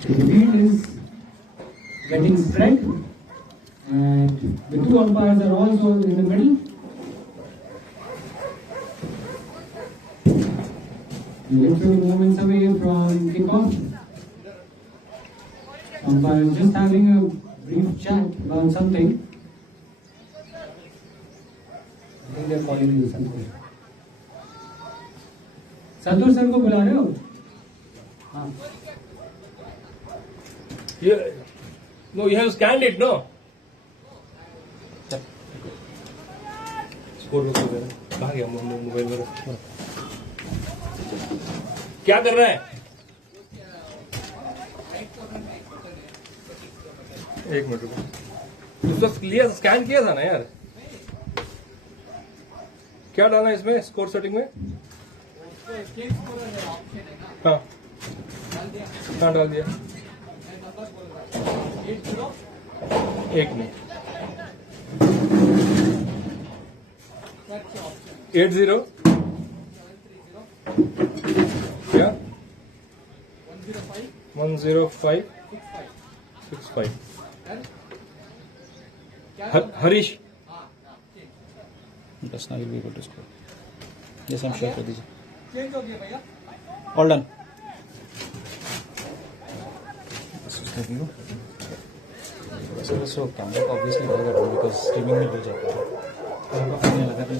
The field is getting spread, and the two umpires are also in the middle. Little moments away from kickoff. Umpire just having a brief chat about something. I think they're calling you, Santosh. Santosh sir को बुला रहे हो? हाँ. No, you have scanned it, no? Score कहाँ गया mobile में? क्या कर रहा है? एक मिनट रुको. उसका क्लियर स्कैन किया था ना यार. क्या डाला इसमें स्कोर सेटिंग में? हाँ हाँ डाल दिया. एक मिनट. 80 क्या 10565 Harish. Just now you'll be able to score. Yes, I'm sure for this. All done. So camera को obviously रहेगा wrong because streaming में हो जाता है. आपका फोन नहीं लगा तो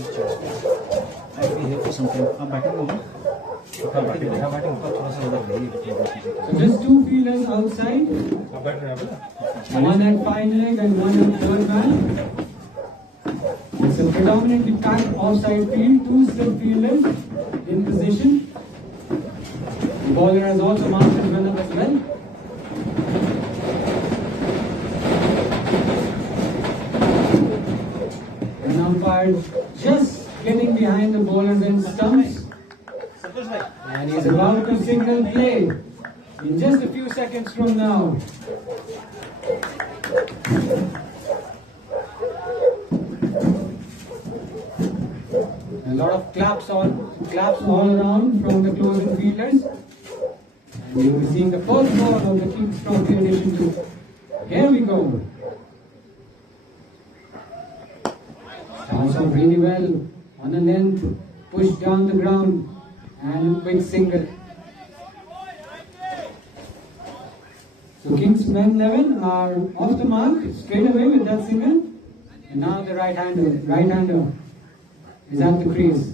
I'll be here for some time. आप बैटिंग में हो? हाँ बैटिंग का थोड़ा सा उधर नहीं. So just two fielders outside. आप बैठ रहे हैं? One at fine leg and one at third man. It's a predominantly packed offside field. Two slip fielders in position. The bowler has also marked his run up as well. An umpire just getting behind the bowlers and stumps. And he's about to signal play in just a few seconds from now. A lot of claps all around from the closing fielders. And you'll be seeing the first ball of the Kings Trophy edition 2. Here we go. Starts off really well on the length, push down the ground, and a quick single. So KingsMen 11 are off the mark straight away with that single. And now the right-hander is at the crease.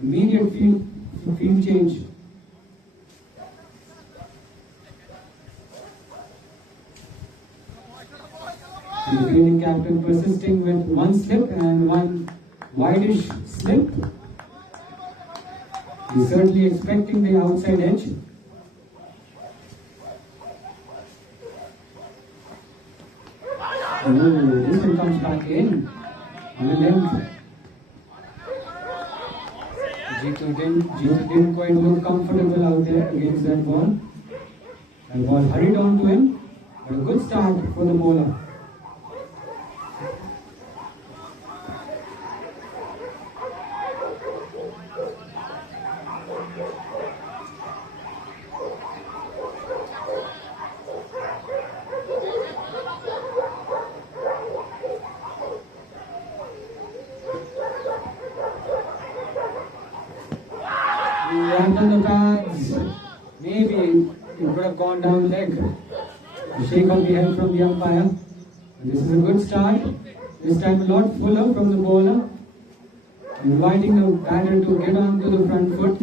Immediate field change. And the fielding captain persisting with one slip and one wideish slip. He's certainly expecting the outside edge. Oh, this one comes back in on the length. Jitu didn't quite look comfortable out there against that ball. The ball hurried on to him, but a good start for the bowler. Land on the pads. Maybe it could have gone down leg. A shake of the head from the umpire. This is a good start. This time a lot fuller from the bowler. Inviting the batter to get onto the front foot.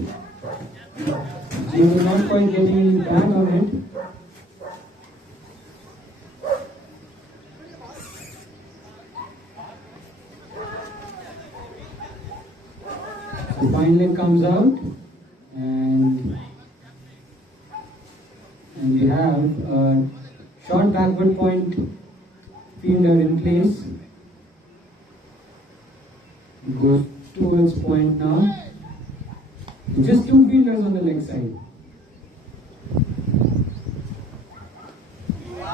He was not quite getting any bat on it. The fine leg comes out. And we have a short backward point fielder in place. It goes towards point now. And just two fielders on the leg side.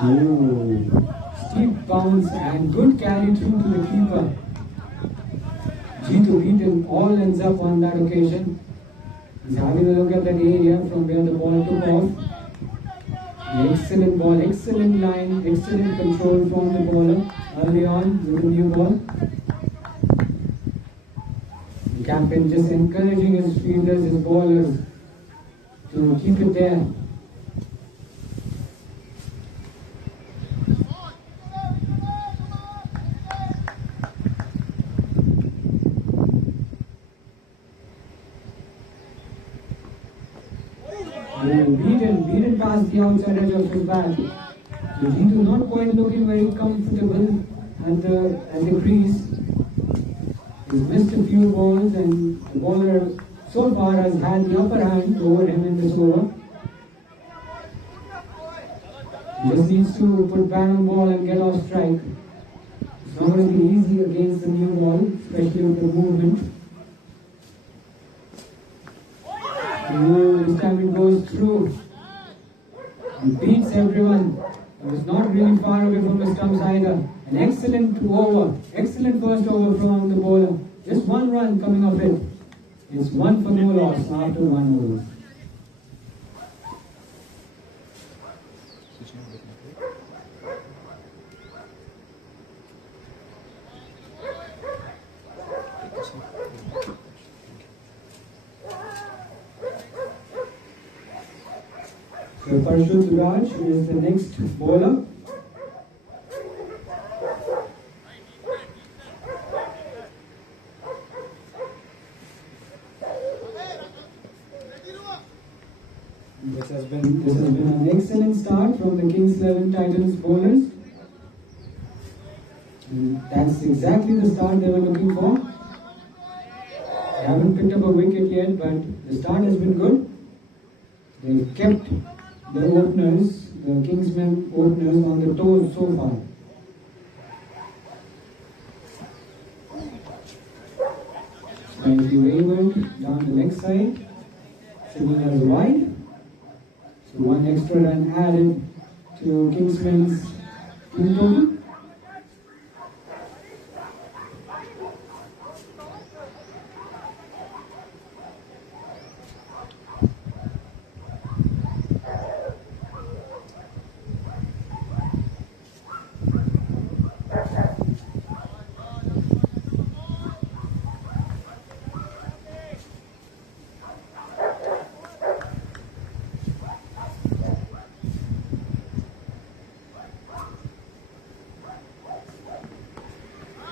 Oh, steep bounce and good carry through to the keeper. Jitu beaten all ends up on that occasion. He's having a look at that area from where the ball took off. Excellent ball, excellent line, excellent control from the bowler early on with the new ball. The captain just encouraging his fielders, his bowlers to keep it there. Beaten past the outside edge of his bat. So Jitu not quite looking very comfortable at the crease. He's missed a few balls and the bowler so far has had the upper hand over him in this over. He just needs to put bat on ball and get off strike. It's not going to be easy against the new ball, especially with the movement. This time it goes through. He beats everyone. It was not really far away from the stumps either. An excellent over. Excellent first over from the bowler. Just one run coming off it. It's one for no loss after one over. So Parshut Raj is the next bowler. This has been an excellent start from the KingsMen Titans bowlers. And that's exactly the start they were looking for. They haven't picked up a wicket yet, but the start has been good. They've kept the openers, the KingsMen openers on the toes so far. Slightly wavered down the leg side. Signal as wide. So one extra run added to KingsMen's team total.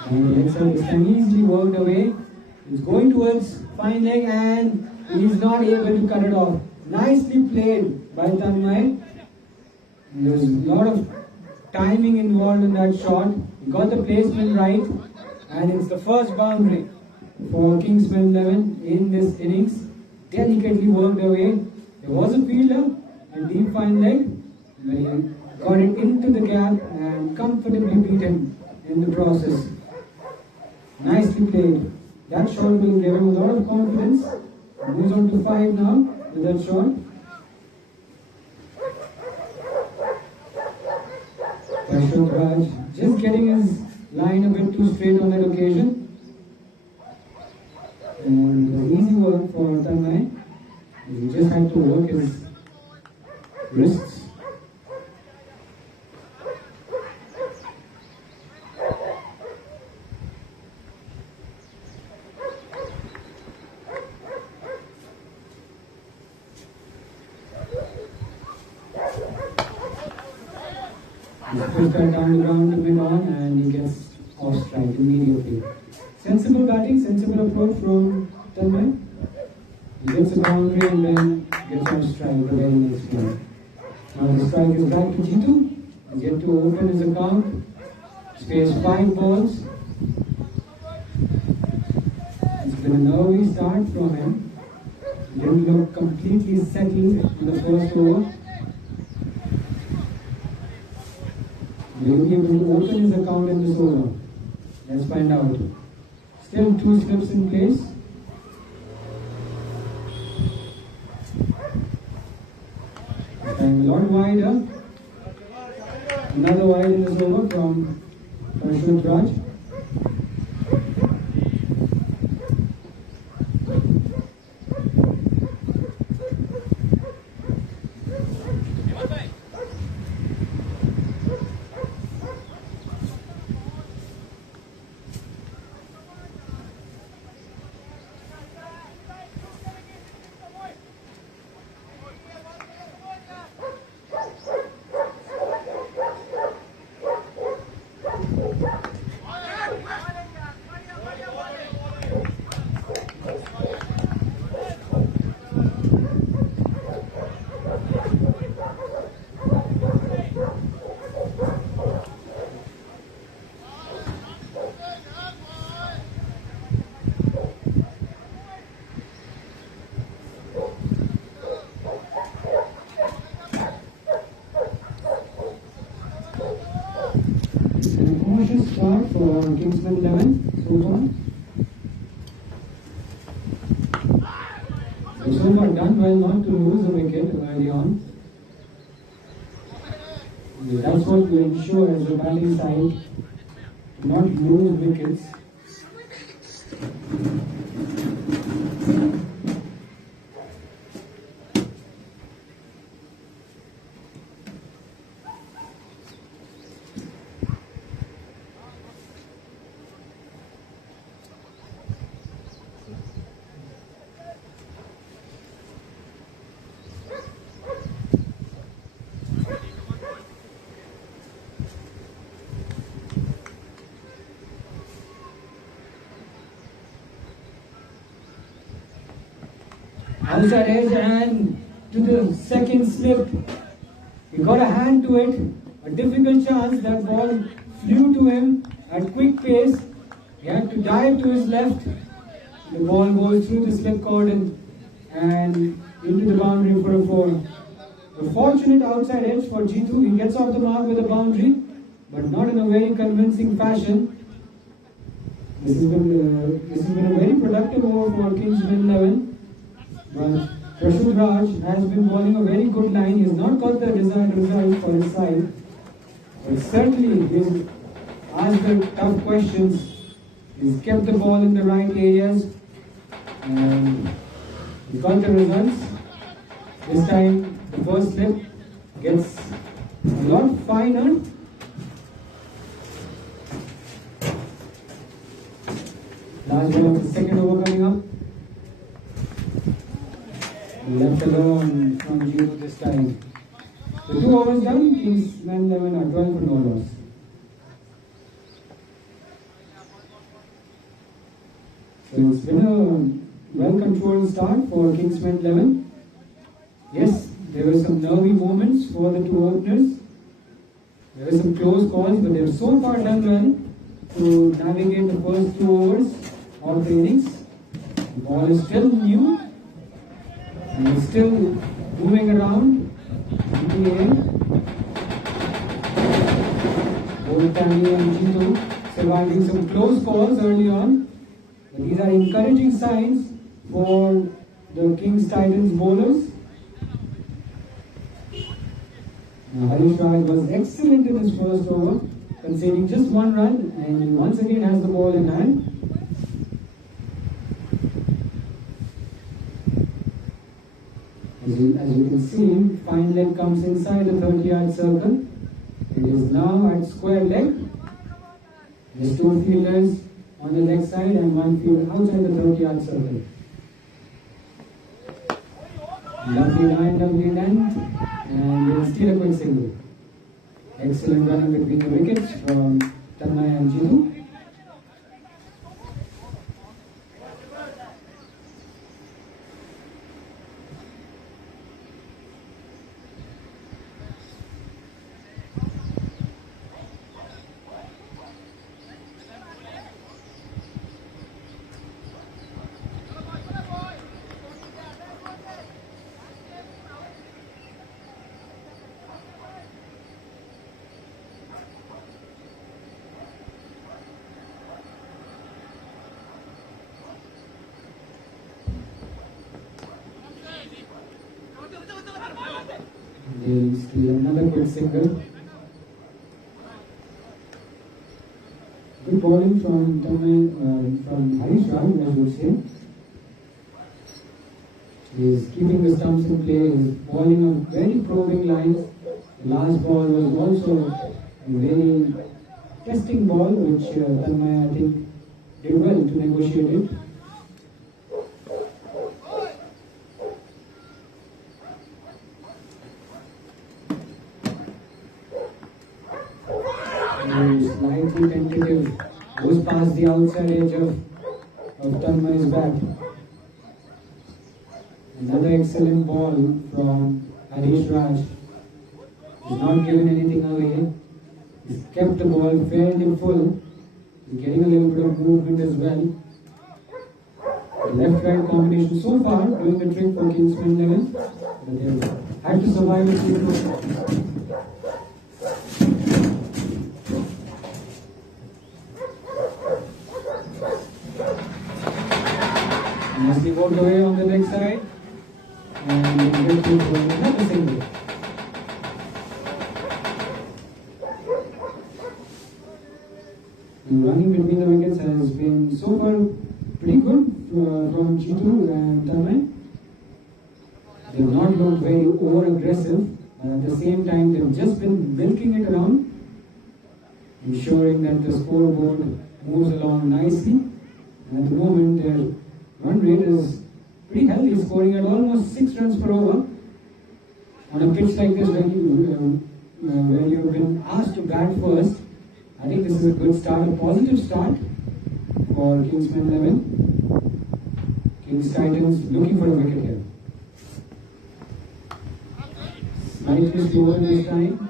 And this time easily worked away. He's going towards fine leg and he's not able to cut it off. Nicely played by Tanmay. There's a lot of timing involved in that shot. He got the placement right and it's the first boundary for KingsMen 11 in this innings. Delicately worked away. There was a fielder in deep fine leg, but he got it into the gap and comfortably beat him in the process. Nicely played. That shot will give him a lot of confidence. He moves on to 5 now with that shot. Ashok Raj just getting his line a bit too straight on that occasion. And easy work for Tanmay. He just had to work his wrists. He puts that down the ground to mid on and he gets off strike immediately. Sensible batting, sensible approach from Tanmay. He gets a boundary and then gets off strike the very next game. Now the strike is back to Jitu. He's yet to open his account. Spares 5 balls. It's been an early start from him. He didn't look completely settled in the first over. Will he be able to open his account in this over? Let's find out. Still 2 slips in place. This time a lot wider. Another wide in this over from Parshut Raj. And a cautious start for KingsMen 11 so far. So far done well not to lose a wicket early on. That's what will ensure as a batting side to not lose wickets. Outside edge and to the second slip. He got a hand to it. A difficult chance. That ball flew to him at quick pace. He had to dive to his left. The ball goes through the slip cord and into the boundary for a 4. A fortunate outside edge for Jitu. He gets off the mark with a boundary, but not in a very convincing fashion. This has been a very productive over for KingsMen 11. But Prashant Raj has been bowling a very good line. He has not got the desired result for his side. But certainly he has asked the tough questions. He's kept the ball in the right areas. And he got the results. This time the first slip gets a lot finer. Last ball of the second over coming up. Left alone from Jitu this time. The 2 overs done, KingsMen 11 are 12 for no loss. So it's been a well-controlled start for KingsMen 11. Yes, there were some nervy moments for the 2 openers. There were some close calls, but they've so far done well to navigate the first 2 overs of the innings. The ball is still new. And he's still moving around in the air. Both Tammy and Jitu surviving some close calls early on. But these are encouraging signs for the Kings Titans bowlers. Now, Harish Raj was excellent in his first over, conceding just 1 run, and he once again has the ball in hand. As you can see, fine leg comes inside the 30-yard circle. It is now at square leg. There's 2 fielders on the leg side and 1 fielder outside the 30-yard circle. Lovely line, lovely length, and there is still a quick single. Excellent running between the wickets from Tanmay and Jitu. Still another quick single. Good bowling from Harish Raj, I would say. He is keeping the stumps in play. He is bowling on very probing lines. The last ball was also a very testing ball, which Tanmay, I think, did well to negotiate it. Slightly tentative, goes past the outside edge of Tanmay's bat. Another excellent ball from Harish Raj. He's not given anything away. He's kept the ball fairly full. He's getting a little bit of movement as well. The left-right combination so far doing the trick for KingsMen 11. But they had to survive it. Poked away on the leg side. And he gets it for another single. The running between the wickets has been so far pretty good from Chitu and Tanmay. They've not looked very over-aggressive, but at the same time they've just been milking it around, ensuring that the scoreboard moves along nicely. And at the moment their run rate is pretty healthy, scoring at almost 6 runs per over. On a pitch like this where you've been asked to bat first, I think this is a good start, a positive start for KingsMen 11. Kings Titans looking for a wicket here. Slightly slower this time.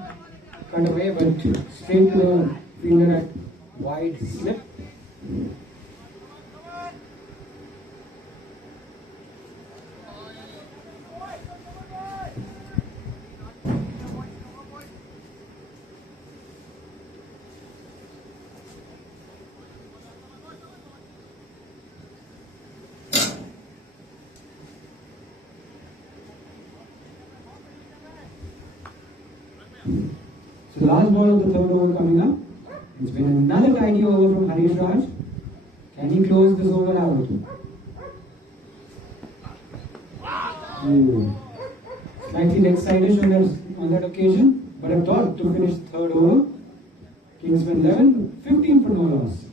Cut away, but straight to the fielder at wide slip. So last ball of the third over coming up. It's been another tidy over from Harish Raj. Can he close this over out? Ooh. Slightly leg side-ish on that occasion, but a dot to finish third over. KingsMen 11, 15 for no loss.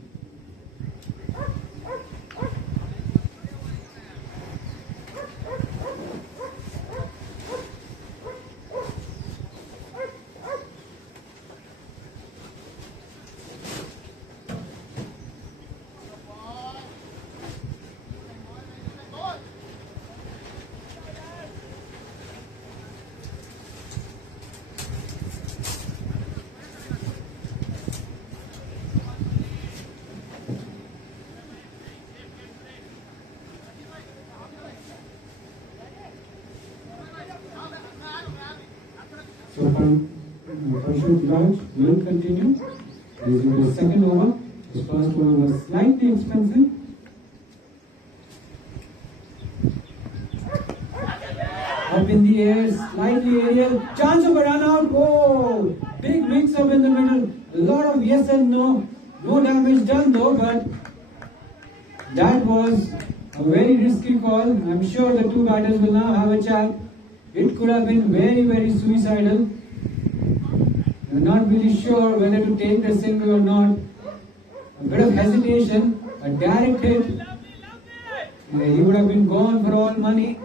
So Parshut Raj will continue. This is the second over. His first over was slightly expensive. Up in the air, slightly aerial. Chance of a run out. Oh, big mix up in the middle. A lot of yes and no. No damage done though, but that was a very risky call. I'm sure the two batters will now have a chat. It could have been very, very suicidal. I'm not really sure whether to take the single or not. A bit of hesitation, a direct hit. He would have been gone for all money.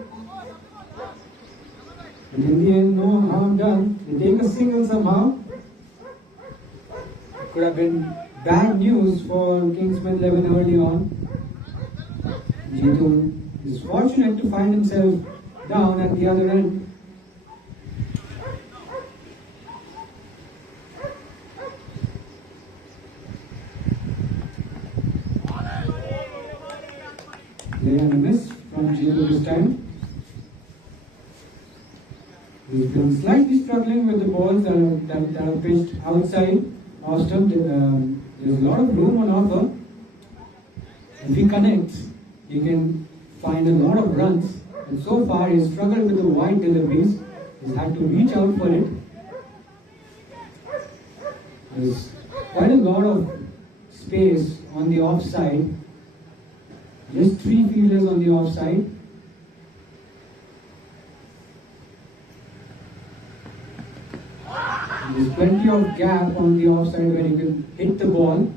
But in the end, no harm done. They take a single somehow. It could have been bad news for KingsMen 11 early on. Jitu is fortunate to find himself down at the other end. Play and a miss from Jitu this time. He's been slightly struggling with the balls that are pitched outside off stump. There's a lot of room on offer. If he connects, he can find a lot of runs. And so far, he's struggled with the wide deliveries. He's had to reach out for it. There's quite a lot of space on the offside. Just 3 fielders on the offside. There's plenty of gap on the offside where you can hit the ball.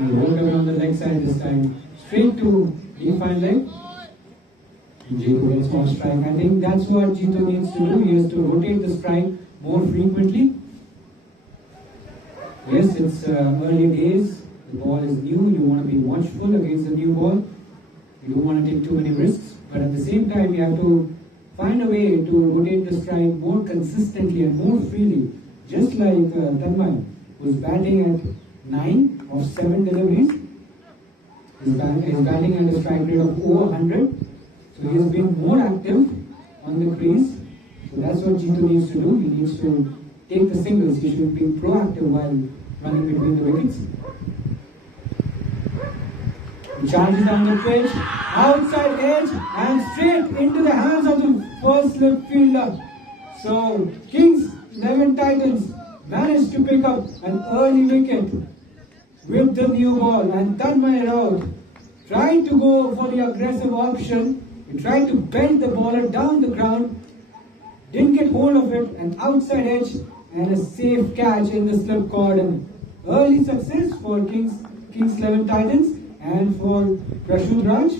He rolled away on the leg side this time, straight to Deep fine leg. Jitu gets more strike. I think that's what Jitu needs to do. He has to rotate the strike more frequently. Yes, it's early days. The ball is new. You want to be watchful against the new ball. You don't want to take too many risks. But at the same time, you have to find a way to rotate the strike more consistently and more freely. Just like Tanmay, who's batting at 9 of 7 deliveries. He's batting at a strike rate of over 100. So he has been more active on the crease. So that's what Jitu needs to do. He needs to take the singles. He should be proactive while running between the wickets. He charges down the pitch, outside edge, and straight into the hands of the first slip fielder. So Kings 11 Titans managed to pick up an early wicket with the new ball, and Tanmay Raut tried to go for the aggressive option. He tried to bend the baller down the ground, didn't get hold of it, an outside edge and a safe catch in the slip cord. And early success for Kings 11 Titans and for Prashut Raj.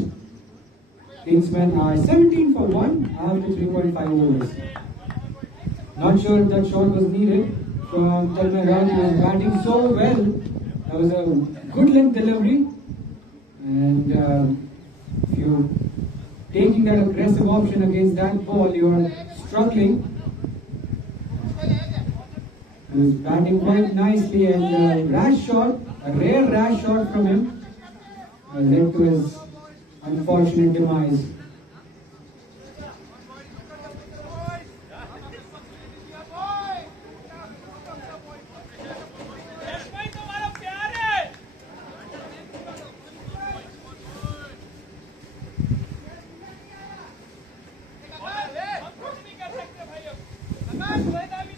KingsMen are 17 for 1 after 3.5 overs. Not sure if that shot was needed from Tanmay Raut. He was batting so well. That was a good length delivery. And if you're taking that aggressive option against that ball, you're struggling. He was batting quite nicely, and a rash shot, a rare rash shot from him, led to his unfortunate demise.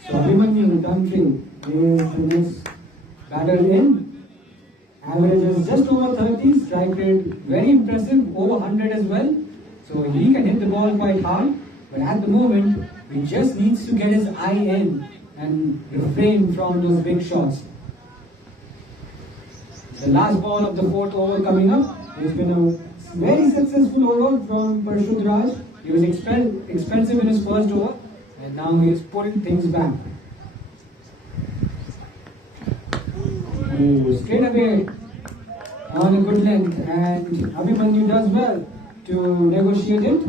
So Abhimanyu Tantri is the next batter in. Average is just over 30, strike rate very impressive, over 100 as well. So he can hit the ball quite hard, but at the moment he just needs to get his eye in and refrain from those big shots. The last ball of the fourth over coming up. It's been a very successful over from Prashut Raj. He was expensive in his first over, and now he has pulled things back. Straight away on a good length, and Abhimanyu does well to negotiate it.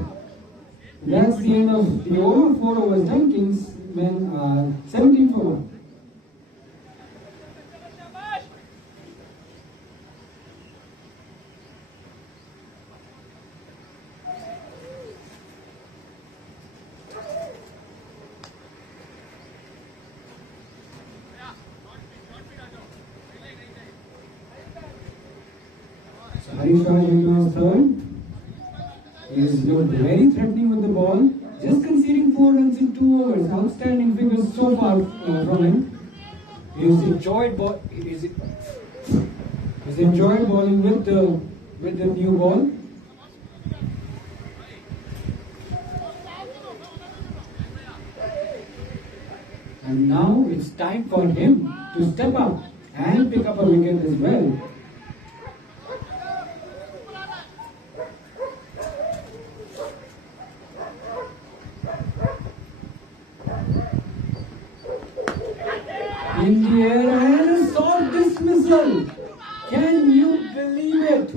That's the end of the over. 4 overs done. KingsMen are 17 for 1. Harish Raj into his third. He is looked very threatening with the ball. Just conceding 4 runs in 2 overs. Outstanding figures so far from him. He's enjoyed bowling with the new ball. And now it's time for him to step up and pick up a wicket as well. In the air and a soft dismissal. Can you believe it?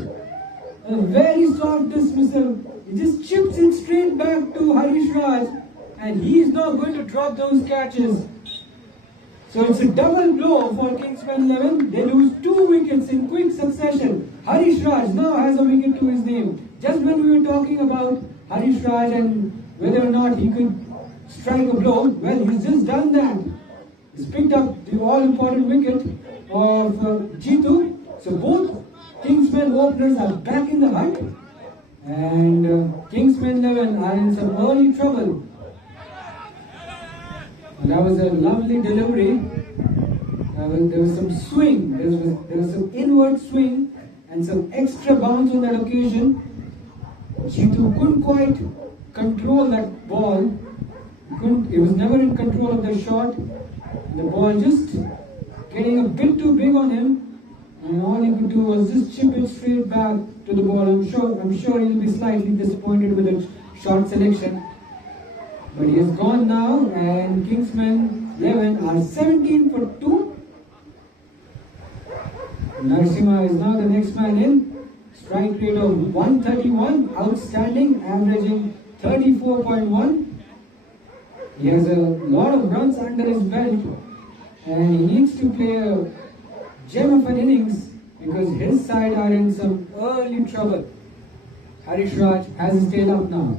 A very soft dismissal. He just chips it straight back to Harish Raj, and he is not going to drop those catches. So it's a double blow for KingsMen 11. They lose 2 wickets in quick succession. Harish Raj now has a wicket to his name. Just when we were talking about Harish Raj and whether or not he could strike a blow, well, he's just done that. He's picked up the all-important wicket of Jitu. So both KingsMen openers are back in the hunt, and KingsMen 11 are in some early trouble. And that was a lovely delivery. There was some swing, there was some inward swing and some extra bounce on that occasion. Jitu couldn't quite control that ball. He was never in control of the shot. The ball just getting a bit too big on him, and all he could do was just chip it straight back to the ball. I'm sure he'll be slightly disappointed with the shot selection. But he has gone now, and KingsMen 11 are 17 for 2. Narasimha is now the next man in. Strike rate of 131, outstanding, averaging 34.1. He has a lot of runs under his belt, and he needs to play a gem of an innings because his side are in some early trouble. Harish Raj has his tail up now.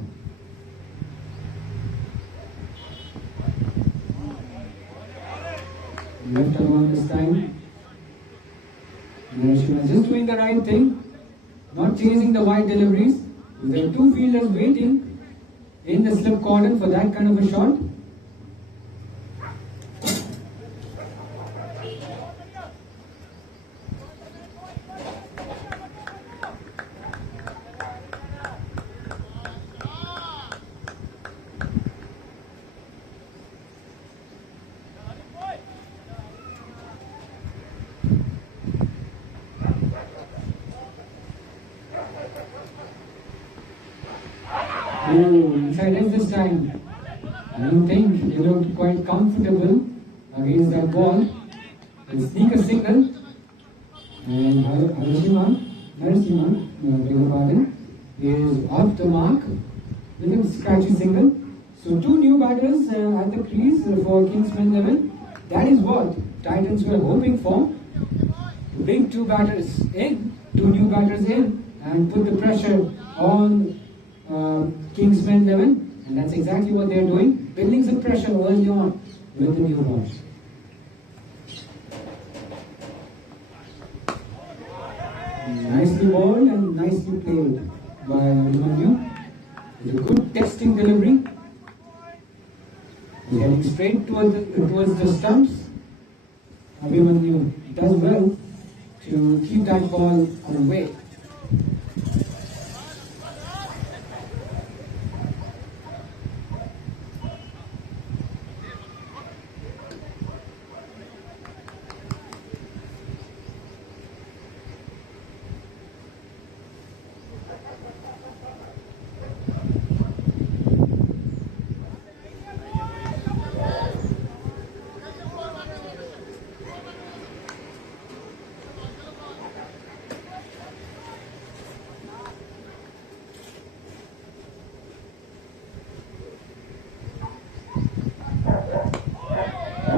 Left around this time. Narasimha is just doing the right thing, not chasing the wide deliveries. There are two fielders waiting in the slip cordon for that kind of a shot. Inside edge this time. I don't think he looked quite comfortable against that ball. He'll sneak a single. And Narasimha, beg your pardon, is off the mark with a scratchy single. So two new batters at the crease for KingsMen 11. That is what Titans were hoping for. To bring two new batters in, and put the pressure on KingsMen 11, and that's exactly what they're doing, building some pressure early on with the new balls. Nicely bowled and nicely played by Abhimanyu. With a good testing delivery. He's heading straight towards the stumps. Abhimanyu does well to keep that ball away.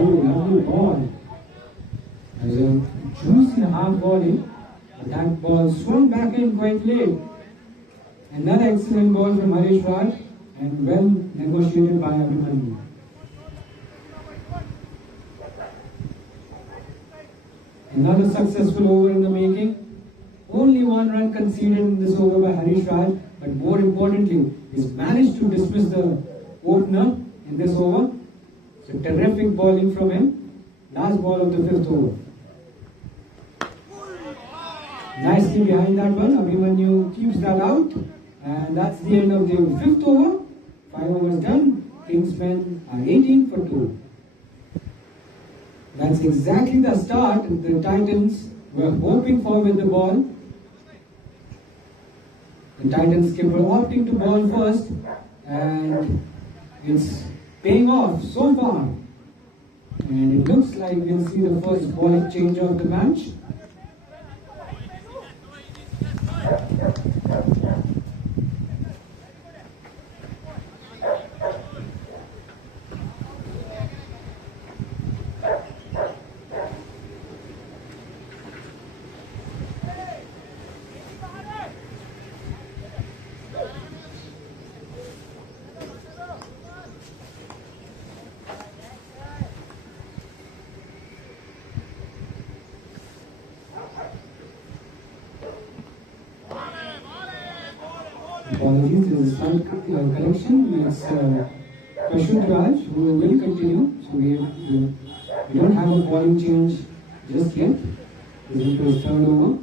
Lovely ball. There's a juicy half volley, but that ball swung back in quite late. Another excellent ball from Harish Raj, and well negotiated by Abhimanyu. Another successful over in the making. Only one run conceded in this over by Harish Raj, but more importantly, he's managed to dismiss the opener in this over. So terrific bowling from him. Last ball of the fifth over. Nicely behind that one. Abhimanyu keeps that out. And that's the end of the fifth over. 5 overs done. KingsMen are 18 for 2. That's exactly the start the Titans were hoping for with the ball. The Titans skipper opting to ball first. And it's paying off so far, and it looks like we'll see the first bowling change of the match. Apologies, there is a slight correction. It's Kashut Raj who will continue. So we don't have a bowling change just yet. This is his third over.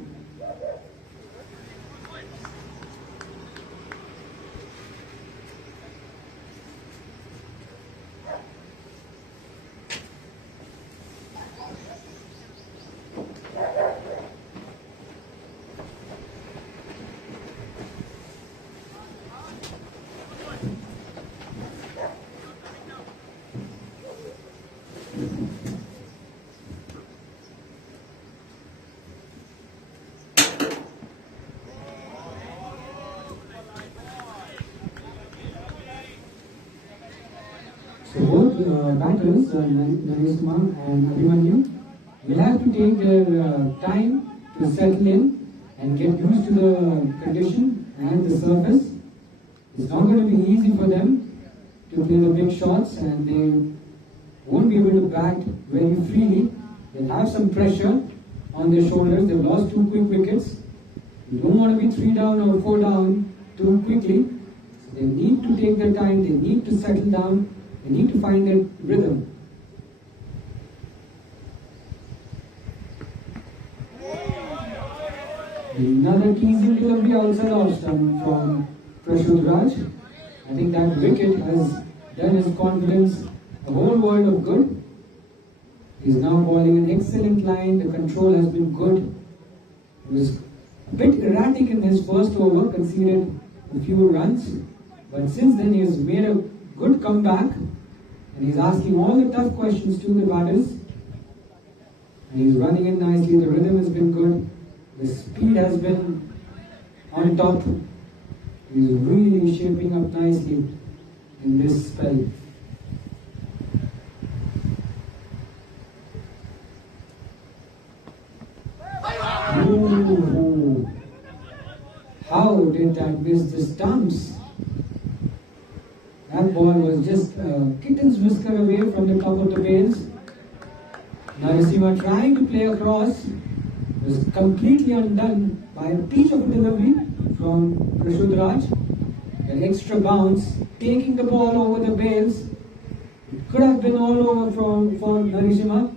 batters, Narisma and Abhimanyu, will have to take their time to settle in and get used to the condition and the surface. It's not going to be easy for them to play the big shots, and they won't be able to bat very freely. They'll have some pressure on their shoulders. They've lost 2 quick wickets. You don't want to be 3 down or 4 down too quickly. So they need to take their time. They need to settle down. They need to find their rhythm. Another teasing delivery outside off stump from Prashant Raj. I think that wicket has done his confidence a whole world of good. He's now bowling an excellent line. The control has been good. He was a bit erratic in his first over, conceded a few runs. But since then he has made a good comeback. And he's asking all the tough questions to the batters. And he's running in nicely. The rhythm has been good. The speed has been on top. He's really shaping up nicely in this spell. Ooh. How did that miss the stumps? That ball was just a kitten's whisker away from the top of the bales. Narasimha trying to play across was completely undone by a peach of a delivery from Prashant Raj. An extra bounce, taking the ball over the bales. It could have been all over for Narasimha.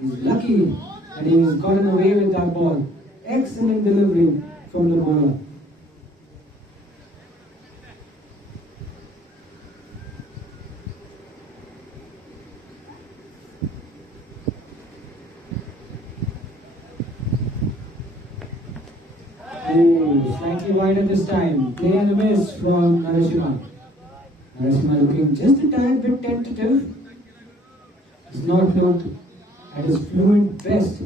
He's lucky that he's gotten away with that ball. Excellent delivery from the bowler. Slightly wider this time. Play and a miss from Narasimha. Narasimha looking just a tad bit tentative. He's not looked at his fluent best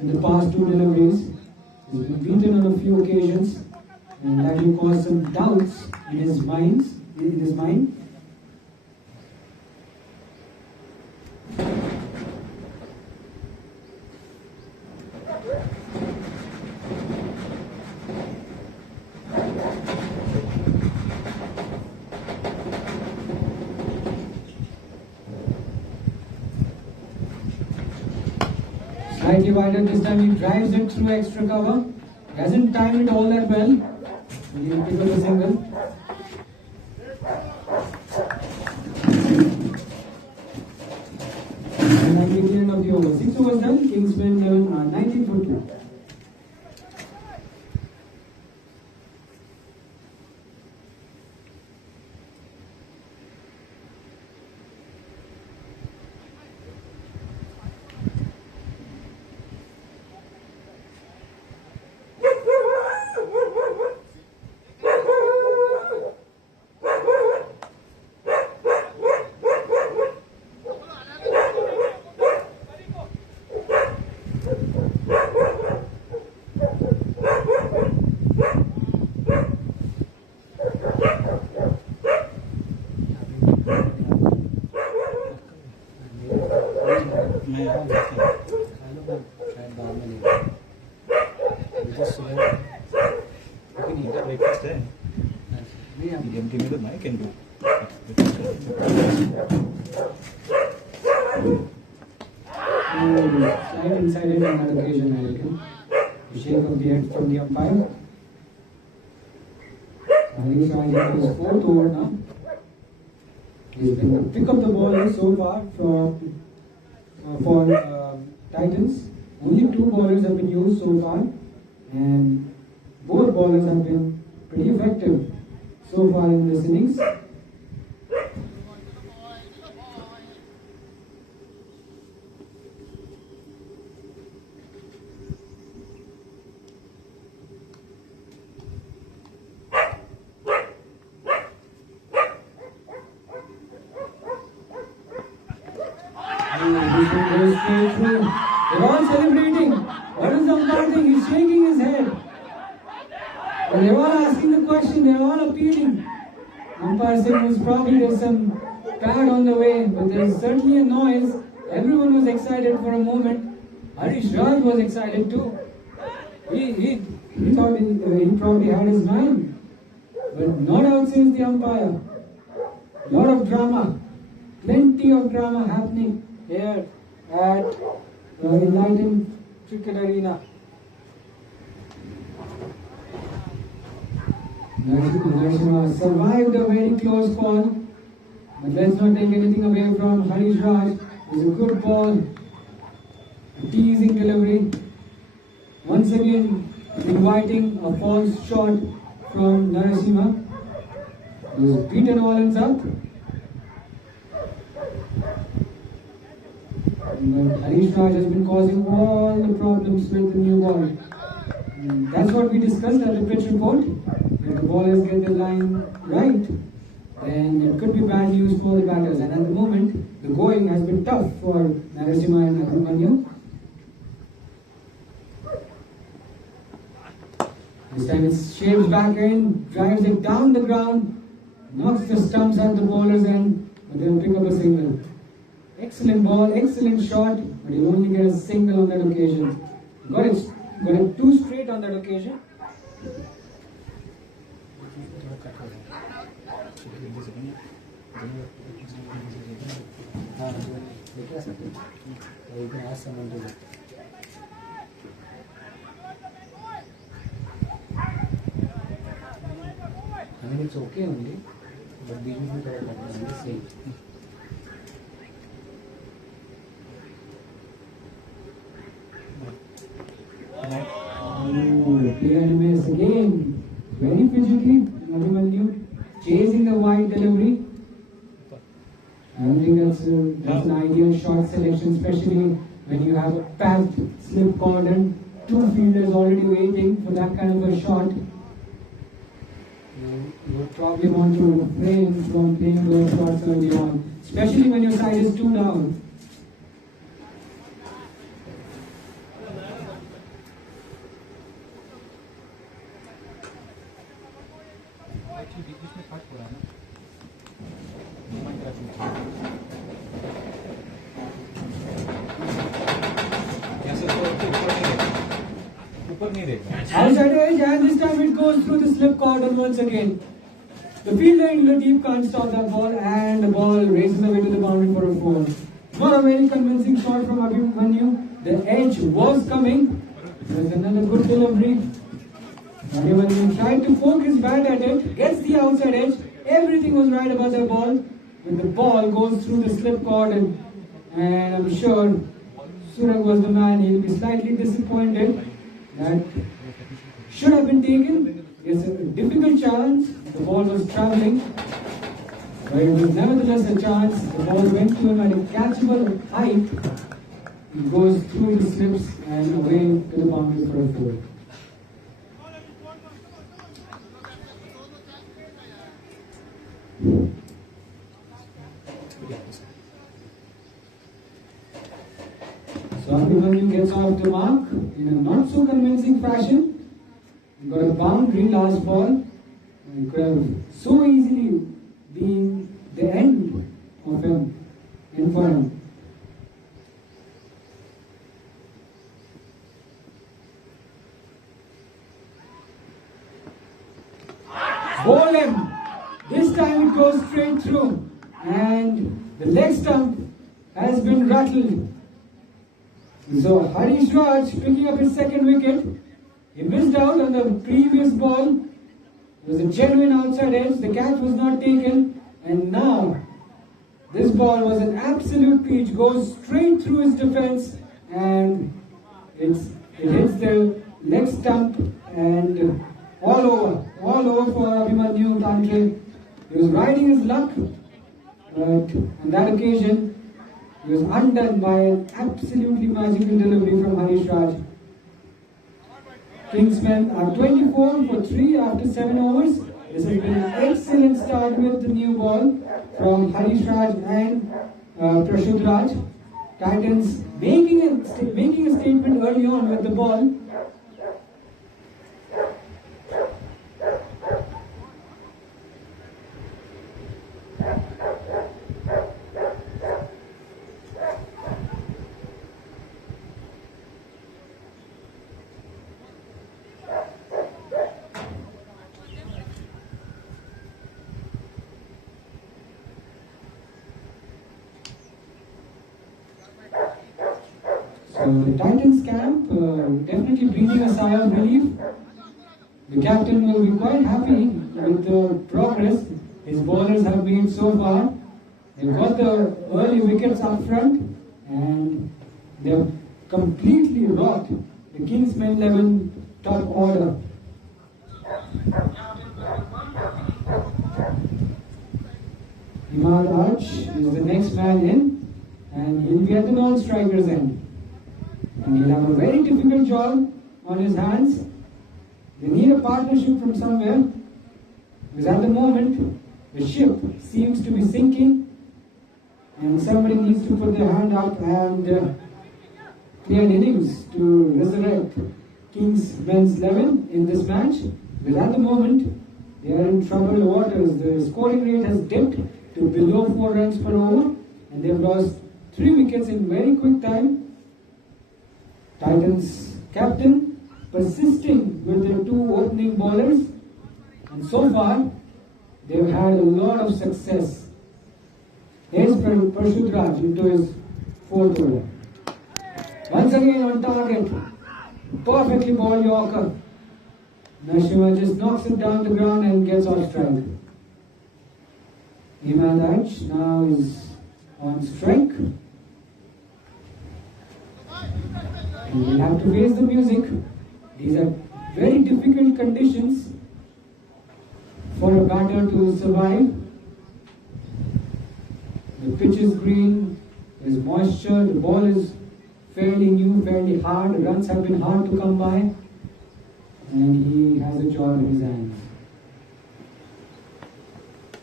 in the past 2 deliveries. He's been beaten on a few occasions, and that will cause some doubts in his mind. Slightly wider this time, he drives it through extra cover. Doesn't time it all that well. He'll pick up a single. And at the end of the over. 6 overs done, KingsMen 19 for 2. Give me the mic and go. Slight inside it on that occasion, I reckon. The shake of the head from the umpire. He's trying to his 4th over now. He's been pick up the ball so far for Titans. Only 2 bowlers have been used so far, and both bowlers have been pretty effective so far in this innings. They're all celebrating. What is the umpire thing? He's shaking his head. And they're all asking the question, they're all appealing. Umpire saying most probably there's some pad on the way, but there's certainly a noise. Everyone was excited for a moment. Harish Raj was excited too. He thought he probably had his mind, but not out since the umpire. Lot of drama, plenty of drama happening here at Enlightened Cricket Arena. Narasimha survived a very close call, but let's not take anything away from Harish Raj. It was a good ball, a teasing delivery. Once again, inviting a false shot from Narasimha. He was beaten all ends up. But Harish Raj has been causing all the problems with the new ball. And that's what we discussed at the pitch report. If the ballers get the line right, then it could be bad news for the batters. And at the moment, the going has been tough for Narasimha and Abhimanyu. This time it's shapes back in, drives it down the ground, knocks the stumps at the bowler's end, but they'll pick up a single. Excellent ball, excellent shot, but he'll only get a single on that occasion. Got it two straight on that occasion. You can ask someone to. I mean, it's okay only, but we need to cover the same. Play and miss again. Very fidgety. Abhimanyu chasing the wide delivery. I don't think that's an ideal shot selection, especially when you have a packed slip cordon, two fielders already waiting for that kind of a shot. You would probably want to refrain from playing those shots early on, especially when your side is 2 down. Outside edge, and this time it goes through the slip cordon once again. The fielder in the deep can't stop that ball, and the ball races away to the boundary for a 4. Not a very convincing shot from Abhimanyu. The edge was coming. There's another good delivery. Abhimanyu tried to poke his bat at it, gets the outside edge. Everything was right about the ball. When the ball goes through the slip cordon, and I'm sure Surang was the man. He'll be slightly disappointed. That should have been taken. It's a difficult chance. The ball was travelling, but it was nevertheless a chance. The ball went to him at a catchable height. It goes through the slips and away to the boundary for a 4. So Abhimanyu gets off the mark in a not so convincing fashion. He got a boundary last ball. It could have so easily been the end of him, and for him. Bowl him! This time it goes straight through, and the leg stump has been rattled. So Harish Raj picking up his second wicket. He missed out on the previous ball. It was a genuine outside edge. The catch was not taken. And now, this ball was an absolute peach. Goes straight through his defense. And it hits the leg stump. And all over for Abhimanyu Tantre. He was riding his luck. But on that occasion, he was undone by an absolutely magical delivery from Harish Raj. KingsMen are 24 for 3 after 7 overs. This has been an excellent start with the new ball from Harish Raj and Prashant Raj. Titans making a statement early on with the ball. the Titans camp definitely breathing a sigh of relief. The captain will be quite happy with the progress his bowlers have made so far. They've got the early wickets up front and they've completely rocked the KingsMen 11 top order. Imad Arch is the next man in and he'll be at the non-striker's end. And he'll have a very difficult job on his hands. They need a partnership from somewhere because at the moment the ship seems to be sinking and somebody needs to put their hand up and play an innings to resurrect KingsMen's 11 in this match. Because at the moment they are in troubled waters. The scoring rate has dipped to below 4 runs per over and they've lost 3 wickets in very quick time. Titans captain persisting with their 2 opening bowlers and so far they've had a lot of success. Here's Parshud Raj into his 4th over. Once again on target, perfectly bowled Yorker. Nashima just knocks it down the ground and gets off strike. Imad Arch now is on strike. And we'll have to face the music. These are very difficult conditions for a batter to survive. The pitch is green, there's moisture, the ball is fairly new, fairly hard, the runs have been hard to come by, and he has a job in his hands.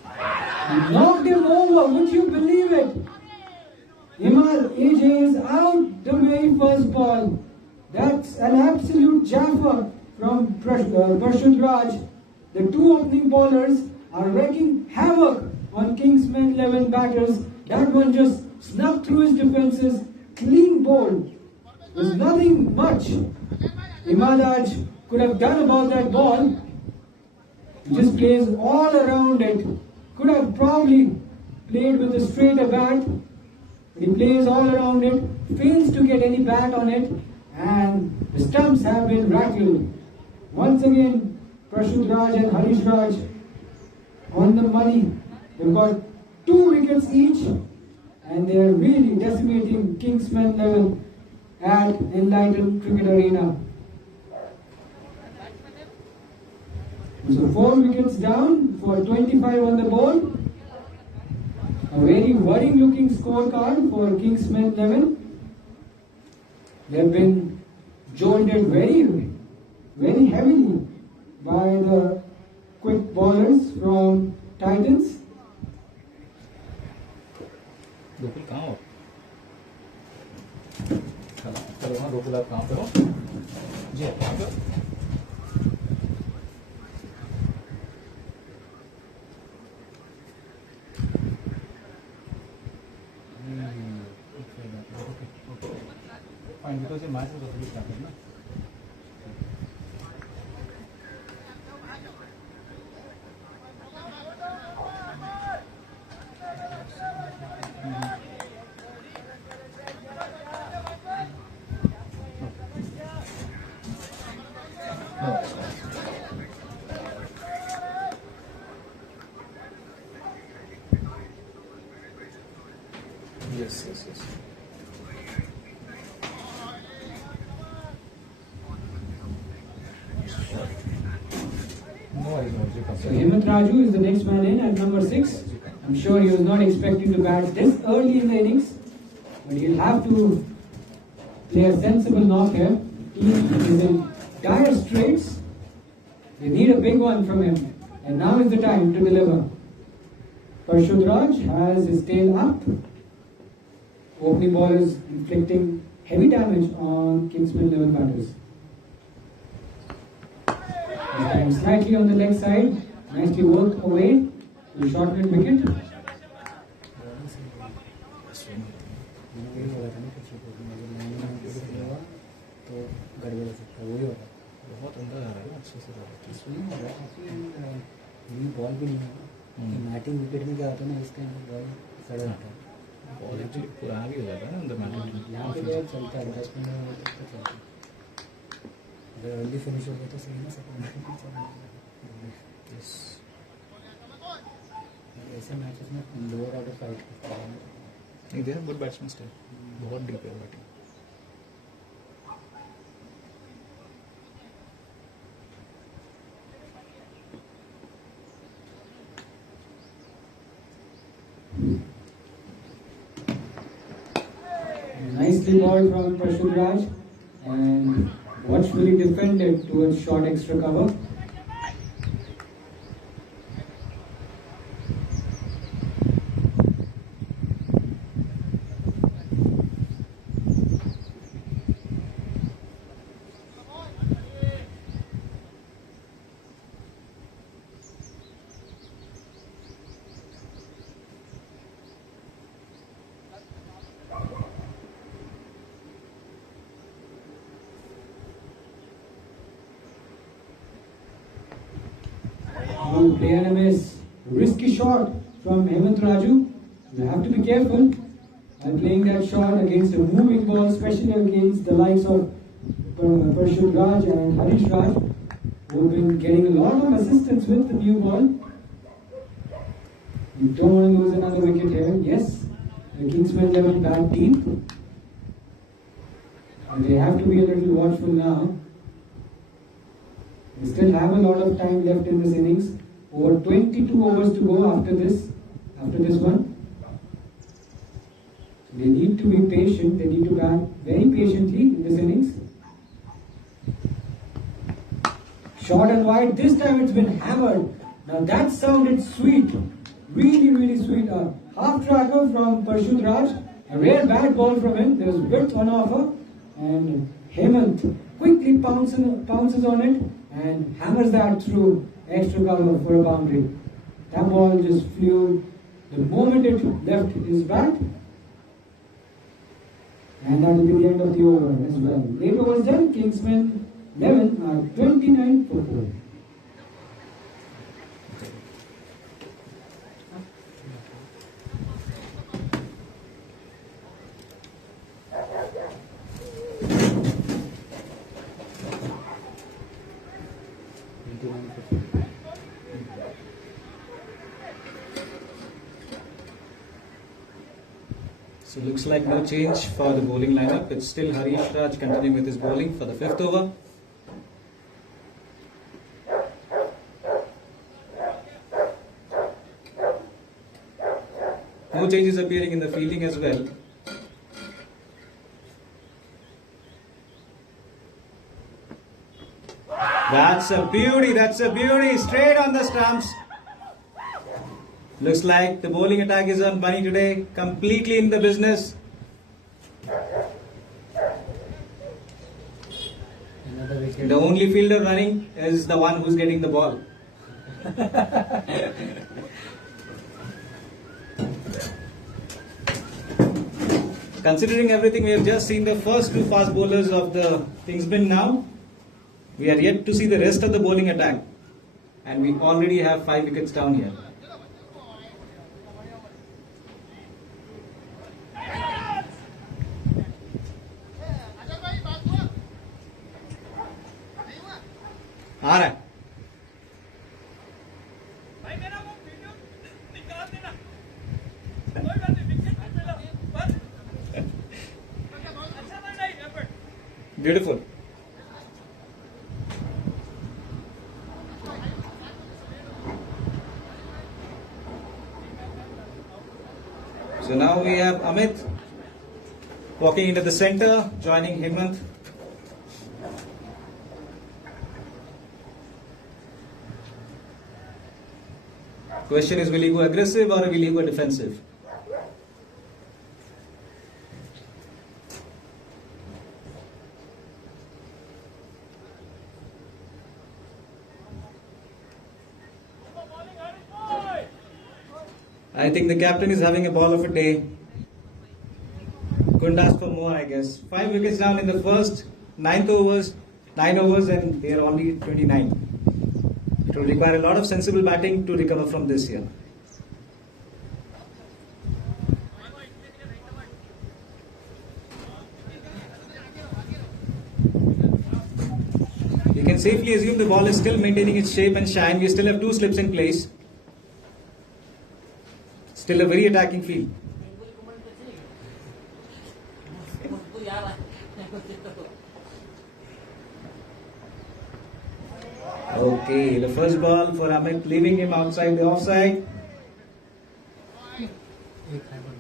He knocked him over, would you believe it? Himal AJ is out the very first ball. That's an absolute jaffa from Parshud Raj. The 2 opening bowlers are wreaking havoc on KingsMen 11 batters. That one just snuck through his defenses, clean bowled. There's nothing much Imad Arch could have done about that ball. He just plays all around it. Could have probably played with a straighter bat. He plays all around it, fails to get any bat on it, and the stumps have been rattled. Once again, Parshud Raj and Harish Raj on the money. They've got 2 wickets each, and they're really decimating KingsMen 11 at Enlightened Cricket Arena. So 4 wickets down for 25 on the board. A very worrying looking scorecard for KingsMen 11. They've been jolted very, very heavily by the quick bowlers from Titans. Gokul कहाँ हो? चलो हाँ गोकुल आप कहाँ पे हो? जी आप कहाँ पे हो? Fine, because the match was already started, na? Yes. So Hemant Raju is the next man in at number 6. I'm sure he was not expecting to bat this early in the innings, but he'll have to play a sensible knock here. Team is in dire straits. They need a big one from him, and now is the time to deliver. Parshud Raj has his tail up. Opening ball is inflicting heavy damage on KingsMen 11 batters. This time slightly on the leg side, nicely worked away to short mid wicket. बहुत अंदर आ रहा है ना अच्छे से ball भी नहीं है मैटिंग विकेट में क्या होता है ना इस टाइम बॉल सड़ा जाता है बॉल एक्चुअली पुराना भी हो जाता है ना अंदर मैच यहाँ पे चलता है 10-15 ओवर तक तो चलता है. अगर अर्ली फिनिश हो गया तो सही ना सेकंड Yes. ऐसे मैचेस में लोअर ऑर्डर फाइट करता है. नहीं, they are good batsmen still. बहुत deep है batting. Nicely balled from Prashant Raj and watchfully defended towards short extra cover. Play and a miss. Risky shot from Hemant Raju. You have to be careful while playing that shot against a moving ball, especially against the likes of Prashant Raj and Harish Raj, who have been getting a lot of assistance with the new ball. You don't want to lose another wicket here. Yes, the KingsMen level bad team. And they have to be a little watchful now. We still have a lot of time left in this innings. Over 22 overs to go after this one. So they need to be patient. They need to bat very patiently in this innings. Short and wide. This time it's been hammered. Now that sounded sweet. Really, really sweet. A half tracker from Prashant Raj. A rare bad ball from him. There was width on offer. And Hemant quickly pounces on it and hammers that through extra cover for a boundary. That ball just flew the moment it left his bat. And that will be the end of the over as well. 8 overs done. KingsMen 11 are 29 for 4. So looks like no change for the bowling lineup. It's still Harish Raj continuing with his bowling for the 5th over. No changes appearing in the fielding as well. That's a beauty, straight on the stumps. Looks like the bowling attack is on Bunny today, completely in the business. Another wicket. The only fielder running is the one who's getting the ball. Considering everything, we have just seen the first two fast bowlers of the KingsMen now. We are yet to see the rest of the bowling attack. And we already have 5 wickets down here. आ रहा है Beautiful. So now we have Amit walking into the center, joining Hemant. Question is, will he go aggressive or will he go defensive? I think the captain is having a ball of a day. Couldn't ask for more, I guess. 5 wickets down in the first 9 overs, and they are only 29. It will require a lot of sensible batting to recover from this here. can safely assume the ball is still maintaining its shape and shine. We still have 2 slips in place. Still a very attacking field. Okay, the first ball for Amit, leaving him outside the offside. एक है ball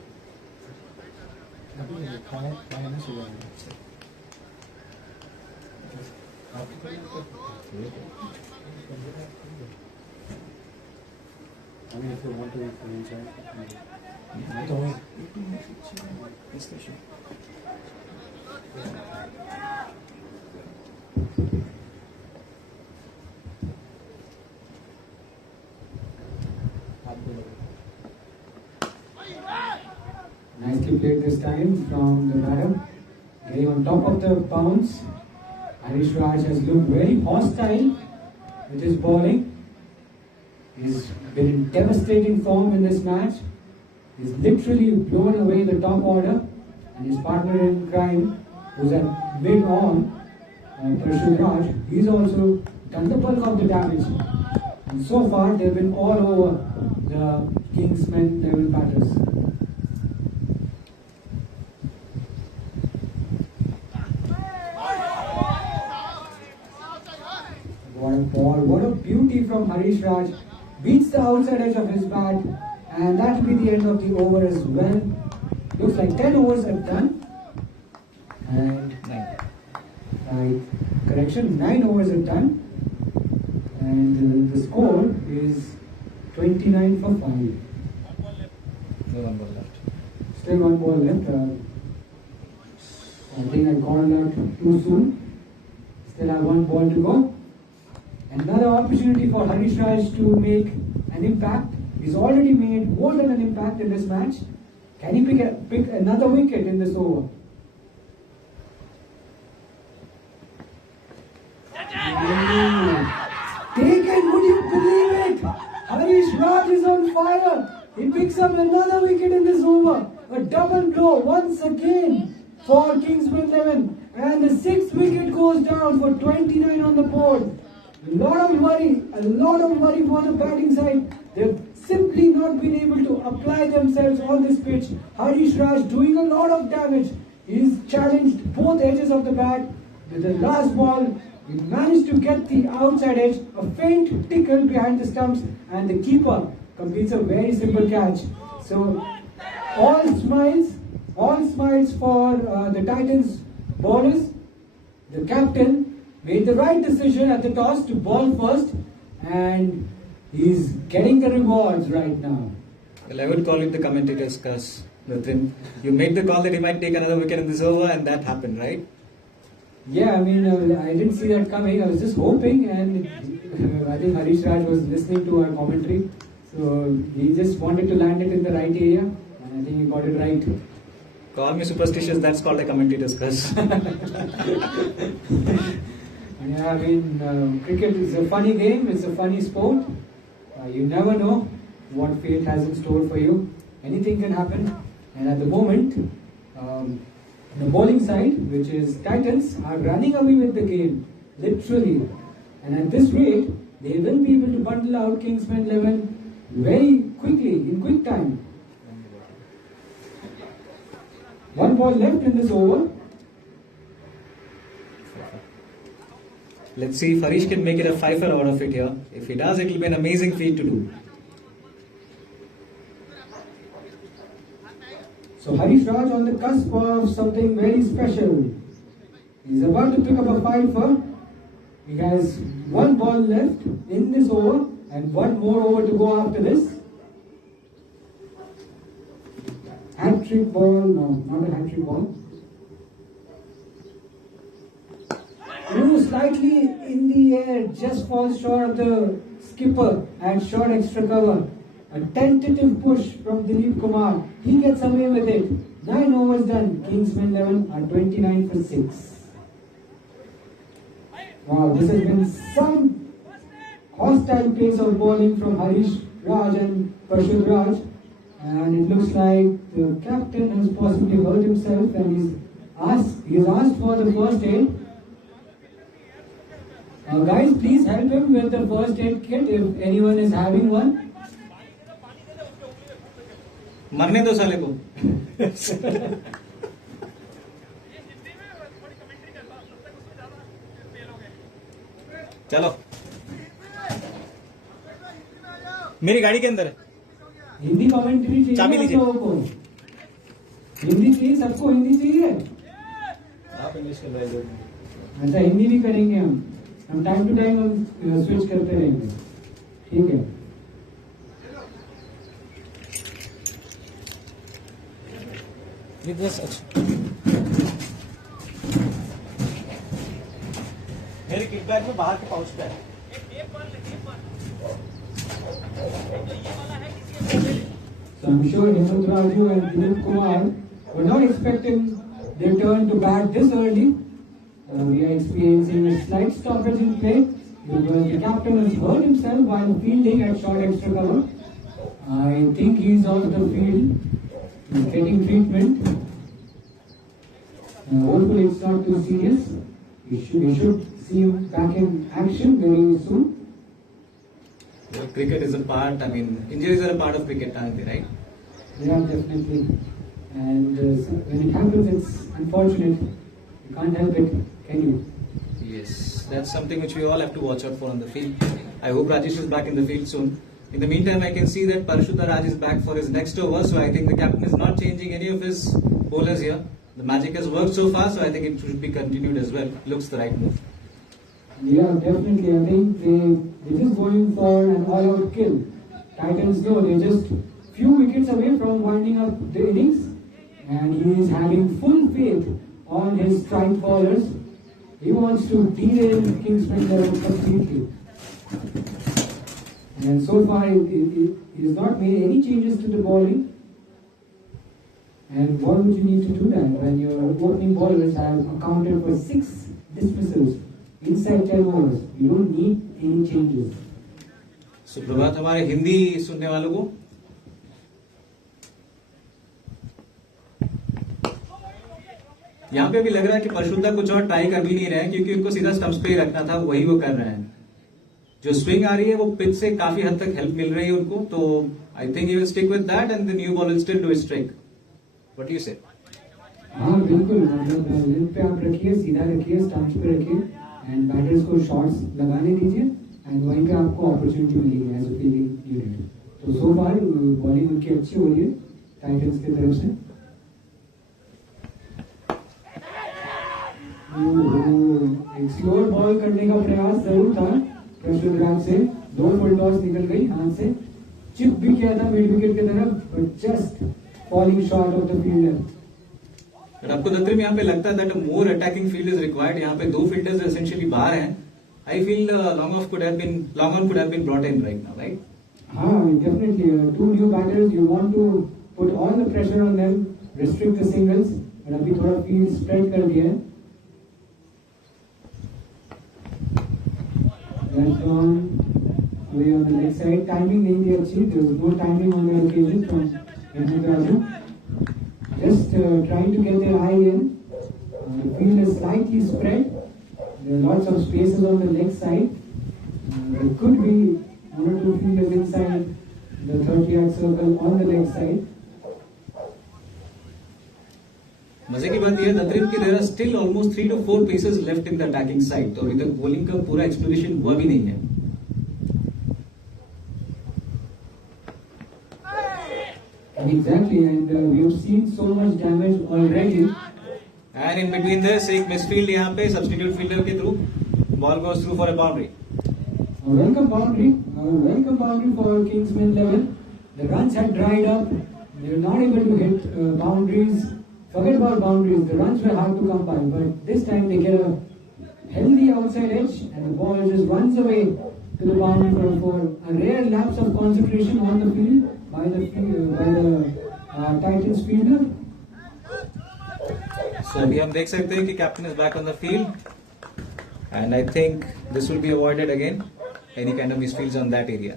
अभी खाया ना सुबह में I mean, if you want to inside, Nicely played this time from the batter. Getting on top of the bounce. Harish Raj has looked very hostile with his bowling. He's been in devastating form in this match. He's literally blown away the top order. And his partner in crime, who's at mid-on, Prashant Raj, he's also done the bulk of the damage. And so far, they've been all over the KingsMen level batters. What a ball, what a beauty from Harish Raj. Beats the outside edge of his bat, and that will be the end of the over as well. Looks like 10 overs are done. And 9 overs are done. And the score is 29 for 5. No 1 ball left. Still 1 ball left. I think I called that too soon. Still have 1 ball to go. Another opportunity for Harish Raj to make an impact. He's already made more than an impact in this match. Can he pick another wicket in this over? Taken, would you believe it? Harish Raj is on fire. He picks up another wicket in this over. A double blow once again for KingsMen 11. And the 6th wicket goes down for 29 on the board. A lot of worry for the batting side. They've simply not been able to apply themselves on this pitch. Harish Raj doing a lot of damage. He's challenged both edges of the bat. With the last ball, he managed to get the outside edge, a faint tickle behind the stumps, and the keeper completes a very simple catch. So, all smiles for the Titans bowlers. The captain made the right decision at the toss to ball first, and he's getting the rewards right now. Well, I would call it the commentator's curse with him. You made the call that he might take another wicket in this over, and that happened, right? Yeah, I mean, I didn't see that coming. I was just hoping, and I think Harish Raj was listening to our commentary. So he just wanted to land it in the right area, and I think he got it right. Call me superstitious, that's called a commentator's curse. Yeah, I mean, cricket is a funny game, it's a funny sport. You never know what fate has in store for you. Anything can happen. And at the moment, the bowling side, which is Titans, are running away with the game, literally. And at this rate, they will be able to bundle out KingsMen 11 very quickly, in quick time. 1 ball left in this over. Let's see if Harish can make it a 5-er out of it here. If he does, it will be an amazing feat to do. So Harish Raj on the cusp of something very special. He's about to pick up a 5-er. He has 1 ball left in this over and 1 more over to go after this. Hat-trick ball, no, not a hat-trick ball. Ooh, slightly in the air, just falls short of the skipper and short extra cover. A tentative push from Dilip Kumar. He gets away with it. 9 overs done. KingsMen 11 are 29 for 6. Wow, this has been some hostile pace of bowling from Harish Raj and Prashant Raj. And it looks like the captain has possibly hurt himself and he's asked for the first aid. Guys, please help him with the first aid kit if anyone is having one. मरने दो साले को. चलो, मेरी गाड़ी के अंदर है. हिंदी कमेंट्री चाहिए चाबी आप लीजिए. लोगों को. हिंदी चाहिए, सबको हिंदी चाहिए. आप इंग्लिश के लाइव. अच्छा, हिंदी भी करेंगे हम टाइम टू टाइम हम स्विच करते रहेंगे. ठीक है. मेरे किट बैग में बाहर के पाउच पे है. So I'm sure Hemant Raju and Dilip Kumar were not expecting their turn to bat this early. We are experiencing a slight stoppage in play because the captain has hurt himself while fielding at short extra cover. I think he's off the field. He's getting treatment. Hopefully it's not too serious. We should see him back in action very soon. Well, cricket is a part. I mean, injuries are a part of cricket, aren't they? Right? Yeah, definitely. And when it happens, it's unfortunate. You can't help it, can you? Yes, that's something which we all have to watch out for on the field. I hope Rajesh is back in the field soon. In the meantime, I can see that Parashutta Raj is back for his next over, so I think the captain is not changing any of his bowlers here. The magic has worked so far, so I think it should be continued as well. Looks the right move. Yeah, definitely. I think they're just going for an all-out kill. Titans know they're just few wickets away from winding up the innings, and he is having full faith on his strike bowlers. He wants to derail KingsMen completely. And so far, he has not made any changes to the bowling. And why would you need to do that when your opening bowlers have accounted for 6 dismissals inside 10 overs? You don't need any changes. सुप्रभात हमारे हिंदी सुनने वालों को. यहाँ पे भी लग रहा है कि परशुद्धा कुछ और ट्राई कर भी नहीं रहे हैं क्योंकि उनको सीधा स्टंप्स पे ही रखना था, वही वो कर रहे हैं. जो स्विंग आ रही है वो पिच से काफी हद तक हेल्प मिल रही है उनको, तो I think he will stick with that and the new ball will still do his trick. What do you से? हाँ बिल्कुल, मतलब लिंक पे आप रखिए, सीधा रखिए, स्टंप्स पे रखिए एंड बैटर्स को शॉट्स लगाने दीजिए एंड वहीं पे आपको अपॉर्चुनिटी मिलेगी एज अ फील्डिंग यूनिट. तो सो फार बॉलिंग उनकी अच्छी हो रही है टाइटंस की तरफ से. एक स्लोअर बॉल करने का प्रयास जरूर था प्रशुद्ध राज से. 2 फुल टॉस निकल गई हाथ से, चिप भी किया था मिड विकेट की तरफ, but just falling shot off the fielder. But आपको दत्तरिम यहाँ पे लगता है that more attacking field is required. यहाँ पे 2 फील्डर्स एसेंशियली बाहर हैं. I feel long on could have been brought in right now, right? हाँ, definitely 2 new batters, you want to put all the pressure on them, restrict the singles, but अभी थोड़ा field spread कर दिया है. That's gone away on the leg side. Timing नहीं थी अच्छी. There was no timing on that occasion from Hemant Raju. Just trying to get their eye in. The field is slightly spread. There are lots of spaces on the leg side. There could be 1 or 2 fielders inside the 30-yard circle on the leg side. मजे की बात यह है दत्तरिम की there are still almost 3 to 4 paces left in the attacking side. तो अभी तक बॉलिंग का पूरा एक्सप्लोरेशन हुआ भी नहीं है. Exactly, and we have seen so much damage already. And in between this एक मिसफील्ड यहाँ पे सब्स्टिट्यूट फील्डर के through ball goes through for a boundary. Welcome boundary for KingsMen level. The runs had dried up. They were not able to hit boundaries. Forget about boundaries. The runs were hard to come by, but this time they get a healthy outside edge, and the ball just runs away to the boundary for a rare lapse of concentration on the field by the Titans fielder. So अभी हम देख सकते हैं कि captain is back on the field and I think this will be avoided again any kind of misfields on that area.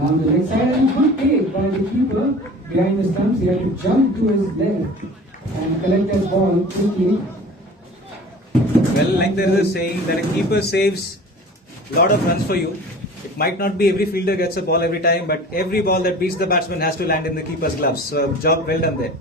Down the leg side, and good take by the keeper behind the stumps. He had to jump to his left and collect that ball quickly. Well, like there is a saying that a keeper saves a lot of runs for you. It might not be every fielder gets a ball every time, but every ball that beats the batsman has to land in the keeper's gloves. So, job well done there.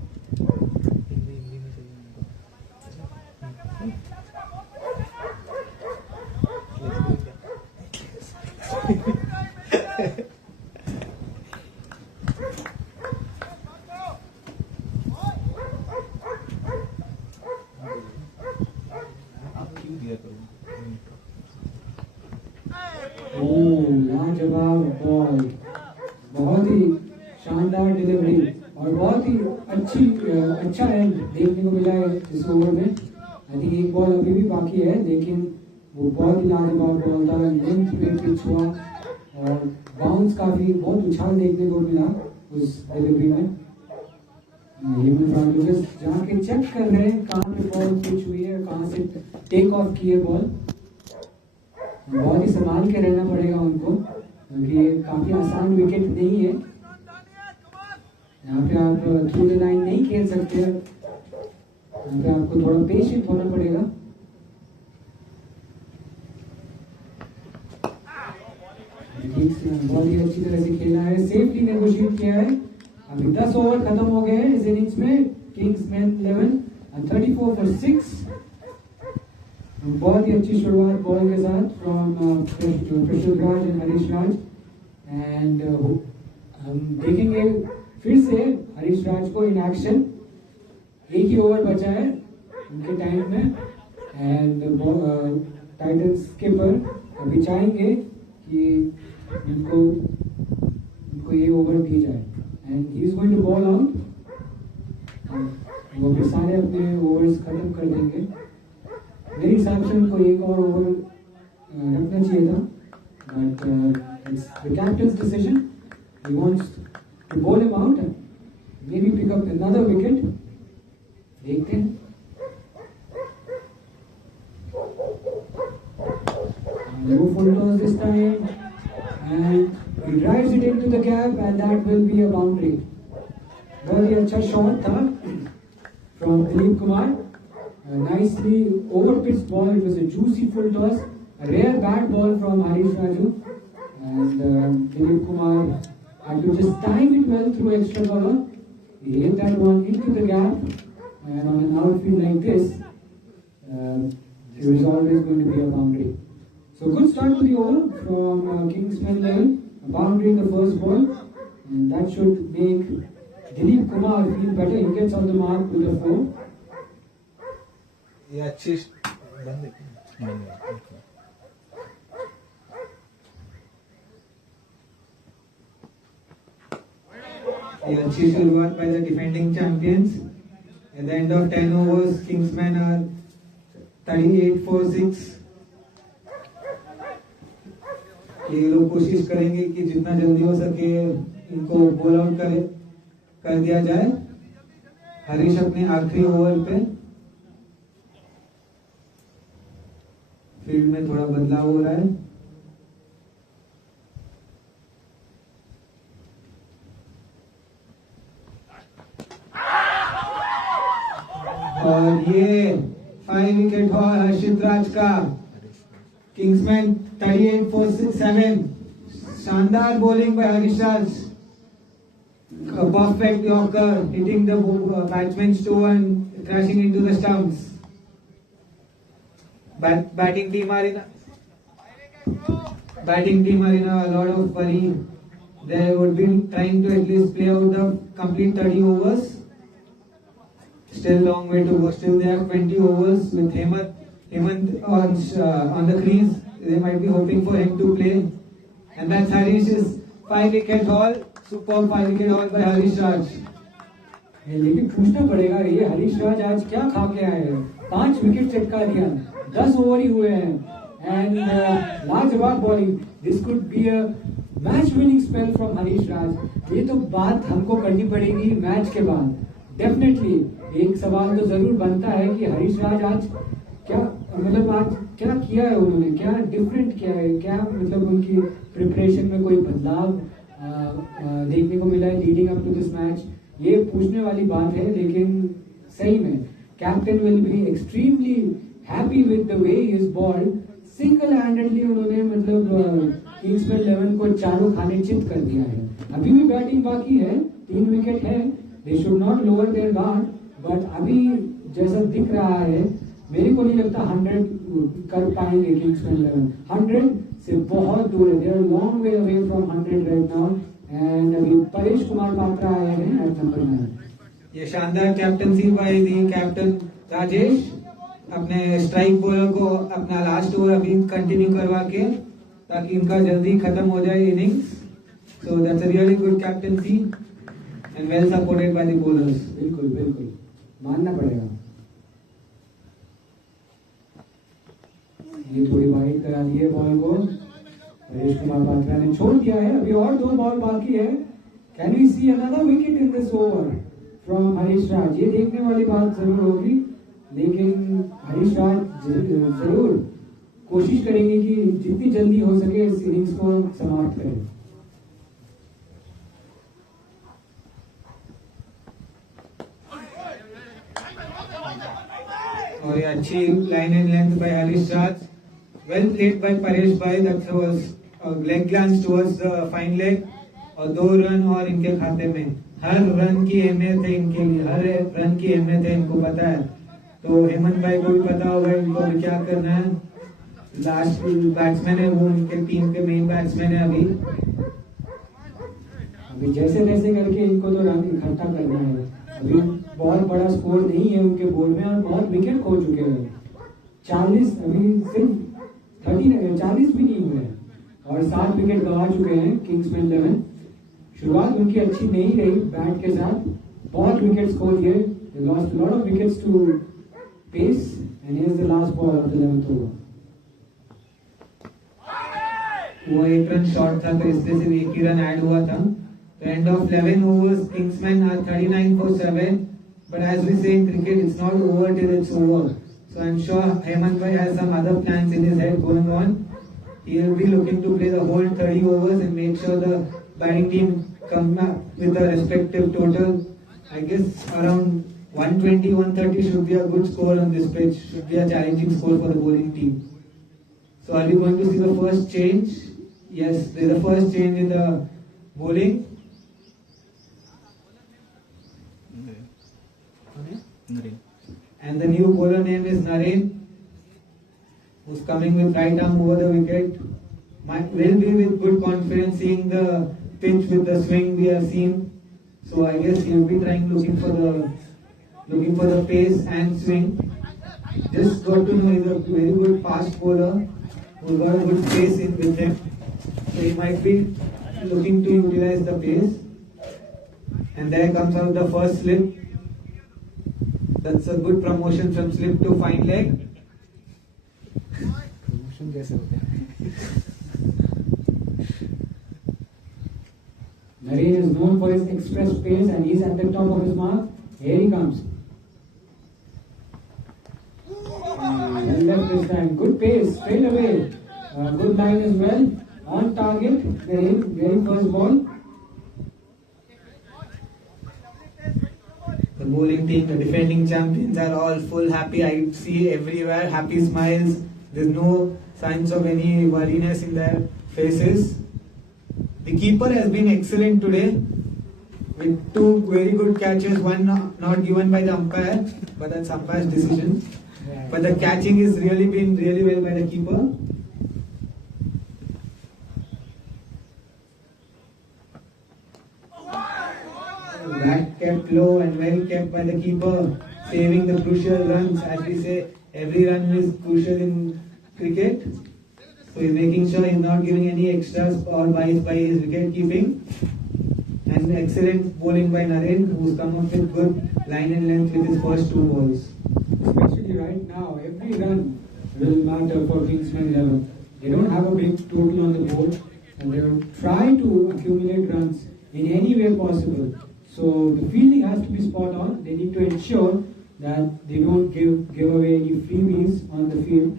लाजवाब ball, बहुत ही शानदार delivery और बहुत ही अच्छा and देखने को मिला है इस ओवर में। आई थिंक एक बॉल अभी भी बाकी है, लेकिन वो बहुत ही लाजवाब बॉल था, लेंथ पे पिच हुआ और बाउंस काफी बहुत उछाल देखने को मिला उस डिलीवरी में। जस्ट जाके चेक कर रहे हैं कहाँ पे बॉल पिच हुई है, कहाँ से टेक ऑफ की है बॉल। बहुत ही संभाल के रहना पड़ेगा उनको, क्योंकि काफी आसान विकेट नहीं है। यहाँ पे आप थ्रू द लाइन नहीं खेल सकते, यहाँ पे आपको थोड़ा पेशेंट होना पड़ेगा। बहुत ही अच्छी तरह से खेला है, सेफली नेगोशिएट किया है। अभी 10 ओवर खत्म हो गए हैं इस इनिंग्स में। Kingsman 11 and 34 for 6। बहुत ही अच्छी शुरुआत बॉल के साथ from Prashuddh Raj and Harish Raj. And हम देखेंगे फिर से हरीश राज को इन एक्शन। एक ही ओवर बचा है उनके टाइम में एंड टाइटंस स्किपर अभी चाहेंगे कि इनको ये ओवर दी जाए and he is going to bowl out. वो भी सारे अपने ओवर्स खत्म कर देंगे। मेरे हिसाब से उनको एक और ओवर रखना चाहिए था, but it's the captain's decision. He wants to bowl him out, maybe pick up another wicket. देखते हैं। No full toss this time, and he drives it into the gap, and that will be a boundary. बहुत ही अच्छा shot था from Dilip Kumar. Nicely over-pitched ball. It was a juicy full toss. A rare bad ball from Harish Raju. And Dilip Kumar had to just time it well through extra cover. He hit that one into the gap. And on an outfield like this, it was always going to be a boundary. So good start to the over from KingsMen level. A boundary in the first ball. And that should make Dilip Kumar feel better. He gets on the mark with a 4. ये अच्छी बंद है। ये अच्छी शुरुआत by the defending champions. At the end of 10 overs, Kingsmen are 38 for 6. ये लोग कोशिश करेंगे कि जितना जल्दी हो सके इनको बॉल आउट कर दिया जाए। हरीश अपने आखिरी ओवर पे। फील्ड में थोड़ा बदलाव हो रहा है। और ये 5 विकेट हुआ हर्षित राज का। Kingsman 38 for 7। शानदार bowling bye Harish Raj. Perfect yorker hitting the batsman's toe and crashing into the stumps. Batting team are in a lot of worry. They would be trying to at least play out the complete 30 overs. Still long way to go. Still they have 20 overs with Hemant on the crease. They might be hoping for him to play. And that's Harish's 5 wicket haul. Superb 5 wicket haul by Harish Raj. लेकिन पूछना पड़ेगा ये हरीश राज आज क्या खा के आए हैं। 5 विकेट चटका दिया, 10 ओवर ही हुए हैं एंड लाजवाब bowling. This could be a match winning spell from Harish Raj. ये तो बात हमको करनी पड़ेगी मैच के बाद। डेफिनेटली एक सवाल तो जरूर बनता है कि हरीश राज आज क्या आज क्या किया है उन्होंने, क्या डिफरेंट किया है, क्या उनकी प्रिपरेशन में कोई बदलाव देखने को मिला है leading up to this match. ये पूछने वाली बात है, लेकिन सही में captain will be extremely happy with the way he is bowled. Single handedly उन्होंने मतलब किंग्समैन 11 को चारों खाने चित कर दिया है. अभी भी बैटिंग बाकी है, 3 विकेट है. They should not lower their guard, but अभी जैसा दिख रहा है मेरे को नहीं लगता 100 कर पाएंगे किंग्समैन 11. 100 से बहुत दूर है. They are long way away from 100 right now. And अभी परेश कुमार पात्रा आए हैं एट नंबर 9. ये शानदार captaincy by the captain Rajesh. अपने स्ट्राइक बॉलर को अपना लास्ट ओवर अभी कंटिन्यू करवा के ताकि इनका जल्दी खत्म हो जाए innings. So that's a really good captaincy and well supported by the bowlers. बिल्कुल बिल्कुल मानना पड़ेगा. ये थोड़ी वाइड करा दी है बॉल को. परेश कुमार पात्रा ने छोड़ दिया है. अभी और 2 बॉल बाकी है. Can we see another wicket in this over from Harish Raj? ये देखने वाली बात जरूर होगी, लेकिन हरीश राज जरूर कोशिश करेंगे कि जितनी जल्दी हो सके इस इनिंग्स को समाप्त करें. और ये अच्छी line and length by Harish Raj. Well played by Paresh भाई. That was leg glance towards the fine leg. और 2 रन और इनके खाते में. हर रन की अहमियत है इनके लिए, हर रन की अहमियत है इनको पता है. तो हेमंत भाई को भी पता होगा इनको अभी क्या करना है. लास्ट बैट्समैन है वो, उनके टीम के मेन बैट्समैन है. अभी जैसे तैसे करके इनको तो रन इकट्ठा करना है. अभी बहुत बड़ा स्कोर नहीं है उनके बोर्ड में और बहुत विकेट खो चुके हैं. 40 अभी सिर्फ 40 भी नहीं हुए और 7 विकेट गंवा चुके हैं किंग्समैन 11. शुरुआत उनकी अच्छी नहीं रही बैट के साथ. बहुत विकेट्स खो दिए. They lost a lot of wickets to pace and here's the last ball of the 11th over. वो 1 रन शॉर्ट था तो इससे सिर्फ 1 ही रन ऐड हुआ था. तो end of 11 overs, Kingsmen are 39 for 7. But as we say in cricket, it's not over till it's over. So I'm sure Hemant Bhai has some other plans in his head going on. He will be looking to play the whole 30 overs and make sure the batting team come up with a respective total. I guess around 120, 130 should be a good score on this pitch. Should be a challenging score for the bowling team. So are we going to see the first change? Yes, there is the first change in the bowling. Nareen. And the new bowler name is Nareen, who's coming with right arm over the wicket. Will be with good confidence, seeing the pitch with the swing we have seen. So I guess he'll be looking for the pace and swing. Just got to know he's a very good fast bowler who's got a good pace in with him. So he might be looking to utilize the pace. And there comes out the first slip. That's a good promotion from slip to fine leg. Promotion कैसे होता है? Nareen is known for his express pace and he's at the top of his mark. Here he comes. And left this time. Good pace, straight away. Good line as well. On target. Very first ball. The bowling team, the defending champions are all full happy. I see everywhere happy smiles. There's no signs of any worriness in their faces. The keeper has been excellent today with 2 very good catches, one not given by the umpire, but that's umpire's decision. But the catching is been really well by the keeper. That kept low and well kept by the keeper, saving the crucial runs. As we say, every run is crucial in cricket. So he's making sure he's not giving any extras or bias by his wicket keeping. And excellent bowling by Nareen, who's come up with good line and length with his first 2 balls. Especially right now, every run will matter for Kingsmen 11. They don't have a big total on the board and they will try to accumulate runs in any way possible. So the fielding has to be spot on. They need to ensure that they don't give away any freebies on the field.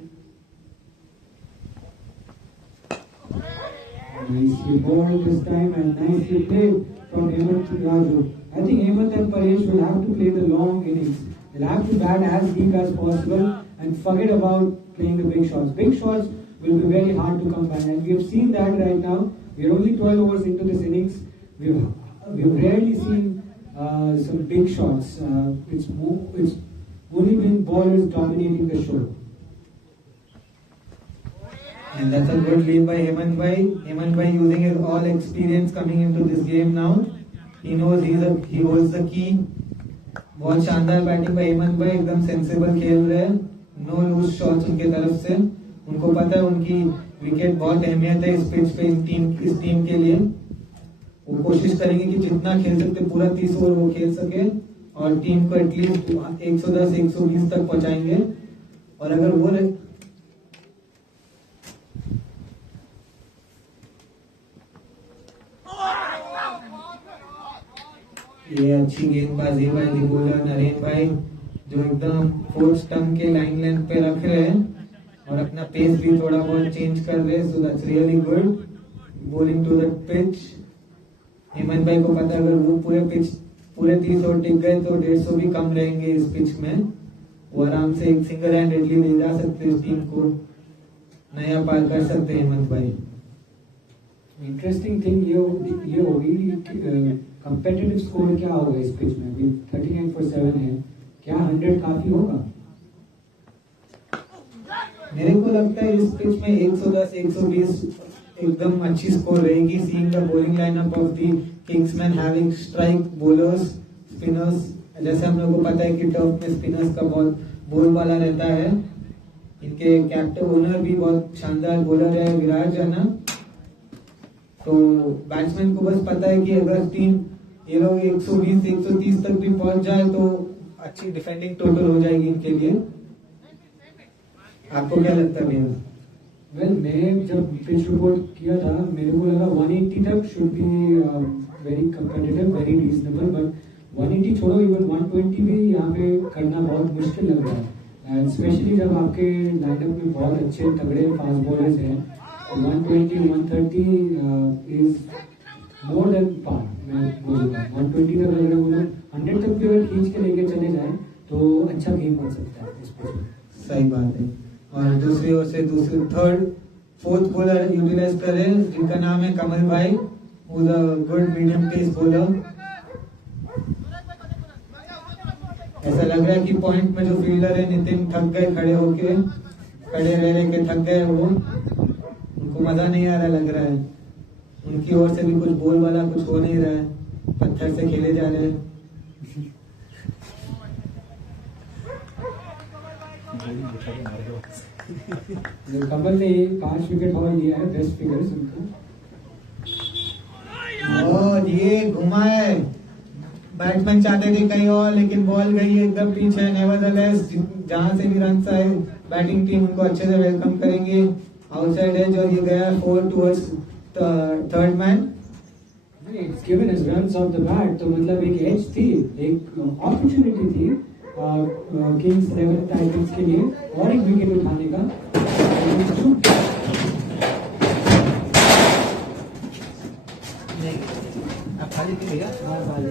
Nicely bowled this time and nicely played from Hemant Raju. I think Hemant and Paresh will have to play the long innings. They'll have to bat as deep as possible and forget about playing the big shots. Big shots will be very hard to come by, and we have seen that right now. We are only 12 overs into this innings. We've rarely seen some big shots. It's only been bowlers dominating the show. And that's a good lead by Hemant Bhai. Hemant Bhai using his all experience coming into this game now. He knows he holds the key. बहुत शानदार batting by Hemant भाई, एकदम sensible खेल रहे हैं. No loose shots उनके तरफ से. उनको पता है उनकी विकेट बहुत अहमियत है इस पिच पे इस टीम के लिए. वो कोशिश करेंगे कि जितना खेल सकते पूरा 30 ओवर वो खेल सके और टीम को एटलीस्ट 110-120 तक पहुंचाएंगे. और अगर वो ये अच्छी गेंदबाजी भाई दिबोलर नरेन भाई जो एकदम 4 स्टंप के लाइन लेंथ पे रख रहे हैं और अपना पेस भी थोड़ा बहुत चेंज कर रहे हैं. So that's really good bowling to the pitch. Hemant भाई को पता है अगर वो पूरे 30 ओवर टिक गए तो 150 भी कम रहेंगे इस पिच में. वो आराम से एक सिंगल हैंडेडली ले जा सकते हैं इस टीम को, नया पार कर सकते हैं हेमंत भाई. इंटरेस्टिंग थिंग ये होगी कंपेटिटिव स्कोर क्या होगा इस पिच में. अभी 39 for 7 है. क्या 100 काफी होगा? मेरे को लगता है इस पिच में 110-120 एकदम अच्छी स्कोर रहेगी. Seeing the bowling lineup of the Kingsman having strike bowlers spinners. जैसे हम लोगों को पता है कि टर्फ में स्पिनर्स का बहुत बोलबाला रहता है. इनके कैप्टन ओनर भी बहुत शानदार बॉलर है विराज है ना. तो बैट्समैन को बस पता है कि अगर टीम ये लोग 120-130 तक भी पहुंच जाए तो अच्छी डिफेंडिंग टोटल हो जाएगी इनके लिए. आपको क्या लगता है भैया? वेल मैंने जब पिच रिपोर्ट किया था मेरे को लगा 180 तक should be very competitive very reasonable. But 180 छोड़ो इवन 120 भी यहाँ पे करना बहुत मुश्किल लग रहा है. स्पेशली जब आपके लाइनअप में बहुत अच्छे तगड़े फास्ट बॉलर्स हैं. 120-130 is more than par. मैं बोलूँगा 120 तक अगर वो 100 तक भी अगर खींच के लेके चले जाएं तो अच्छा गेम बन सकता है इस पे. सही बात है. और दूसरी ओर से फोर्थ बॉलर यूटिलाइज करें जिनका नाम है कमल भाई, who is a good medium pace bowler. ऐसा लग रहा है कि पॉइंट में जो फील्डर है नितिन थक गए खड़े रह के थक गए. वो उनको मजा नहीं आ रहा लग रहा है. उनकी ओर से भी कुछ बोल वाला कुछ हो नहीं रहा है. पत्थर से खेले जा रहे हैं. कमल ने 5 विकेट और लिया है. बेस्ट फिगर्स उनका. और ये घुमा है. बैट्समैन चाहते थे कहीं और लेकिन बॉल गई एकदम पीछे. नेवरदलेस जहां से भी रन आए बैटिंग टीम उनको अच्छे से वेलकम करेंगे. आउटसाइड एज और ये गया 4 towards third man. It's given as runs off the bat. तो मतलब एक एज थी, एक अपॉर्चुनिटी थी किंग्स 11 टाइटंस के लिए और एक विकेट उठाने का. आप खाली थी भैया? हाँ खाली.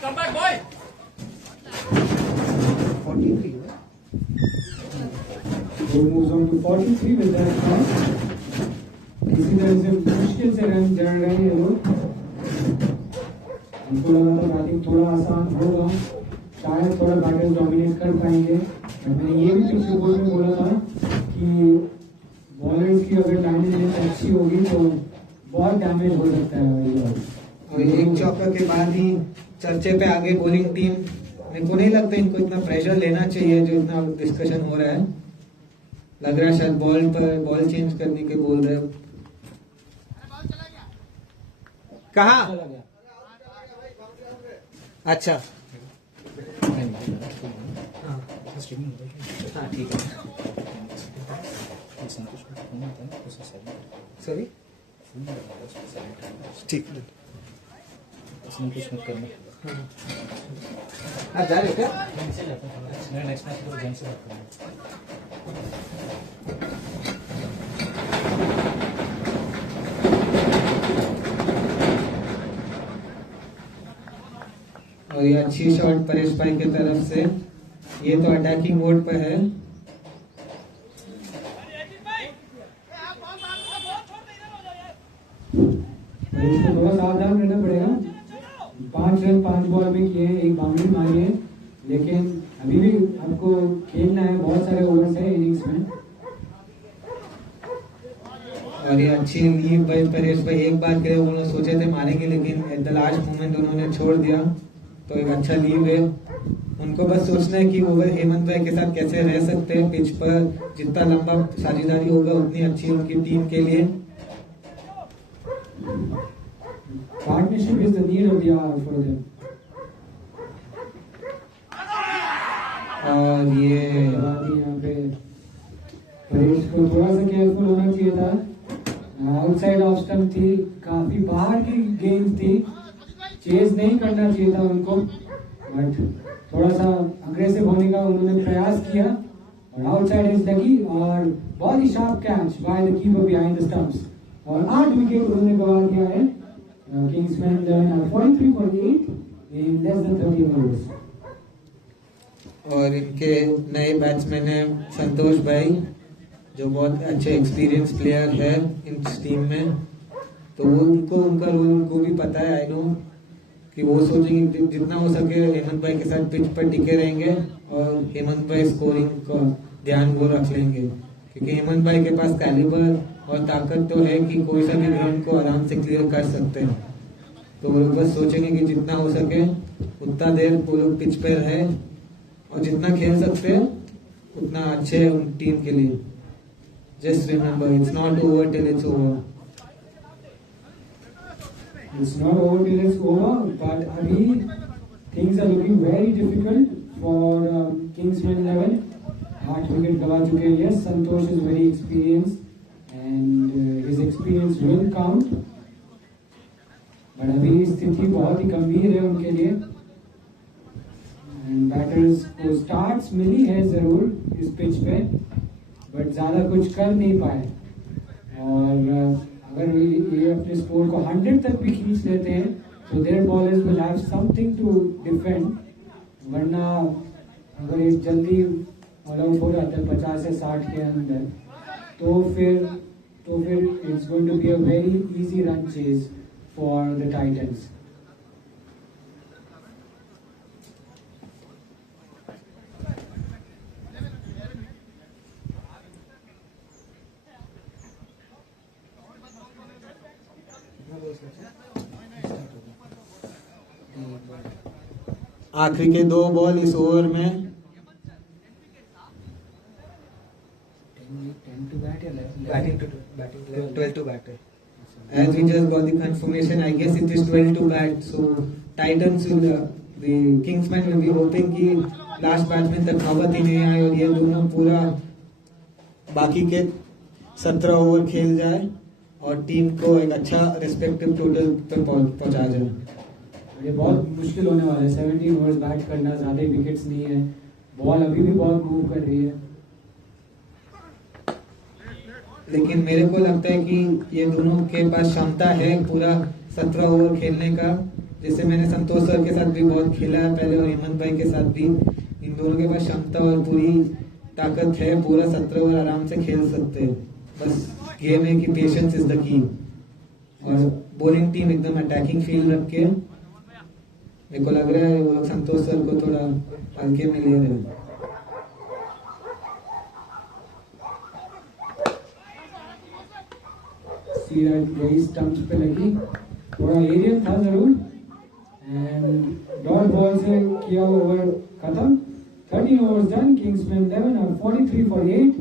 Come back, boy! 43. He moves on to 43 with that shot. किसी तरह से मुश्किल से रन जड़ रहे हैं लोग. हमको लगा था बैटिंग थोड़ा आसान होगा, शायद थोड़ा बैटर्स डोमिनेट कर पाएंगे. मैंने ये भी पिच रिपोर्ट में बोला था कि बॉलर्स की अगर लाइनिंग अच्छी होगी तो बहुत डैमेज हो सकता है. और एक चौका के बाद ही चर्चे पे आगे बॉलिंग टीम. मेरे को नहीं लगता इनको इतना प्रेशर लेना चाहिए जो इतना डिस्कशन हो रहा है. लग रहा है शायद बॉल चेंज करने के बोल रहे हो. कहा? अच्छा हाँ ठीक है. सॉरी ठीक है. कुछ मत करना. आप जा रहे हो क्या? मैं नेक्स्ट मैच को जैन से बात करूँगा. और ये अच्छी शॉट परेश भाई की तरफ से। ये तो अटैकिंग मोड पे है। इसको थोड़ा सावधान रहना पड़ेगा। 5 रन 5 बॉल में किए, एक बाउंड्री मारी है, लेकिन अभी भी आपको खेलना है, बहुत सारे ओवर्स है इनिंग्स में। और ये अच्छी लीव भाई परेश भाई, एक बार के लिए उन्होंने सोचे थे मारेंगे, लेकिन एट द लास्ट मोमेंट उन्होंने छोड़ दिया, तो एक अच्छा लीव है। उनको बस सोचना है कि ओवर हेमंत भाई के साथ कैसे रह सकते हैं पिच पर। जितना लंबा साझेदारी होगा उतनी अच्छी उनकी टीम के लिए। Partnership is the need of the hour for them. और ये यहाँ पे परेश को थोड़ा सा केयरफुल होना चाहिए था। आउटसाइड ऑफ स्टंप थी, काफी बाहर की गेंद थी, चेज नहीं करना चाहिए था उनको, बट थोड़ा सा अग्रेसिव होने का उन्होंने प्रयास किया और आउटसाइड एज लगी और बहुत ही sharp catch by the keeper behind the stumps और 8 विकेट उन्होंने गवा दिया है। Kingsmen 43 for 8 in less than 30 overs. और इनके नए बैट्समैन है संतोष भाई, जो बहुत अच्छे एक्सपीरियंस प्लेयर है इन टीम में। तो वो उनका रोल उनको भी पता है। आई नो कि वो सोचेंगे जितना हो सके हेमंत भाई के साथ पिच पर टिके रहेंगे और हेमंत भाई स्कोरिंग का ध्यान वो रख लेंगे, क्योंकि हेमंत भाई के पास कैलिबर और ताकत तो है कि कोई सा भी ग्राउंड को आराम से क्लियर कर सकते हैं। तो वो लोग बस सोचेंगे कि जितना हो सके उतना देर वो लोग पिच पर रहे और जितना खेल सकते हैं उतना अच्छे है उन टीम के लिए। Just remember, it's not over till it's over. It's not over till it's over, but अभी things are looking very difficult for Kingsmen 11. 8 wicket गवा चुके हैं। Yes, Santosh is very experienced and his experience will count. but अभी स्थिति बहुत ही गंभीर है उनके लिए। And बैटर्स को स्टार्ट्स मिली है जरूर इस पिच पे, बट ज्यादा कुछ कर नहीं पाए। और अगर ये अपने स्कोर को 100 तक भी खींच लेते हैं तो their bowlers will have something to defend, वरना अगर ये जल्दी ऑल आउट हो जाता है 50 से 60 के अंदर तो फिर it's going to be a very easy run chase for the Titans. आखिरी के 2 बॉल इस ओवर में। 12 to bat. As we just got the confirmation, I guess it is 12 to bat. So Titans will, the Kingsmen will be hoping कि last batsman तक नौबत ही नहीं आए और ये दोनों पूरा बाकी के 17 ओवर खेल जाए और टीम को एक अच्छा रिस्पेक्टिव टोटल पे पहुंचा जाए। ये बहुत मुश्किल होने वाला है। 17 ओवर्स बैट करना, ज्यादा विकेट्स नहीं है, बॉल अभी भी बहुत मूव कर रही है। लेकिन मेरे को लगता है कि ये दोनों के पास क्षमता है पूरा 17 ओवर खेलने का। जैसे मैंने संतोष सर के साथ भी बहुत खेला है पहले और हेमंत भाई के साथ भी। इन दोनों के पास क्षमता और पूरी ताकत है, पूरा 17 ओवर आराम से खेल सकते हैं। बस गेम है कि पेशेंस इज द की। और बॉलिंग टीम एकदम अटैकिंग फील्ड रख के, मेरे को लग रहा है वो लोग संतोष सर को थोड़ा हल्के में ले रहे हैं। सीधा यही स्टंप्स पे लगी, थोड़ा एरियल था जरूर एंड डॉट बॉल से किया ओवर खत्म। 13 ओवर्स डन, किंग्समैन 11 और 43 for 8।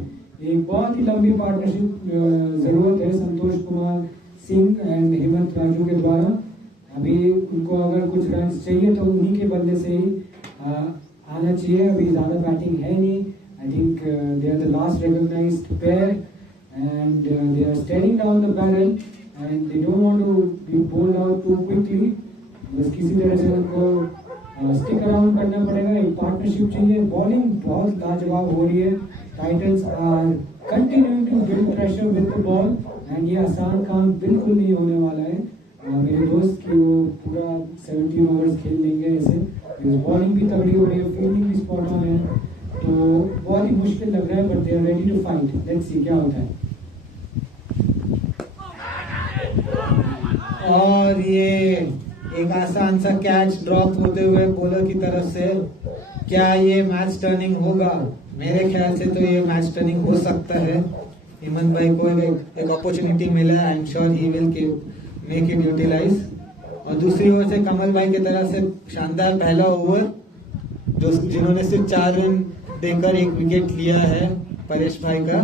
एक बहुत ही लंबी पार्टनरशिप जरूरत है संतोष कुमार सिंह एंड हेमंत राजू के द्वारा। अभी उनको अगर कुछ रन चाहिए तो उन्हीं के बदले से ही आना चाहिए। अभी ज्यादा बैटिंग है नहीं। I think they are the last recognised pair and they are staring down the barrel and they don't want to be bowled out too quickly। बस किसी तरह से उनको स्टिक अराउंड करना पड़ेगा। एक पार्टनरशिप चाहिए। बॉलिंग बहुत लाजवाब हो रही है। Titans are continuing to build pressure with the ball and ये आसान काम बिल्कुल नहीं होने वाला है मेरे दोस्त कि वो पूरा 17 ओवर्स खेल लेंगे ऐसे। बॉलिंग भी तगड़ी हो रही है, फील्डिंग भी स्पॉट ऑन है, तो बहुत ही मुश्किल लग रहा है, but they are ready to fight. Let's see क्या होता है. और ये एक आसान सा कैच ड्रॉप होते हुए बॉलर की तरफ से. क्या ये मैच टर्निंग होगा? मेरे ख्याल से तो ये मैच टर्निंग हो सकता है. हेमंत भाई को एक अपॉर्चुनिटी मिला है. I am sure he will make it utilise. और दूसरी ओर से कमल भाई की तरफ से शानदार पहला ओवर, जिन्होंने सिर्फ 4 रन देकर एक विकेट लिया है, परेश भाई का.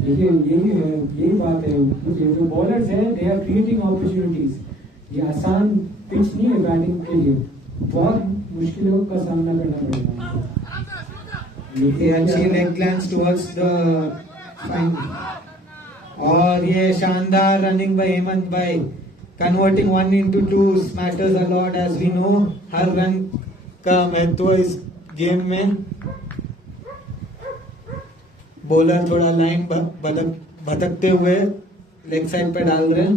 देखिए यही बात है, ये जो बॉलर्स हैं दे आर क्रिएटिंग अपॉर्चुनिटीज. ये आसान पिच नहीं है बैटिंग के लिए, बहुत मुश्किलों का सामना करना पड़ेगा. ये अच्छी leg glance towards the fine. और ये शानदार रनिंग बाय हेमंत भाई. Converting 1 into 2 matters a lot, as we know. हर रन का महत्व इस गेम में. बॉलर थोड़ा लाइन भटकते हुए लेग साइड पे डाल रहे हैं.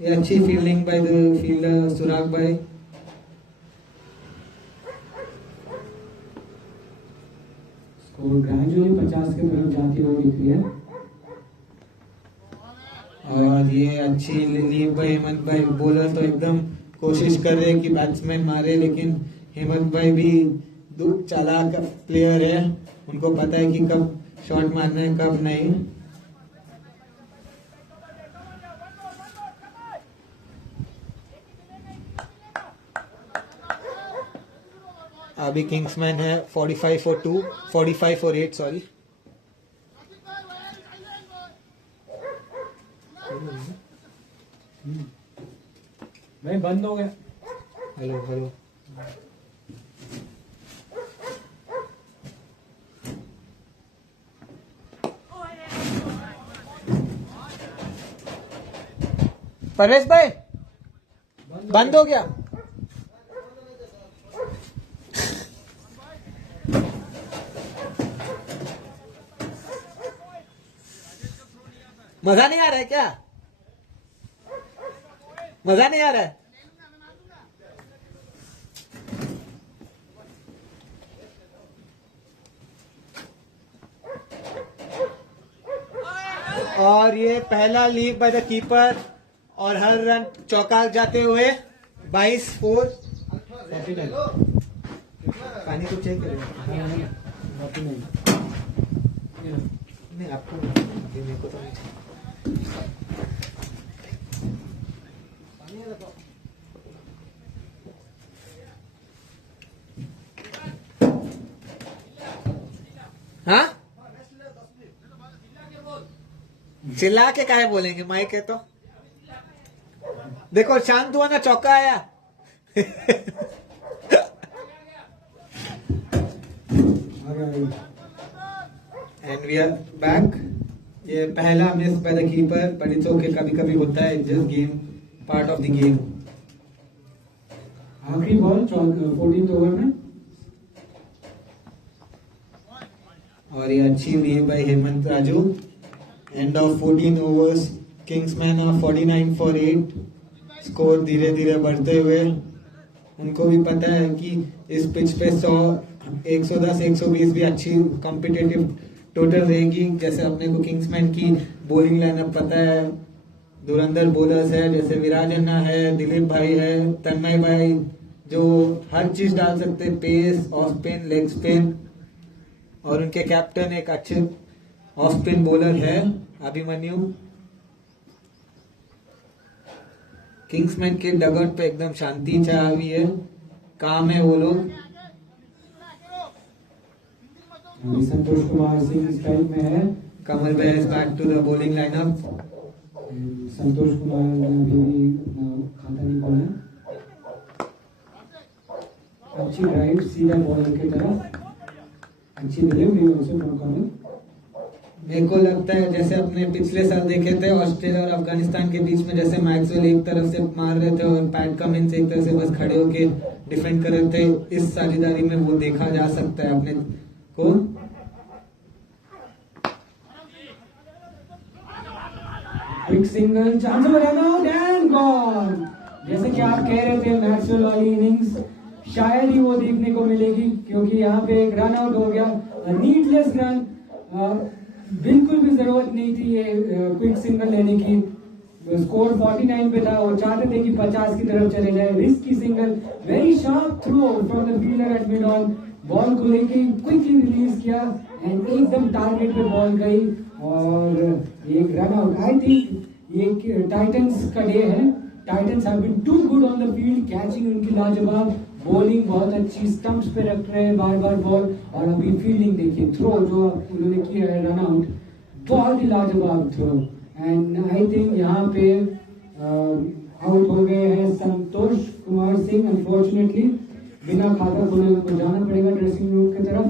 ये अच्छी फील्डिंग बाय द फील्डर सुराग भाई. स्कोर ग्रेजुअली 50 की तरफ जाती हुई दिख रही है. और ये अच्छी लीव बाय हेमंत भाई. बॉलर तो एकदम कोशिश कर रहे हैं कि बैट्समैन मारे, लेकिन हेमंत भाई भी चालाक प्लेयर है. उनको पता है कि कब शॉट मारना है कब नहीं. अभी किंग्समैन है 45 for 2, 45 for 8 सॉरी. भाई बंद हो गया. Hello hello. परेश भाई बंद हो गया. मजा नहीं आ रहा है क्या? मजा नहीं आ रहा है? और ये पहला लीव बाय द कीपर और हर रन चौका जाते हुए 22-4. पानी को चेक करें. नहीं आपको मेरे को तो नहीं चाहिए. हाँ चिल्ला के काहे बोलेंगे? माइक है तो देखो. शांत हुआ ना, चौका आया. And we are back. ये पहला miss by the keeper, but it's okay. कभी कभी होता है, just game, part of the game. आखिरी बॉल 14th ओवर में. और ये अच्छी leave by Hemant Raju. End of 14 overs. Kingsmen of 49 for 8. Score धीरे धीरे बढ़ते हुए. उनको भी पता है कि इस पिच पे 110 120 भी अच्छी कॉम्पिटिटिव टोटल रहेगी. जैसे अपने को किंग्समैन की बॉलिंग लाइनअप पता है. धुरंधर बॉलर्स है, जैसे विराज अन्ना है, दिलीप भाई है, तन्मय भाई, जो हर चीज डाल सकते हैं. Pace, off spin, leg spin. और उनके कैप्टन एक अच्छे ऑफ स्पिन बॉलर है, अभिमन्यु. किंग्समैन के डगआउट पे एकदम शांति छा हुई है. काम है वो लोग. संतोष कुमार सिंह स्ट्राइक में है. कमल भाई is back to the bowling lineup. Santosh Kumar ने अभी भी खाता नहीं खोला. अच्छी ड्राइव सीधा बॉलर की तरफ. अच्छी डिलीवरी उसे कमल. मेरे को लगता है जैसे अपने पिछले साल देखे थे ऑस्ट्रेलिया और अफगानिस्तान के बीच में, जैसे मैक्सवेल एक तरफ से मार रहे थे और पैट कमिंस एक तरफ से बस खड़े होके डिफेंड कर रहे थे. इस साझेदारी में वो देखा जा सकता है अपने को. Quick single, chance of a run out and gone. जैसे कि आप कह रहे थे मैक्सवेल वाली इनिंग्स शायद ही वो देखने को मिलेगी, क्योंकि यहाँ पे एक रन आउट हो गया, नीडलेस रन, बिल्कुल भी जरूरत नहीं थी ये क्विक सिंगल लेने की। स्कोर 49 पे था, वो चाहते थे कि 50 की तरफ चले जाए। Risky single, very sharp throw from the fielder at mid on, ball को लेके क्विकली रिलीज किया एंड एकदम टारगेट पे बॉल गई और एक रन आउट। आई थिंक ये टाइटंस का डे है। Titans have been too good on the field, catching उनकी लाजवाब, बॉलिंग बहुत अच्छी, स्टंप्स पे रख रहे हैं बार बार बॉल, और अभी फील्डिंग देखिए, थ्रो जो उन्होंने किया है रन आउट, बहुत ही लाजवाब थ्रो। एंड आई थिंक यहाँ पे आउट हो गए हैं संतोष कुमार सिंह, अनफॉर्चुनेटली बिना खाता खोले उनको जाना पड़ेगा ड्रेसिंग रूम की तरफ।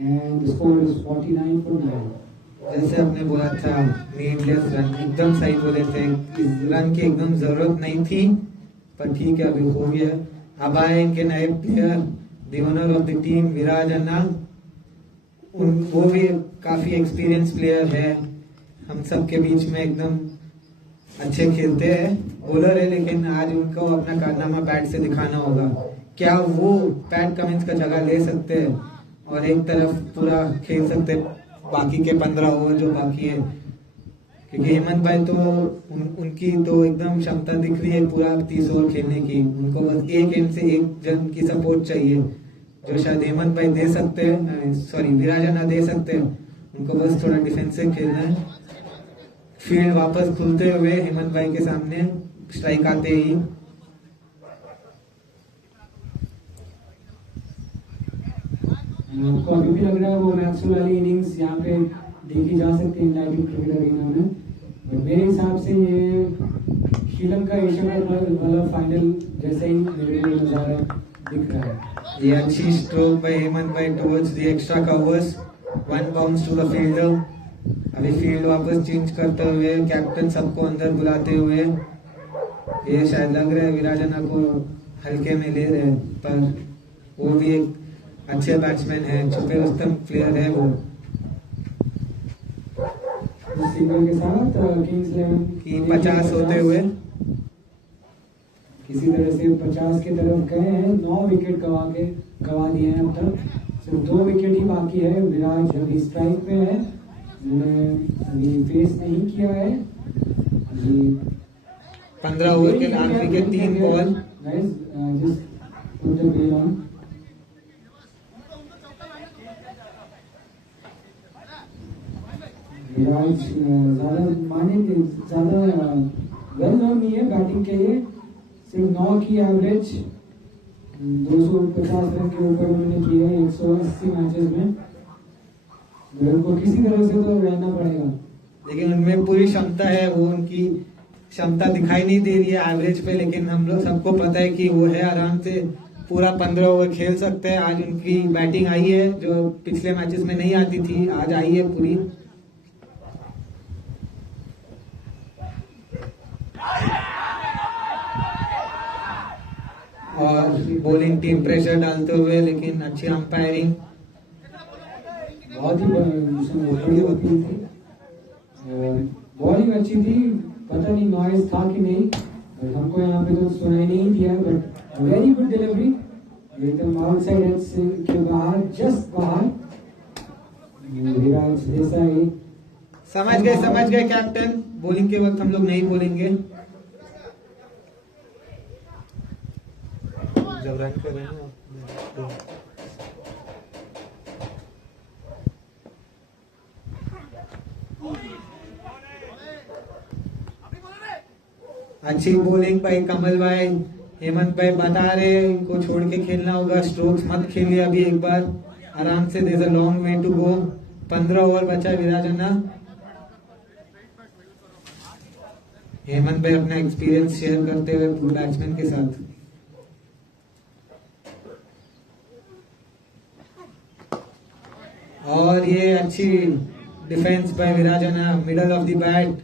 And score is 49 for 9। जैसे आपने बोला था नीडलेस रन, एकदम सही बोले थे, इस रन की एकदम जरूरत नहीं थी, पर ठीक है अभी हो गया। अब आए इनके नए player, the owner of the team Viraj अन्ना, वो भी काफी एक्सपीरियंस प्लेयर है, हम सब के बीच में एकदम अच्छे खेलते हैं, बॉलर है, लेकिन आज उनको अपना कारनामा बैट से दिखाना होगा। क्या वो पैट कमिंस का जगह ले सकते हैं और एक तरफ पूरा खेल सकते हैं बाकी के 15 ओवर जो बाकी है, क्योंकि हेमंत भाई तो उनकी तो एकदम क्षमता दिख रही है पूरा 30 ओवर खेलने की। उनको बस एक एंड से एक जन की सपोर्ट चाहिए, जो शायद हेमंत भाई दे सकते हैं, सॉरी विराज अन्ना दे सकते हैं। उनको बस थोड़ा डिफेंसिव खेलना है, फील्ड वापस खुलते हुए हेमंत भाई के सामने स्ट्राइक आते ही। आपको अभी भी लग रहा है वो मैक्सवेल वाली इनिंग्स यहाँ पे देखी जा सकती है लाइव क्रिकेट अरीना में, बट मेरे हिसाब से ये श्रीलंका एशिया कप वाला फाइनल जैसे ही मेरे लिए नजारा दिख रहा है। ये अच्छी स्ट्रोक बाय हेमंत भाई towards the extra covers, 1 bounce to the fielder. अभी फील्ड वापस चेंज करते हुए कैप्टन सबको अंदर बुलाते हुए, ये शायद लग रहा है विराज अन्ना को हल्के में ले रहे हैं, पर वो भी एक अच्छे बैट्समैन है, छुपे रुस्तम प्लेयर है वो। सिंगल के साथ किंग्स 11 की 50 होते हुए किसी तरह से 50 की तरफ गए हैं। 9 विकेट गवा दिए हैं अब तक, सिर्फ 2 विकेट ही बाकी है। विराज अभी स्ट्राइक पे है, उन्होंने अभी फेस नहीं किया है अभी। 15 ओवर के आखिरी के 3 बॉल। विराज ज्यादा वेल नोन नहीं है बैटिंग के लिए, सिर्फ 9 की एवरेज, 250 रन के ऊपर उन्होंने किए हैं 180 मैचेस में। उनको किसी तरह से तो रहना पड़ेगा, लेकिन उनमें पूरी क्षमता है, वो उनकी क्षमता दिखाई नहीं दे रही है एवरेज पे, लेकिन हम लोग सबको पता है कि वो है, आराम से पूरा 15 ओवर खेल सकते हैं। आज उनकी बैटिंग आई है जो पिछले मैचेस में नहीं आती थी, आज आई है पूरी। और बॉलिंग टीम प्रेशर डालते हुए, लेकिन अच्छी अंपायरिंग, बहुत ही बड़ी होती थी, बॉलिंग अच्छी थी, पता नहीं नॉइज था कि नहीं, बट हमको यहाँ पे तो सुनाई नहीं दिया, बट वेरी गुड डिलीवरी, एकदम आउटसाइड एज के बाहर, जस्ट बाहर। विराज देसाई समझ गए कैप्टन, बॉलिंग के वक्त हम लोग नहीं बोलेंगे। जब रन कर रहे हैं अच्छी बॉलिंग भाई कमल भाई, हेमंत भाई बता रहे हैं इनको छोड़ के खेलना होगा, स्ट्रोक्स मत खेलिए अभी, एक बार आराम से, there is a long way to go. 15 over बचा विराज अन्ना। हेमंत भाई अपना एक्सपीरियंस शेयर करते हुए बैट्समैन के साथ। और ये अच्छी defence bye Viraj Anna, middle of the bat,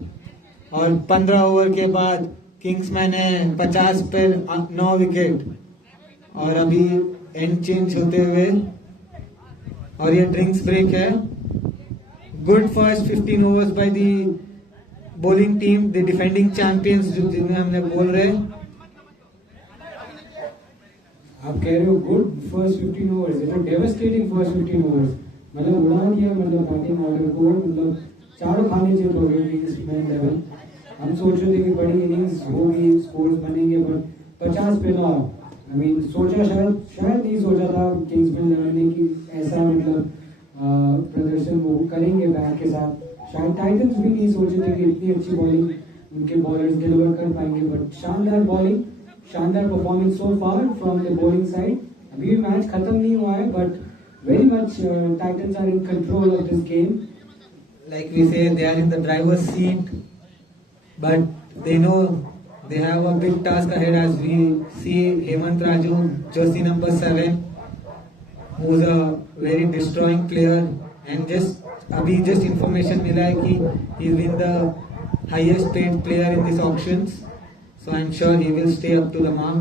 और 15 ओवर के बाद किंग्समैन है 50 पे 9 विकेट, और अभी एंड चेंज होते हुए, और ये ड्रिंक्स ब्रेक है। Good first 15 overs by the bowling team, the defending champions जिन्हें हमने बोल रहे, आप कह रहे हो good first 15 overs, it devastating first 15 overs, मतलब उड़ा दिया मतलब बैटिंग ऑर्डर को, मतलब चारों खाने चेंज हो गए किंग्समैन लेवल। हम सोच रहे थे कि बड़ी इनिंग्स होगी, स्कोर्स बनेंगे, बट 50 पे ना, आई मीन सोचा शायद नहीं सोचा था किंग्समैन लेवल ने कि ऐसा मतलब प्रदर्शन वो करेंगे बैट के साथ। शायद टाइटंस भी नहीं सोचे थे कि इतनी अच्छी बॉलिंग उनके बॉलर्स डिलीवर कर पाएंगे, बट शानदार बॉलिंग, शानदार performance so far from the bowling side. अभी भी मैच खत्म नहीं हुआ है, but very much Titans are in control of this game. Like we say, they are in the driver's seat, but they know they have a big task ahead. As we see Hemant Raju, jersey number 7, who's a very destroying player, and just information मिला है कि he's been the highest paid player in these auctions, so I'm sure he will stay up to the mark.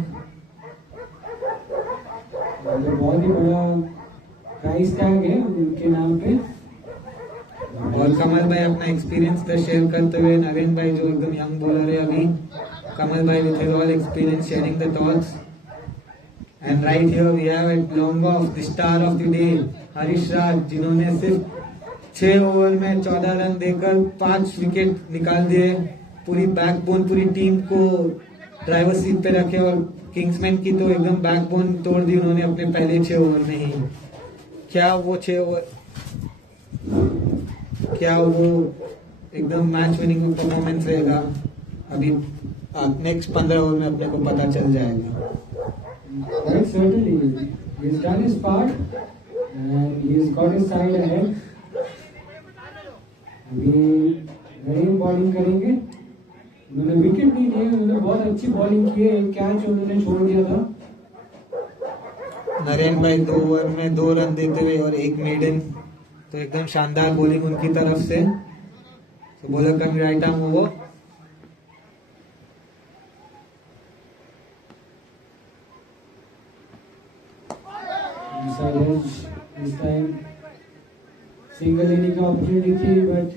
ये बहुत ही बड़ा price tag है उनके नाम पे। और कमल भाई अपना एक्सपीरियंस शेयर करते हुए, नरेन भाई जो एकदम यंग बॉलर है अभी, कमल भाई with his all experience sharing the thoughts. And right here we have at long off the star of the day Harish Raj, जिन्होंने सिर्फ 6 ओवर में 14 रन देकर 5 विकेट निकाल दिए, पूरी बैकबोन पूरी टीम को ड्राइवर सीट पे रखे, और किंग्समैन की तो एकदम बैकबोन तोड़ दी उन्होंने अपने पहले 6 ओवर में ही। क्या वो 6 ओवर, क्या वो एकदम मैच विनिंग परफॉर्मेंस रहेगा, अभी नेक्स्ट 15 ओवर में अपने को पता चल जाएगा। Quite certainly, he's done his part and he's got his side ahead. अभी बेहतरीन बॉलिंग करेंगे, उन्होंने विकेट नहीं लिए, उन्होंने बहुत अच्छी बॉलिंग की है, एक कैच उन्होंने छोड़ दिया था। नरेन भाई 2 ओवर में 2 रन देते हुए और 1 मेडन, तो एकदम शानदार बॉलिंग उनकी तरफ से। तो bowler coming right arm over, इस टाइम सिंगल लेने की अपॉर्चुनिटी थी, बट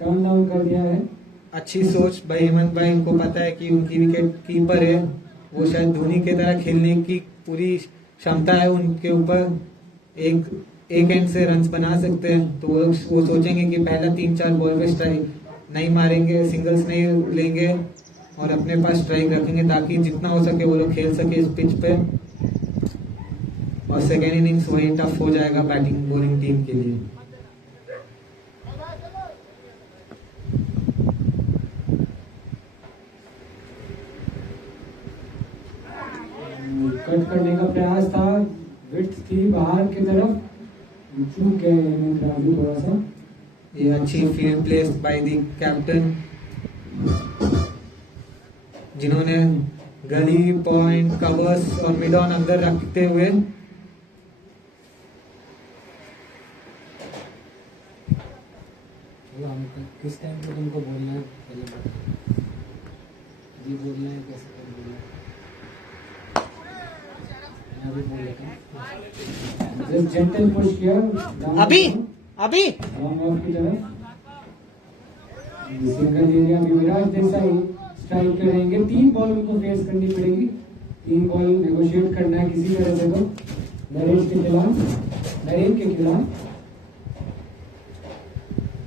टर्न डाउन कर दिया है। अच्छी सोच भाई हेमंत भाई, उनको पता है कि उनकी विकेट कीपर है, वो शायद धोनी की तरह खेलने की पूरी क्षमता है उनके ऊपर, एक एंड से रन्स बना सकते हैं। तो वो सोचेंगे कि पहला 3-4 बॉल पे स्ट्राइक नहीं मारेंगे, सिंगल्स नहीं लेंगे और अपने पास स्ट्राइक रखेंगे, ताकि जितना हो सके वो लोग खेल सके इस पिच पे। और सेकेंड इनिंग्स वही टफ हो जाएगा बैटिंग बॉलिंग टीम के लिए। कट करने का प्रयास था, विड्थ थी बाहर की तरफ, चूक गए राजू थोड़ा सा। ये अच्छी field place by the captain, जिन्होंने गली पॉइंट कवर्स और मिड ऑन अंदर रखते हुए किस टाइम पे तुमको बोलना है, पहले बताओ। जी बोलना है, कैसे बोलना है, मैं अभी बोल लेता हूँ। जस्ट जेंटल पुश किया अभी लॉन्ग ऑफ की तरफ, सिंगल एरिया में विराट देसाई स्ट्राइक करेंगे। 3 बॉल उनको फेस करनी पड़ेगी, 3 बॉल नेगोशिएट करना है किसी तरह से। तो नरेन के खिलाफ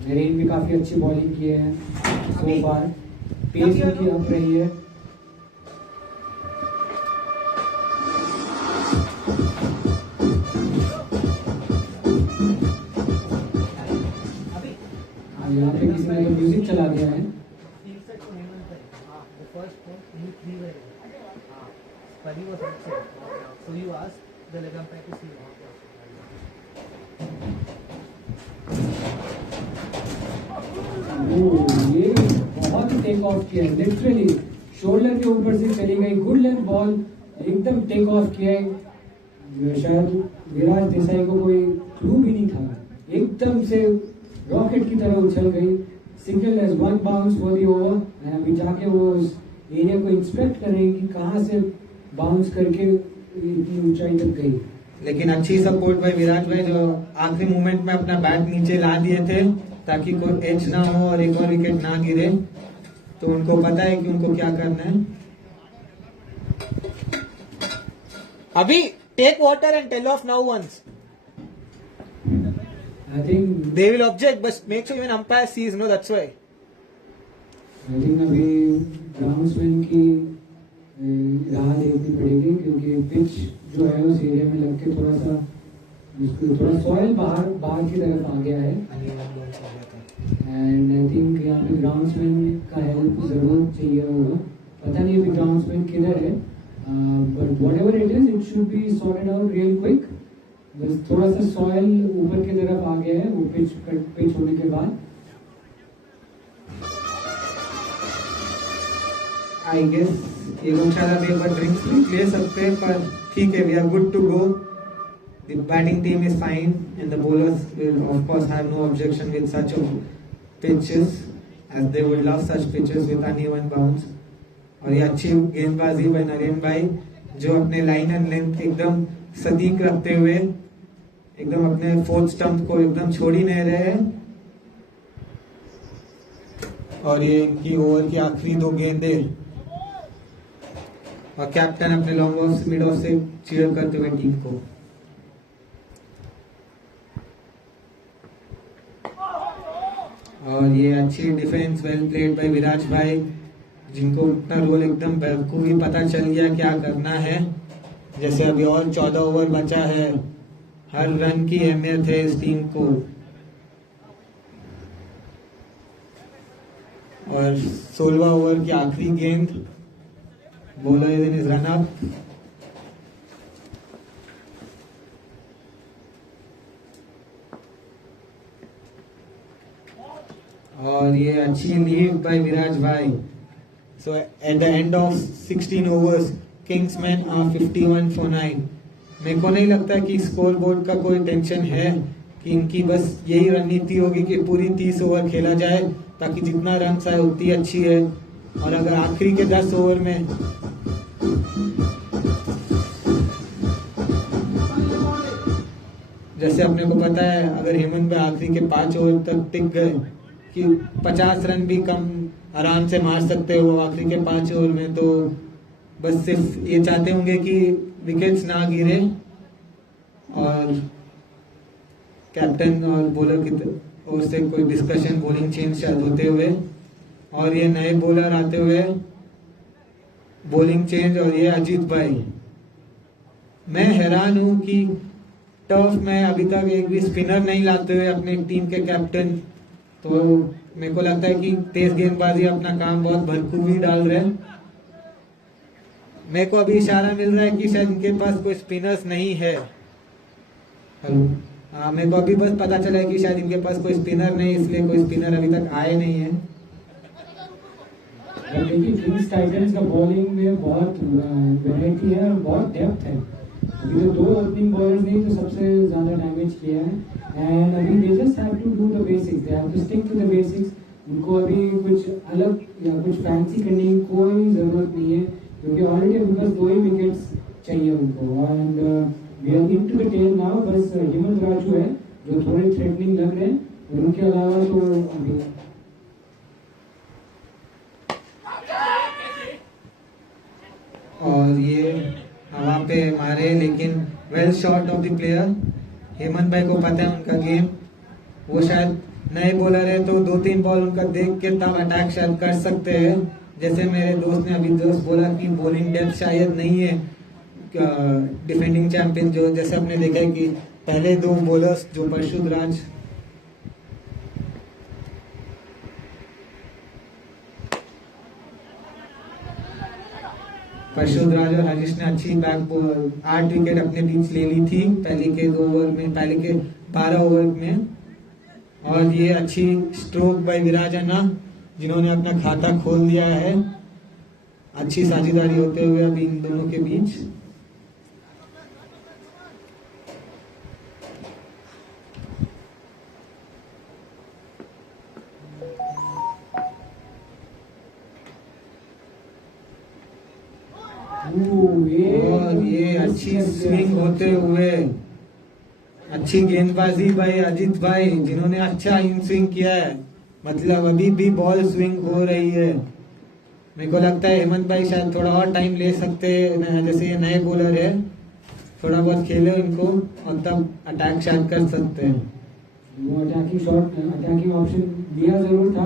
नरेन भी काफी अच्छी बॉलिंग की है सो फार, पेस उनकी अप रही है। यहाँ पे किसी ने म्यूजिक चला दिया है। ये बहुत ही टेक ऑफ किया है, लिटरली शोल्डर के ऊपर से चली गई, गुड लेंथ बॉल, एकदम टेक ऑफ किया है। शायद विराट देसाई को कोई क्लू भी नहीं था, एकदम से रॉकेट की तरह उछल गई। Single as 1 bounce for the over. अभी जाके वो उस एरिया को इंस्पेक्ट करेंगे कि कहाँ से बाउंस करके इतनी ऊंचाई तक गई। लेकिन अच्छी सपोर्ट भाई विराट भाई, जो आखिरी मोमेंट में अपना बैट नीचे ला दिए थे ताकि कोई एज ना हो और एक और विकेट ना गिरे। तो उनको पता है कि उनको क्या करना है। Abhi, take water and tell off now once. I think They will object, but make sure even umpire sees, no, that's why. अभी ग्राउंड्समैन की राह देखनी पड़ेगी क्योंकि पिच जो है उस एरिया में लग के थोड़ा सॉइल बाहर की तरफ आ गया है एंड आई थिंक यहाँ पे ग्राउंड्समैन का हेल्प जरूर चाहिए होगा पता नहीं अभी ग्राउंड्समैन किधर है but whatever it should be sorted out real quick बस थोड़ा सा सॉइल ऊपर की तरफ आ गया है वो पिच होने के बाद I guess ये लोग शायद अभी एक बार ड्रिंक्स ले सकते हैं पर ठीक है we are good to go. The batting team is fine and the bowlers will of course have no objection with such pitches as they would love such pitches with uneven bounce. और ये अच्छी गेंदबाजी by Naren भाई जो अपने line and length एकदम सटीक रखते हुए एकदम अपने फोर्थ स्टंप को एकदम छोड़ ही नहीं रहे हैं और ये इनकी ओवर की आखिरी 2 गेंदें और कैप्टन अपने लॉन्ग ऑफ मिड ऑफ से चीयर करते हुए टीम को और ये अच्छी defence well played bye Viraj भाई जिनको उतना रोल एकदम बखूबी पता चल गया क्या करना है जैसे अभी और 14 ओवर बचा है हर रन की अहमियत है इस टीम को और 16वां ओवर की आखिरी गेंद bowler is in his run up और ये अच्छी लीड बाय विराज भाई so at the end of 16 overs Kingsmen are 51 for 9 मेरे को नहीं लगता कि स्कोर बोर्ड का कोई टेंशन है कि इनकी बस यही रणनीति होगी कि पूरी 30 ओवर खेला जाए ताकि जितना रन आए उतनी अच्छी है और अगर आखिरी के 10 ओवर में जैसे अपने को पता है अगर हेमंत भाई आखिरी के 5 ओवर तक टिक गए कि 50 रन भी कम आराम से मार सकते हो आखिरी के 5 ओवर में तो बस सिर्फ ये चाहते होंगे कि विकेट्स ना गिरे और कैप्टन और बॉलर की ओर से कोई डिस्कशन बॉलिंग चेंज शायद होते हुए और ये नए बॉलर आते हुए बॉलिंग चेंज और ये अजीत भाई मैं हैरान हूं कि टर्फ में अभी तक एक भी स्पिनर नहीं लाते हुए अपने टीम के कैप्टन तो मेरे को लगता है कि तेज गेंदबाजी अपना काम बहुत भरपूर डाल रहे हैं मेरे को अभी इशारा मिल रहा है कि शायद इनके पास कोई स्पिनर्स नहीं है हेलो हाँ मेरे को अभी बस पता चला है कि शायद इनके पास कोई स्पिनर नहीं इसलिए कोई स्पिनर अभी तक आए नहीं है देखिए किंग्स टाइटंस का बॉलिंग में बहुत वैरायटी है और बहुत डेप्थ है अभी तो 2 ओपनिंग बॉलर्स ने तो सबसे ज्यादा डैमेज किया है एंड अभी they just have to do the basics they have to stick to the basics उनको अभी कुछ अलग या कुछ फैंसी करने की कोई जरूरत नहीं है क्योंकि ऑलरेडी उनके पास 2 ही विकेट्स चाहिए उनको and we are into the tail now बस हेमंत राजू है जो थोड़े थ्रेटनिंग लग रहे हैं और उनके अलावा तो अभी और ये हवा पे मारे लेकिन well shot off the player Hemant भाई को पता है उनका गेम वो शायद नए बॉलर है तो 2-3 बॉल उनका देख के तब अटैक शायद कर सकते हैं जैसे मेरे दोस्त ने अभी दोस्त बोला कि बॉलिंग डेप्थ शायद नहीं है डिफेंडिंग चैंपियन जो जैसे हमने देखा है कि पहले 2 बॉलर्स जो परशुराज और हरीश ने अच्छी 8 विकेट अपने बीच ले ली थी पहले के 2 ओवर में पहले के 12 ओवर में और ये अच्छी स्ट्रोक बाय विराज अन्ना जिन्होंने अपना खाता खोल दिया है अच्छी साझेदारी होते हुए अभी इन दोनों के बीच और ये अच्छी स्विंग होते हुए अच्छी गेंदबाजी भाई अजीत भाई जिन्होंने अच्छा इन स्विंग किया है मतलब अभी भी बॉल स्विंग हो रही है मेरे को लगता है हेमंत भाई शायद थोड़ा और टाइम ले सकते हैं जैसे ये नए बॉलर है थोड़ा बहुत खेले उनको और तब अटैक स्टार्ट कर सकते हैं। वो अटैकिंग शॉट, अटैकिंग ऑप्शन दिया जरूर था,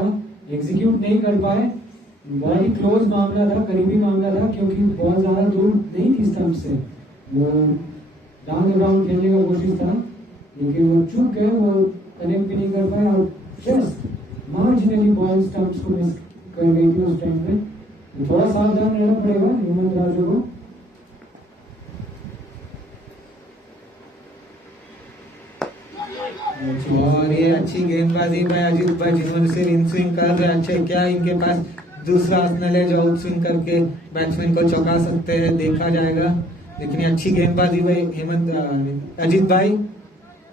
एग्जीक्यूट नहीं कर पाए। बहुत ही क्लोज मामला था, करीबी मामला था, क्योंकि बहुत ज्यादा दूर नहीं थी स्टंप से। वो डाउन द ग्राउंड खेलने का कोशिश था, लेकिन वो चूक गए, वो कनेक्ट भी नहीं कर पाए और जस्ट मार्जिनली बॉल स्टंप्स को मिस कर गई थी उस टाइम पे। तो थोड़ा सावधान रहना पड़ेगा हेमंत राजू को। और ये अच्छी गेंदबाजी भाई अजीत भाई, जिन्होंने सिर्फ इन स्विंग कर रहे हैं। अच्छे, क्या इनके पास दूसरा आर्सेनल है जो आउट स्विंग करके बैट्समैन को चौंका सकते हैं, देखा जाएगा। लेकिन अच्छी गेंदबाजी भाई अजीत भाई,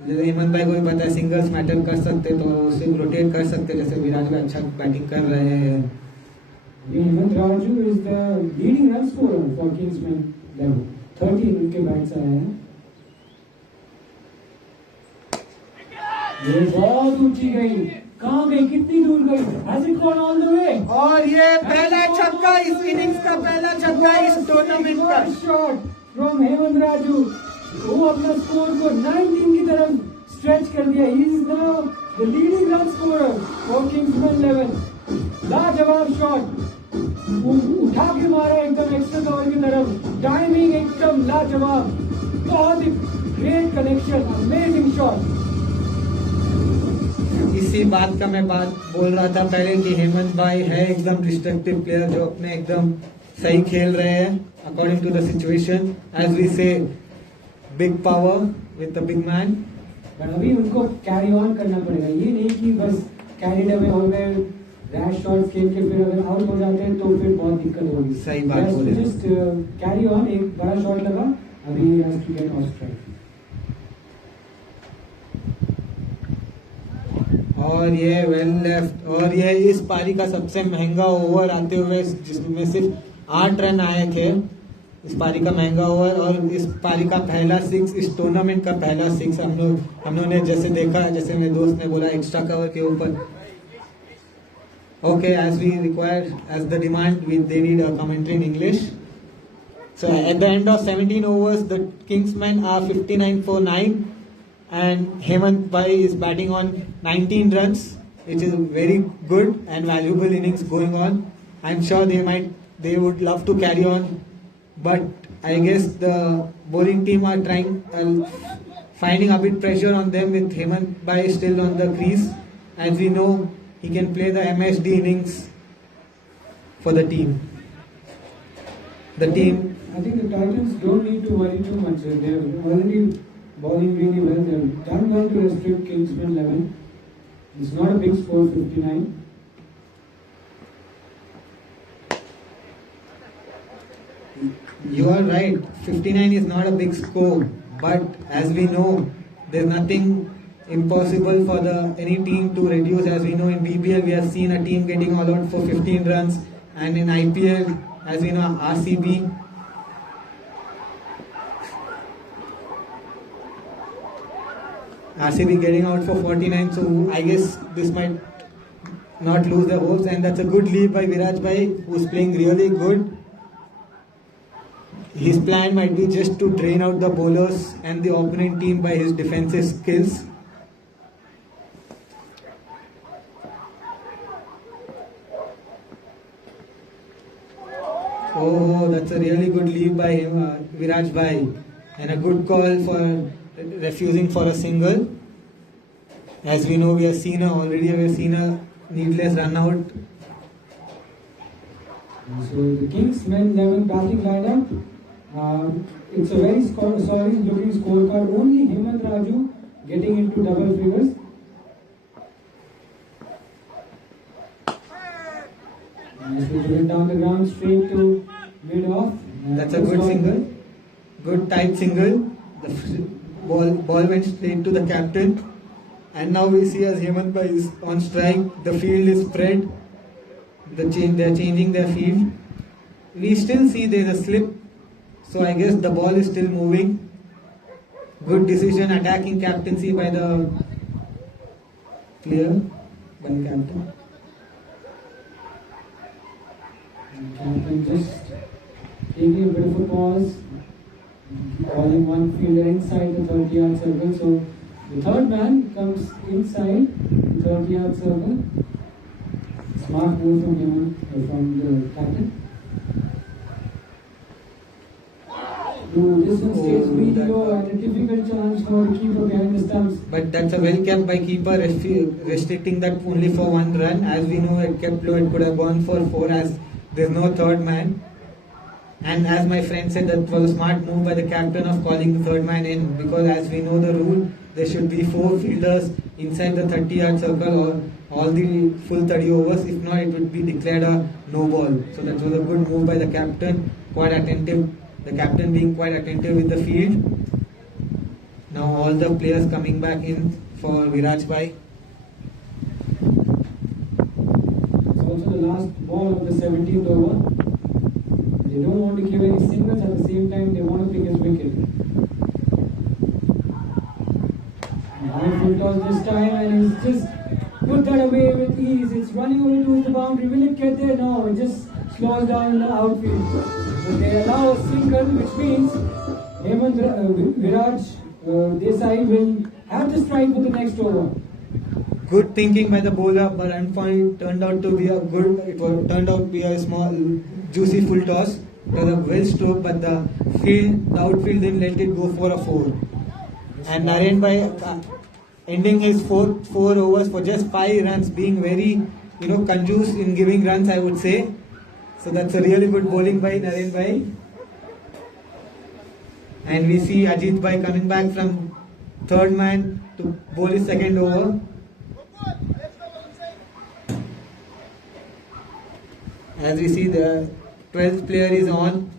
हेमंत भाई को भी पता है सिंगल्स मैटर कर सकते, तो उसे रोटेट कर सकते, जैसे विराज भाई अच्छा बैटिंग कर रहे हैं। Hemant Raju is the leading run scorer for Kingsman level, 13 उनके बैट्स आए हैं। ये बहुत ऊंची गई, कहाँ गई, कितनी दूर गई? Has it gone all the way? और ये पहला छक्का इस इनिंग्स का, पहला छक्का इस टूर्नामेंट का। शॉट फ्रॉम हेमंत राजू, वो अपना स्कोर को 19 की तरफ स्ट्रेच कर दिया। He is now the leading run scorer for Kingsman 11। लाजवाब शॉट, उठा के मारा एकदम एक्स्ट्रा कवर की तरफ, टाइमिंग एकदम लाजवाब, बहुत ही ग्रेट कनेक्शन, अमेजिंग शॉट। इसी बात का मैं बात बोल रहा था पहले कि हेमंत भाई है एकदम डिस्ट्रक्टिव प्लेयर, जो अपने एकदम सही खेल रहे हैं according to the situation. As we say big power with the big man. But अभी उनको कैरी ऑन करना पड़ेगा, ये नहीं कि बस कैरीड अवे हो गए, रैश शॉट्स खेल के फिर अगर आउट हो जाते हैं तो फिर बहुत दिक्कत होगी। सही बात बोले। जस्ट कैरी ऑन, एक बड़ा शॉट लगा, अभी has to get off strike. और ये वेल लेफ्ट, और ये इस पारी का सबसे महंगा ओवर आते हुए, जिसमें सिर्फ 8 रन आए थे। इस पारी का महंगा ओवर, और इस पारी का पहला 6, इस टूर्नामेंट का पहला 6 हम लोगों ने जैसे देखा, जैसे मेरे दोस्त ने बोला एक्स्ट्रा कवर के ऊपर। Okay, as we require, as the demand, they need a commentary in English. So at the end of 17 overs, the Kingsmen are 59 for 9, and Hemant Bhai is batting on 19 runs, which is a very good and valuable innings going on. I'm sure they would love to carry on, but I guess the bowling team are finding a bit pressure on them with Hemant Bhai still on the crease. As we know, he can play the MSD innings for the team. I think the Titans don't need to worry too much. They're already bowling really well. They've done well to restrict Kingsman 11. It's not a big score, 59. You are right, 59 is not a big score, but as we know, there's nothing impossible for any team to reduce. As we know, in BBL we have seen a team getting all out for 15 runs, and in IPL, as we know, RCB getting out for 49, so I guess this might not lose the hopes, and that's a good lead by Viraj Bhai, who's playing really good. His plan might be just to drain out the bowlers and the opponent team by his defensive skills. Oh, that's a really good lead by him, Viraj Bhai, and a good call for refusing for a single. As we know, we have seen a needless run out. So the Kingsmen 11 batting lineup. It's a very solid looking scorecard. Only Hemant Raju getting into double figures. As we put it down the ground straight to mid off. That's a good single, good tight single. The ball went straight to the captain, and now we see as Hemant Bhai is on strike. The field is spread. They're changing their field. We still see there's a slip, so I guess the ball is still moving. Good decision, attacking captaincy by the player, by the captain. Captain just taking a bit of a pause. calling one fielder inside the 30-yard circle. So the third man comes inside the 30-yard circle. Smart move from him, from the captain. This one stays really low and a difficult chance for the keeper behind the stumps. But that's a well kept by keeper, restricting that only for one run. As we know, it kept low, it could have gone for 4 as there's no third man. And as my friend said, that was a smart move by the captain of calling the third man in, because as we know the rule, there should be 4 fielders inside the 30-yard circle or all the full 30 overs. If not, it would be declared a no ball. So that was a good move by the captain, quite attentive. The captain being quite attentive with the field. Now all the players coming back in for Viraj Bhai. It's also the last ball of the 17th over. They don't want to give any singles, at the same time they want to pick his wicket. High full toss this time and he's just put that away with ease. It's running over towards the boundary. Will it get there? No, it just slows down in the outfield. So they allow a single, which means Viraj Desai will have the strike for the next over. Good thinking by the bowler, but unfortunately turned out to be turned out to be a small, juicy full toss. It was a well stroke, but the outfield didn't let it go for a 4. And Naren Bhai ending his 4 overs for just 5 runs, being very conjuice in giving runs, I would say. So that's a really good bowling by Naren Bhai. And we see Ajit Bhai coming back from third man to bowl his second over. As we see, the 12th player is on.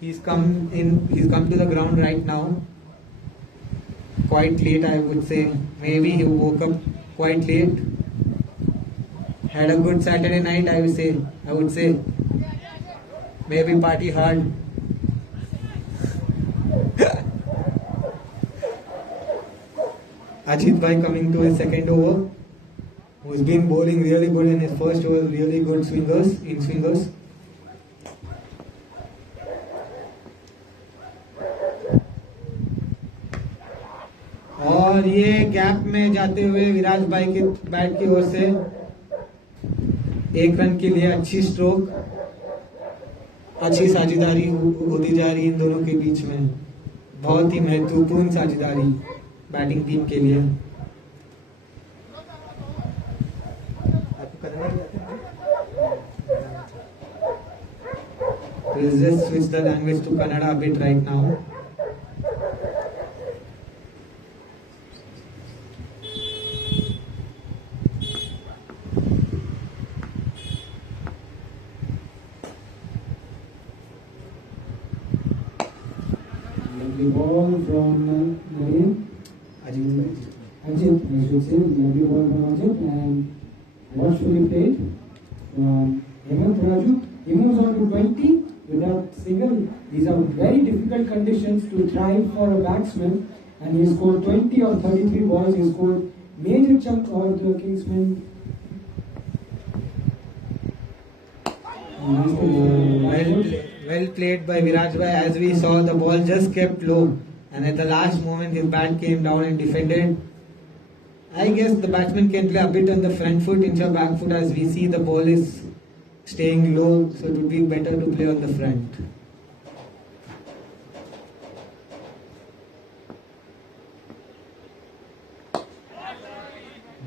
He's come to the ground right now. Quite late, I would say. Maybe he woke up quite late. Had a good Saturday night, I would say. Maybe party hard. Ajit Bhai coming to his second over, who's been bowling really good in his first over, really good swingers. और ये gap में जाते हुए विराज भाई के bat की ओर से 1 run के लिए अच्छी स्ट्रोक, अच्छी साझेदारी होती जा रही इन दोनों के बीच में. बहुत ही महत्वपूर्ण साझेदारी बैटिंग टीम के लिए. Let's just switch the language to Kannada a bit right now. Lovely ball from Naren. Ajit, I should say. Lovely ball from Ajit and watchfully played from Hemant Raju. He moves on to 20 without single. These are very difficult conditions to thrive for a batsman, and he scored 20 on 33 balls. He scored major chunk of the KingsMen. Well played by Viraj Bhai. As we saw, the ball just kept low, and at the last moment his bat came down and defended. I guess the batsman can play a bit on the front foot instead of back foot. As we see, the ball is staying low, so it would be better to play on the front.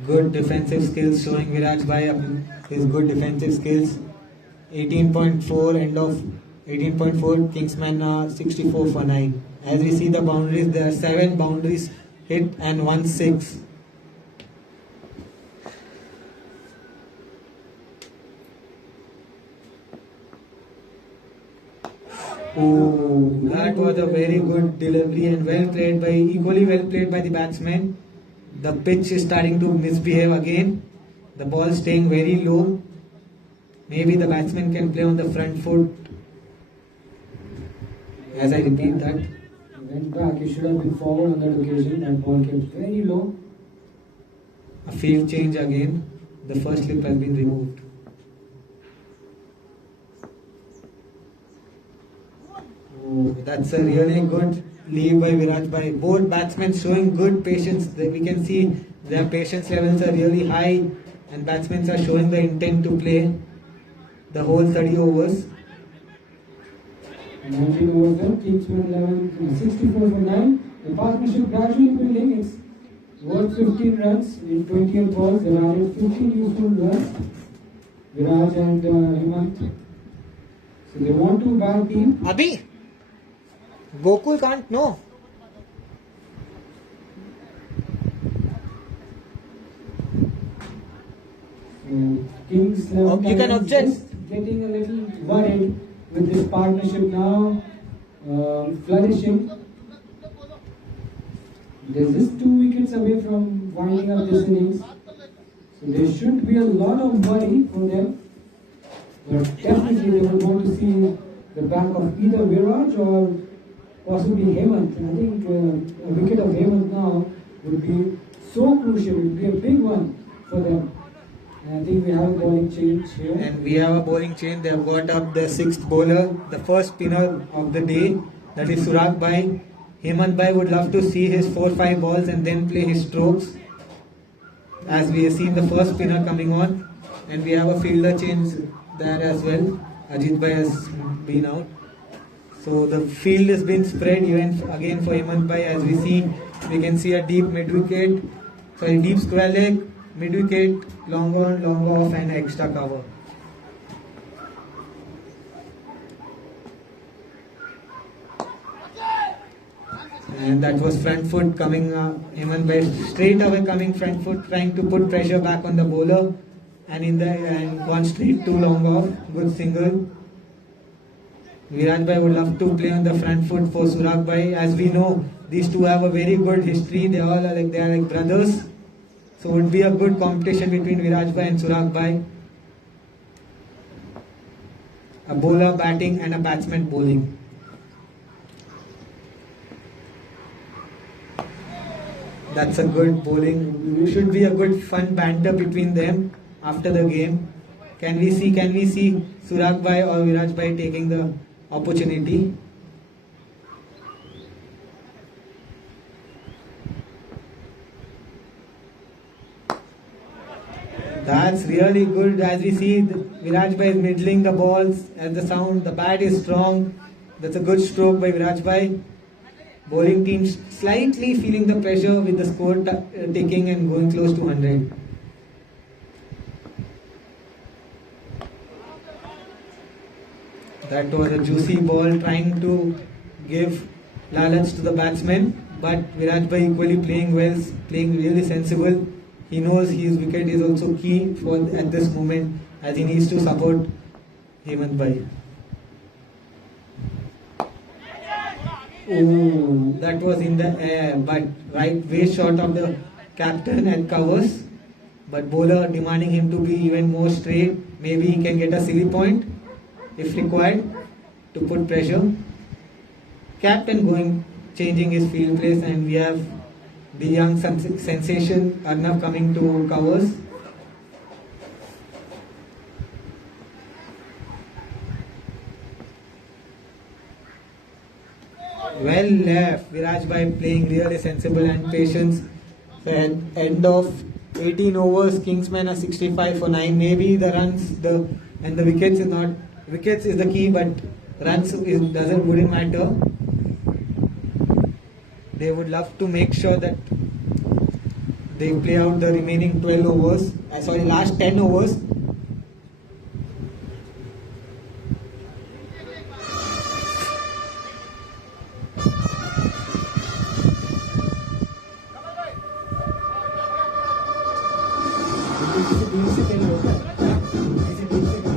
Good defensive skills showing Viraj Bhai his good defensive skills. 18.4, end of 18.4, KingsMen 64 for 9. As we see the boundaries, there are 7 boundaries hit and 1 6. Oh, that was a very good delivery and equally well played by the batsman. The pitch is starting to misbehave again. The ball staying very low. Maybe the batsman can play on the front foot. As I repeat that. He went back. He should have been forward on that occasion. That ball came very low. A field change again. The first slip has been removed. Oh, that's a really good leave by Viraj Bhai. Both batsmen showing good patience. We can see their patience levels are really high, and batsmen are showing the intent to play the whole 30 overs. And 19 overs done, KingsMen 11, 64 for 9. The partnership gradually building. It's worth 15 runs in 28 balls. They added 15 useful runs. Viraj and Hemant. So they want to bat team. Abhi, Gokul can't know. Kings You can object. just getting a little worried with this partnership now flourishing. They're just 2 wickets away from winding up this innings. So there should be a lot of worry for them. But definitely they will want to see the back of either Viraj or possibly Hemant. I think a wicket of Hemant now would be so crucial. It would be a big one for them. And I think we have a bowling change here. And we have a bowling change. They have got up the sixth bowler, the first spinner of the day, that is Suraj Bhai. Hemant Bhai would love to see his 4-5 balls and then play his strokes. As we have seen the first spinner coming on, and we have a fielder change there as well. Ajit Bhai has been out. So the field has been spread even again for Hemant Bhai. As we can see a deep mid-wicket, deep square leg, mid-wicket, long on, long off, and extra cover. And that was front foot coming, Hemant Bhai straight away coming front foot, trying to put pressure back on the bowler, and gone straight too long off. Good single. Viraj Bhai would love to play on the front foot for Suraj Bhai. As we know, these two have a very good history. They are like brothers. So it would be a good competition between Viraj Bhai and Suraj Bhai. A bowler batting and a batsman bowling. That's a good bowling. Should be a good fun banter between them after the game. Can we see Suraj Bhai or Viraj Bhai taking the opportunity? That's really good. As we see, Viraj Bhai is middling the balls. As the sound, the bat is strong. That's a good stroke by Viraj Bhai. Bowling team slightly feeling the pressure with the score taking and going close to 100. That was a juicy ball, trying to give lalach to the batsman, but Viraj Bhai equally playing well, playing really sensible. He knows his wicket is also key at this moment, as he needs to support Hemant Bhai. Oh, that was in the air, but right way short of the captain and covers. But bowler demanding him to be even more straight. Maybe he can get a silly point if required to put pressure. Captain changing his field place, and we have the young sensation Arnav coming to covers. Well left. Viraj Bhai playing really sensible and patience. So at end of 18 overs, KingsMen are 65 for 9. Maybe the runs, the wickets is not. Wickets is the key, but runs wouldn't matter. They would love to make sure that they play out the remaining 12 overs. Last 10 overs.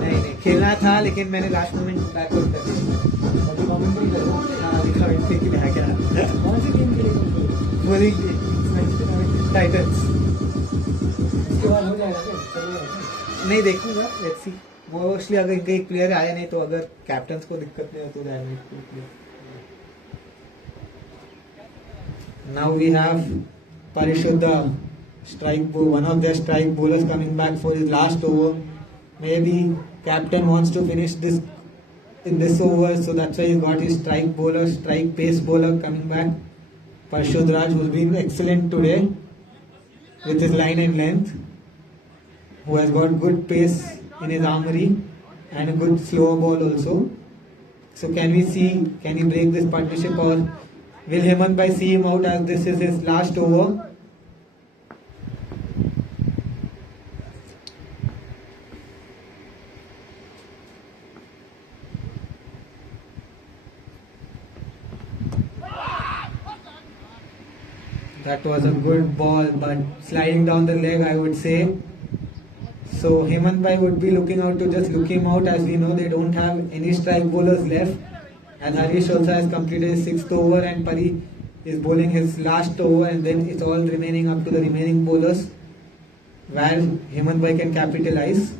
नहीं खेलना था, लेकिन मैंने last moment backout कर दिया। कौन सी team के लिए बॉलिंग टाइटंस। इसके बाद हो जाएगा क्या? चलेगा? नहीं देखूंगा, लेट्स सी। मोस्टली अगर इनका एक प्लेयर आया नहीं तो अगर कैप्टन्स को दिक्कत नहीं हो तो now we have Parishuddha one of their strike bowlers coming back for his last over. Maybe captain wants to finish this in this over, so that's why he got his strike pace bowler coming back. Parshudraj, who's been excellent today with his line and length, who has got good pace in his armory and a good slower ball also. So can he break this partnership, or will Hemant Bhai see him out as this is his last over? That was a good ball, but sliding down the leg, I would say. So Hemant Bhai would be looking out to just look him out, as we know they don't have any strike bowlers left. And Harish also has completed his 6th over, and Pari is bowling his last over, and then it's all remaining up to the remaining bowlers where Hemant Bhai can capitalize.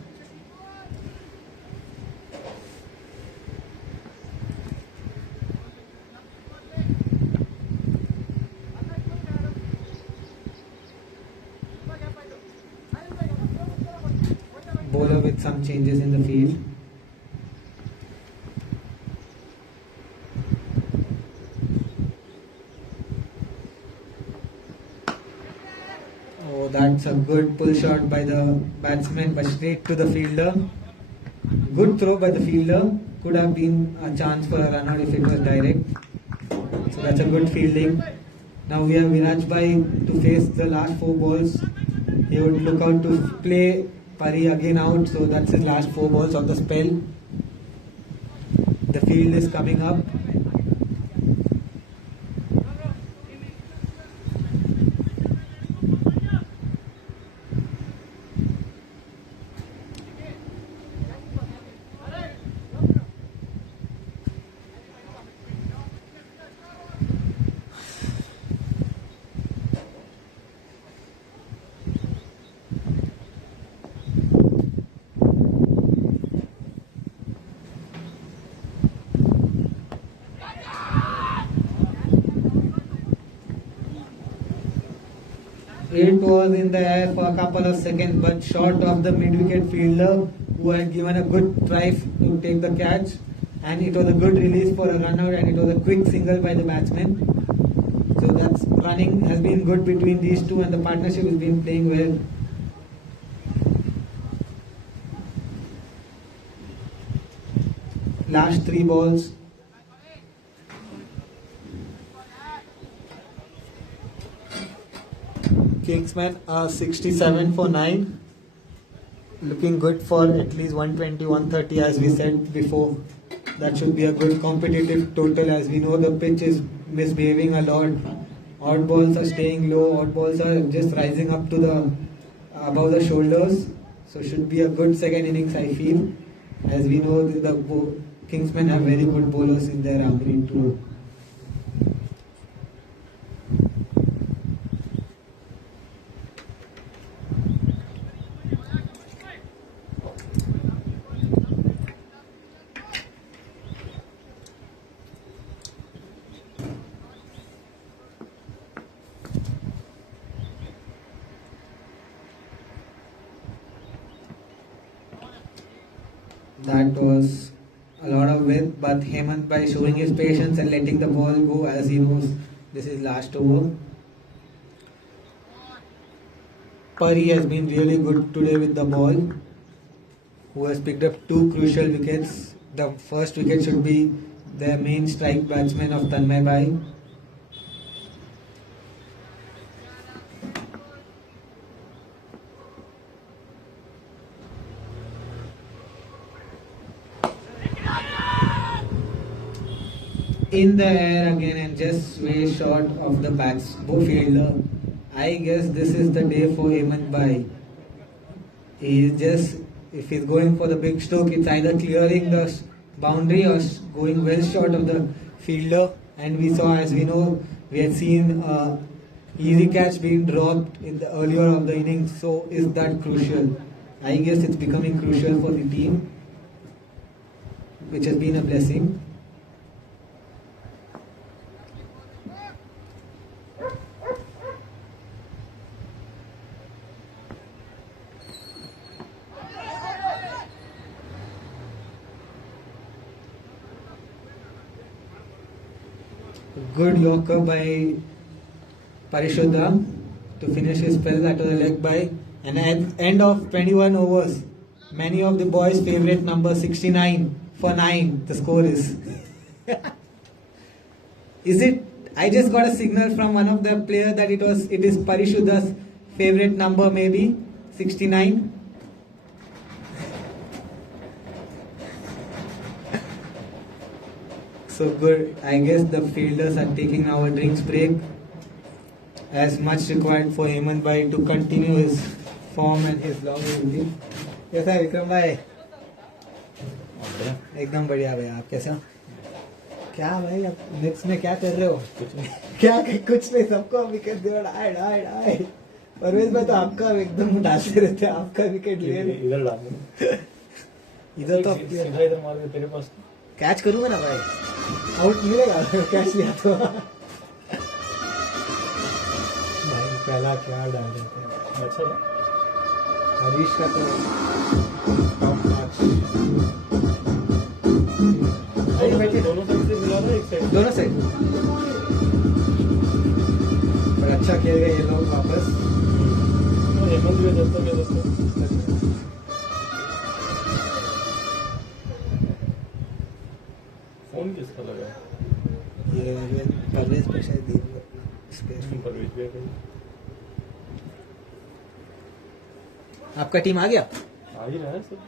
Bowler with some changes in the field. Oh, that's a good pull shot by the batsman, but straight to the fielder. Good throw by the fielder. Could have been a chance for a run out if it was direct. So that's a good fielding. Now we have Viraj Bhai to face the last 4 balls. He would look out to play Pari again out, so that's his last 4 balls of the spell. The field is coming up. It was in the air for a couple of seconds, but short of the mid-wicket fielder, who had given a good try to take the catch, and it was a good release for a run out, and it was a quick single by the batsman. So that's running has been good between these two, and the partnership has been playing well. Last 3 balls. KingsMen are 67 for 9. Looking good for at least 120, 130 as we said before. That should be a good competitive total, as we know the pitch is misbehaving a lot. Odd balls are staying low, odd balls are just rising up to the above the shoulders. So should be a good second innings, I feel. As we know the KingsMen have very good bowlers in their armory too. That was a lot of width, but Hemant by showing his patience and letting the ball go, as he knows this is last over. Pari has been really good today with the ball, who has picked up 2 crucial wickets. The first wicket should be the main strike batsman of Tanmay Bhai. In the air again and just way short of the fielder. I guess this is the day for Hemant Bhai. He is just, if he's going for the big stroke, it's either clearing the boundary or going well short of the fielder. And we saw, as we know, we had seen easy catch being dropped in the earlier of the innings. So is that crucial? I guess it's becoming crucial for the team, which has been a blessing. Good Yorker by Parishuddha to finish his spell. That was a leg by. And at end of 21 overs, many of the boys' favorite number 69 for 9. The score is. Is it? I just got a signal from one of the players that it is Parishuddha's favorite number, maybe 69. So good. I guess the fielders are taking now a drinks break. As much required for Hemant Bhai to continue his form and his longevity. कैसा है विक्रम भाई? एकदम बढ़िया भाई. आप कैसे हो? क्या भाई आप नेक्स्ट में क्या कर रहे हो? क्या कुछ नहीं, सबको विकेट दे डाय. परवेज भाई तो आपका एकदम डालते रहते हैं, आपका विकेट लिए इधर डाल इधर तो इधर मार के तेरे पास कैच करूंगा ना भाई, आउट मिलेगा कैच लिया तो. भाई पहला क्या डाल देते हैं. अच्छा हरीश का तो टॉप मैच. दोनों साइड से मिला ना, एक साइड दोनों साइड. पर अच्छा खेल गए ये लोग वापस. हेमंत भी दोस्तों फोन किसका लगा? ये परवेज पे शायद परवेज भी है. आपका टीम आ गया. आ ही रहा है सब.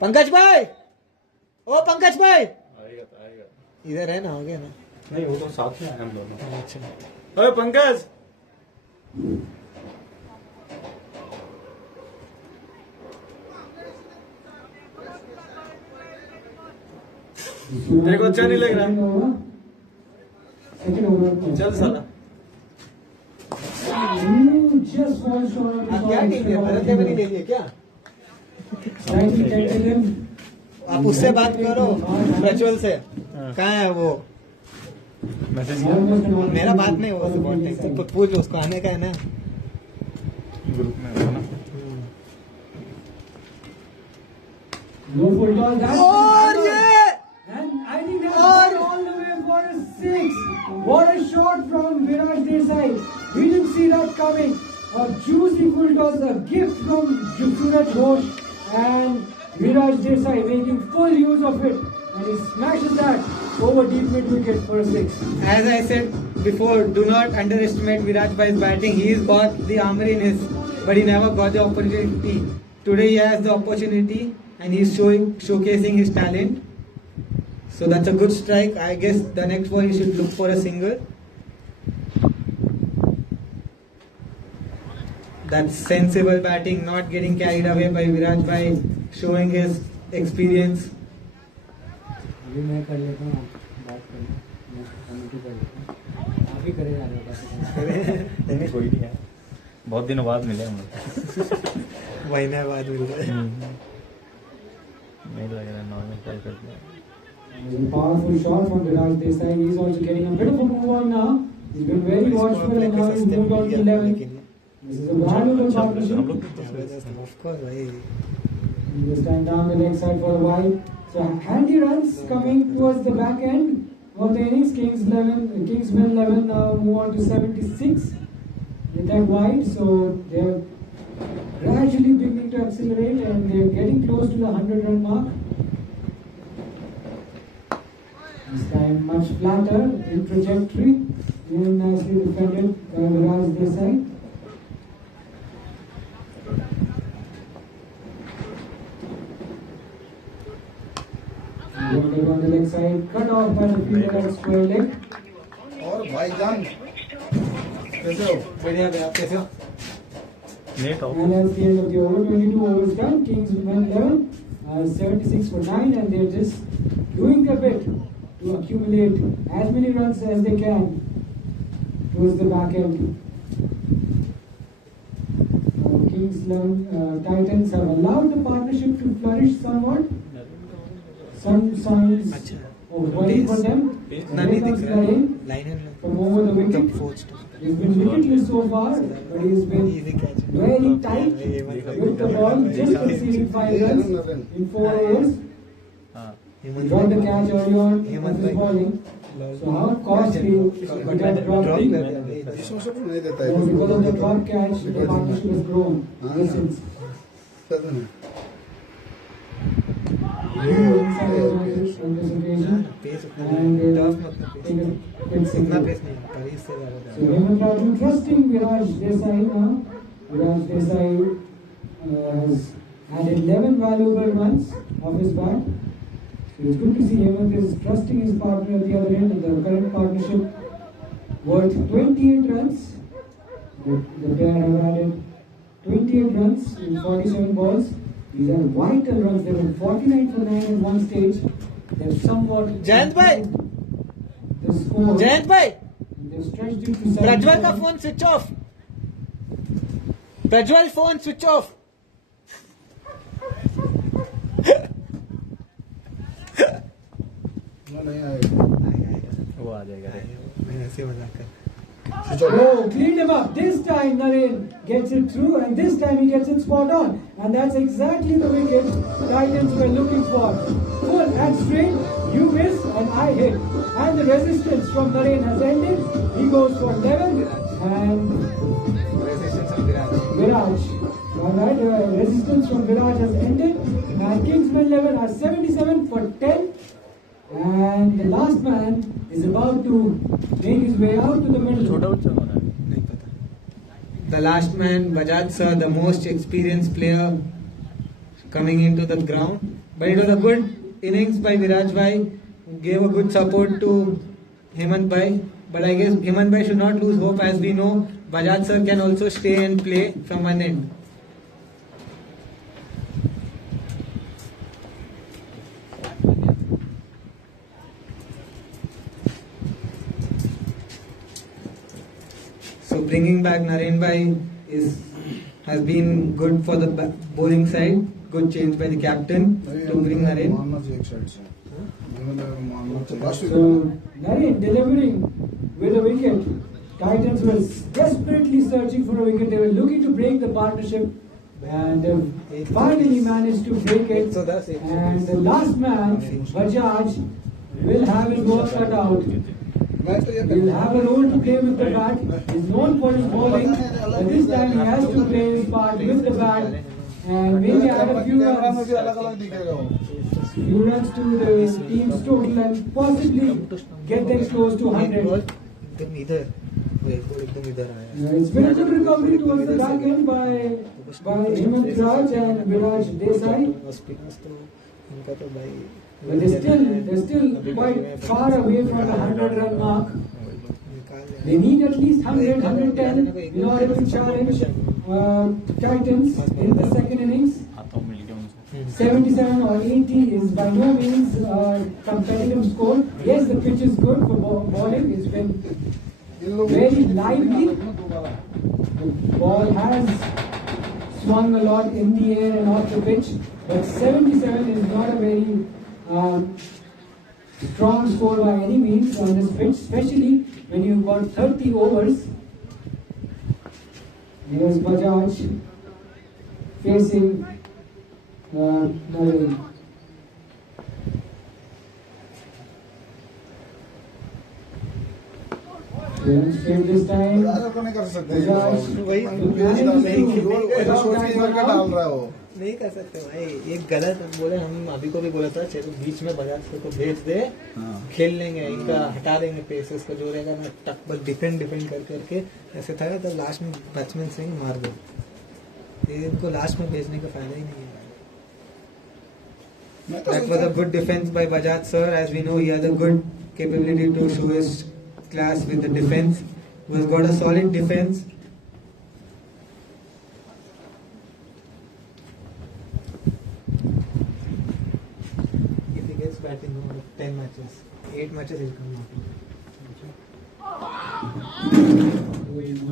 पंकज भाई, ओ पंकज भाई आएगा इधर है ना, हो गया ना. नहीं, वो तो साथ में आए हम दोनों. अच्छा ओए पंकज, तेरे को अच्छा नहीं लग रहा? चल साला. आप क्या टीम है? भरत ने भी ले लिया क्या? आप उससे बात करो, प्रज्वल से. कहाँ है वो? मैसेज मेरा बात नहीं हुआ. बहुत पूछ उसको, आने का है ना ग्रुप में होगा ना. और ये And I think that's all the way for a 6. What a shot from Viraj Desai. We didn't see that coming. A juicy full toss, a gift from Suraj Ghosh, and Viraj Desai making full use of it. And he smashes that over deep mid wicket for a 6. As I said before, do not underestimate Viraj Bhai's batting. He's got the armour in his, but he never got the opportunity. Today he has the opportunity and he's showcasing his talent. So that's a good strike. I guess the next one he should look for a single. That's sensible batting, not getting carried away by Viraj Bhai, showing his experience. अभी मैं कर लेता हूँ, बात करना, मैं commentary कर लेता हूँ. आप ही करे जा रहे हो बात. कोई नहीं है, बहुत दिनों बाद मिले हम लोग. महीने बाद मिल रहे. नहीं लग रहा नॉर्मल कॉल करते हैं. A powerful shot from Viraj Desai. He's also getting a bit of a move on now. He's been very watchful and now he's moved on to 11. This is a valuable partnership. Of course, bhai. This time down the leg side for a while. So handy runs coming towards the back end of the innings. KingsMen 11 now move on to 76 with that wide. So they're gradually beginning to accelerate and they're getting close to the 100-run mark. This time much flatter in trajectory, very nicely defended by Viraj Desai. Bowled on the leg side, cut off by the fielder at square leg. और भाईजान कैसे हो? बढ़िया भैया, आप कैसे हो? Net of. And that's the end of the over. 22 overs done. KingsMen 11, 76 for 9, and they're just doing their bit to accumulate as many runs as they can towards the back end. Titans have allowed the partnership to flourish somewhat. Some signs of worry for them. इतना नहीं दिख रहा है. Liner From over the wicket. He's been wicketless so far, but he's been very tight with the ball, just conceding 5 runs in 4 overs. He got the catch early on with his bowling. So how costly would that drop be? इसमें सब नहीं देता So है because of the drop catch, the partnership has grown ever since. पता नहीं You inside your matches on this occasion pace उतना and tough मतलब pace take a quick इतना signal. पेस नहीं पर इससे ज्यादा So Hemant Raju trusting Viraj Desai now. Viraj Desai has added 11 valuable runs of his bat. So it's good to see Hemant is trusting his partner at the other end. The current partnership worth 28 runs. The pair have added 28 runs in 47 balls. These are vital runs. They were 49 for 9 at one stage. They've somewhat Jayant भाई the score. Jayant भाई They've stretched it to Prajwal का 77. Phone switch off Prajwal phone switch off नहीं आएगा वो आ जाएगा रे मैं ऐसे मजाक कर Oh, cleaned him up. This time Naren gets it through, and this time he gets it spot on. And that's exactly the wicket Titans were looking for. Full and straight, you miss and I hit. And the resistance from Naren has ended. He goes for 11 and resistance of Virat Viraj. Alright, resistance from Viraj has ended. And KingsMen 11 are 77 for 10. And the last man is about to make his way out to the middle. छोटा बच्चा होना है नहीं पता the last man Bajaj sir the most experienced player coming into the ground but it was a good innings by Viraj bhai gave a good support to Hemant bhai but I guess Hemant bhai should not lose hope as we know Bajaj sir can also stay and play from one end. So bringing back Naren bhai has been good for the bowling side. Good change by the captain to bring Naren. मारना चाहिए एक side से मारना चाहिए last So Naren delivering with a wicket. Titans were desperately searching for a wicket. They were looking to break the partnership and finally managed to break it. And the last man, Bajaj, will have his work cut out. मैं तो ये He'll have a role to play with the bat. He's known for his bowling, but this time he has to play his part with the bat and maybe add a few camera में runs, भी अलग अलग दिखेगा वो few runs to the team's total and possibly get them close to 100. एकदम इधर वो एकदम इधर आया It's been a good recovery towards the back end by Hemant Raj and Viraj Desai, spinners तो इनका तो भाई but they're still quite far away from the 100-run mark. They need at least 100, 110 in order to challenge Titans in the second innings. आता हूँ मिल गया उनसे 77 or 80 is by no means a competitive score. Yes, the pitch is good for bowling. It's been इन लोगों very lively. The ball has swung a lot in the air and off the pitch, but 77 is not a very strong score by any means on this pitch, especially when you've got 30 overs. Here's Bajaj facing Naren. Straight this time. ऐसा तो नहीं कर सकते Bajaj वही ऐसा सोच के इधर का डाल रहा है वो नहीं कर सकते भाई एक गलत बोले हम अभी को भी बोला था चलो बीच में बजाज सर को भेज दे खेल लेंगे इनका हटा देंगे पेसेस को जो रहेगा ना टक बस डिफेंड कर करके ऐसे था तो लास्ट में बैट्समैन स्विंग मार दो ये इनको लास्ट में भेजने का फायदा ही नहीं है That was a good defense by Bajaj sir. As we know, he has a good capability to show his class with the defense. He has got a solid defense. If he gets batting over 10 matches, 8 matches he'll come out.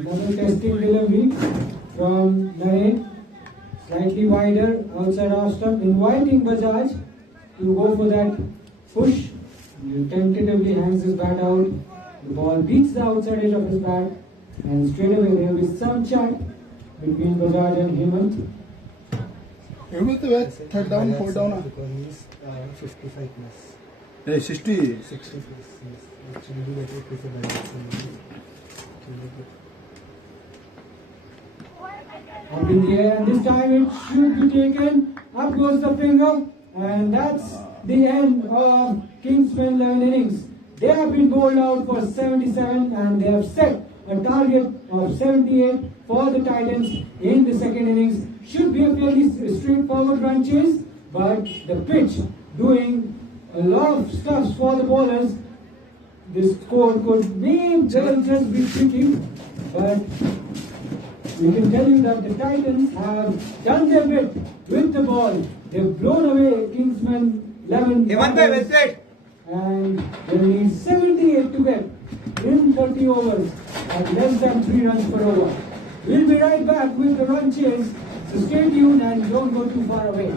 Another testing delivery from Naren, slightly wider outside off stump, inviting Bajaj to go for that push. He tentatively hangs his bat out. The ball beats the outside edge of his bat, and straight away there will be some chat between Bajaj and Hemant. एवढं तर third down fourth down Because he's around 55 plus. 60. Up in the air, and this time it should be taken. Up goes the finger, and that's the end of KingsMen 11 innings. They have been bowled out for 77, and they have set a target of 78 for the Titans in the second innings. Should be a fairly straightforward run chase, but the pitch doing a lot of stuff for the bowlers. This score could maybe just be tricky, but we can tell you that the Titans have done their bit with the ball. They've blown away KingsMen 11. And they need 78 to get in 30 overs at less than 3 runs per over. We'll be right back with the run chase, so stay tuned and don't go too far away.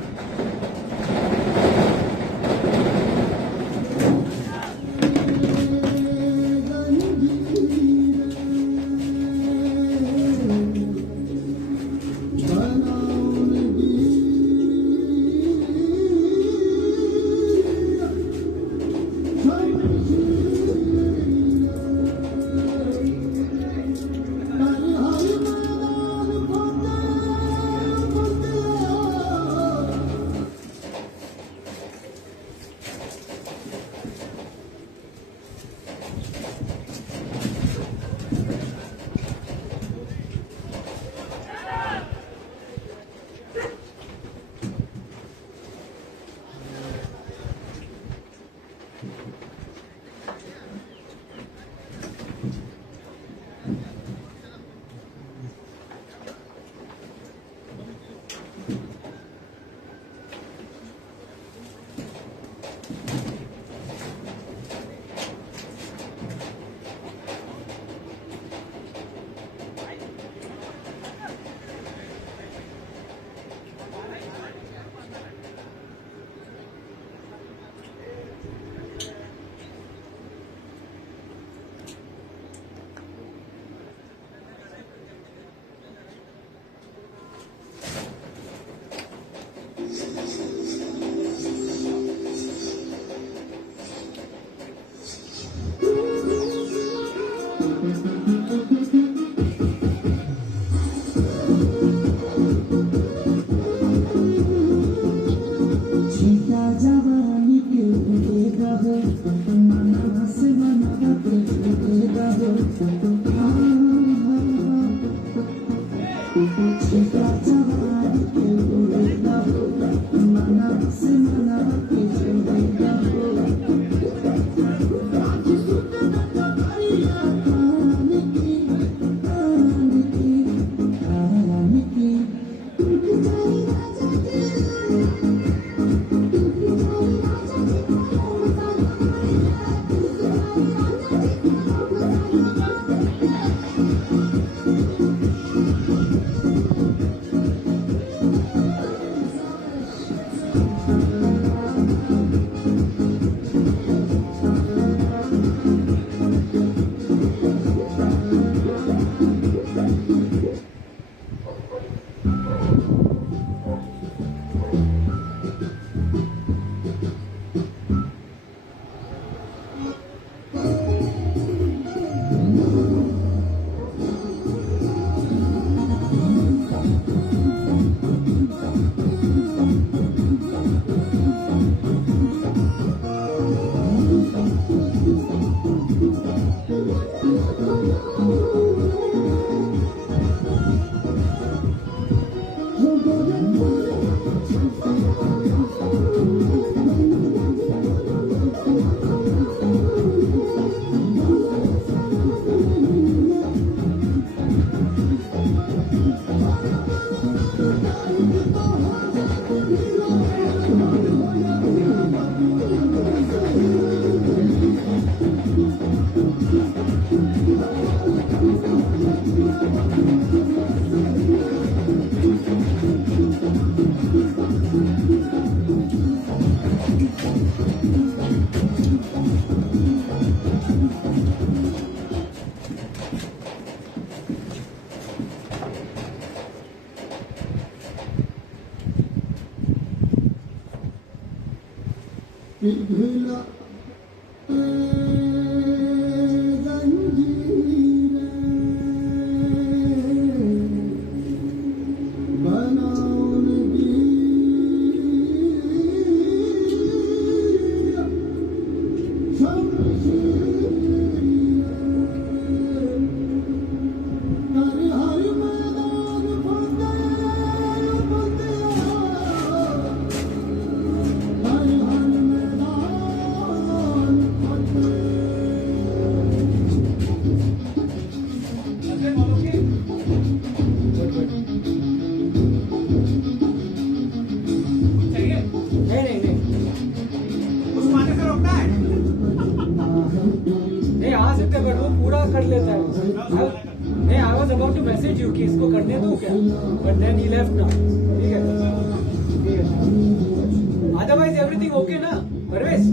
नहीं आ सकते but वो पूरा कर लेता है नहीं I was about to message you कि इसको करने दो क्या but then he left now ठीक है अदरवाइज एवरीथिंग ओके ना Parvesh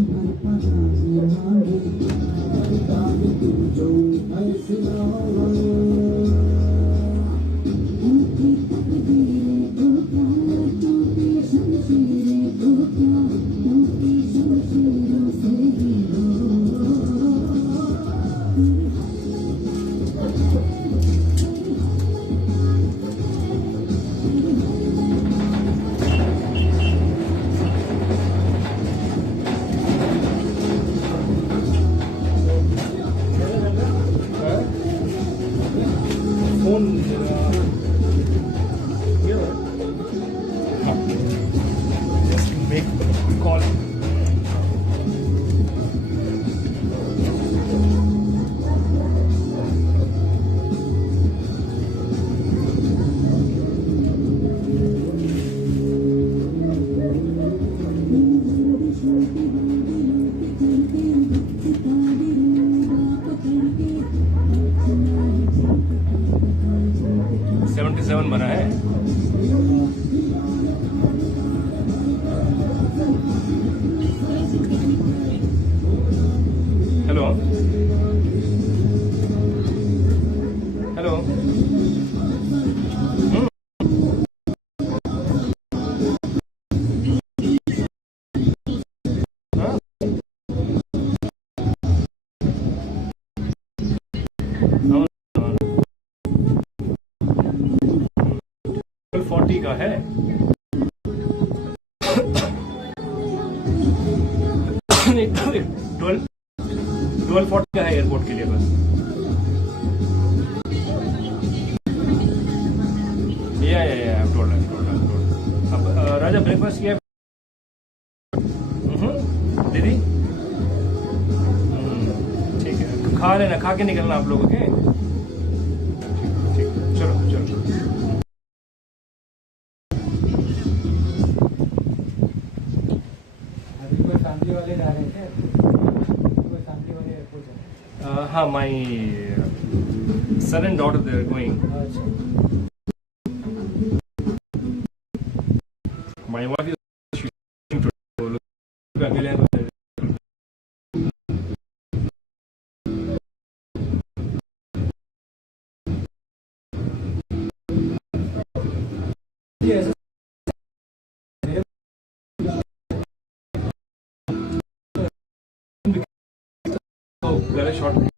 phone make call seven बना है हेलो हेलो हाँ 40 का है नहीं 1240 का है एयरपोर्ट के लिए बस या I've told. अब राजा ब्रेकफास्ट किया दीदी ठीक है खा लेना खा के निकलना आप लोग ओके ठीक चलो फैमिली वाले जा रहे थे कोई फैमिली वाले एयरपोर्ट जा हाँ माई son and daughter they are going my wife is shooting to अकेले गला शॉट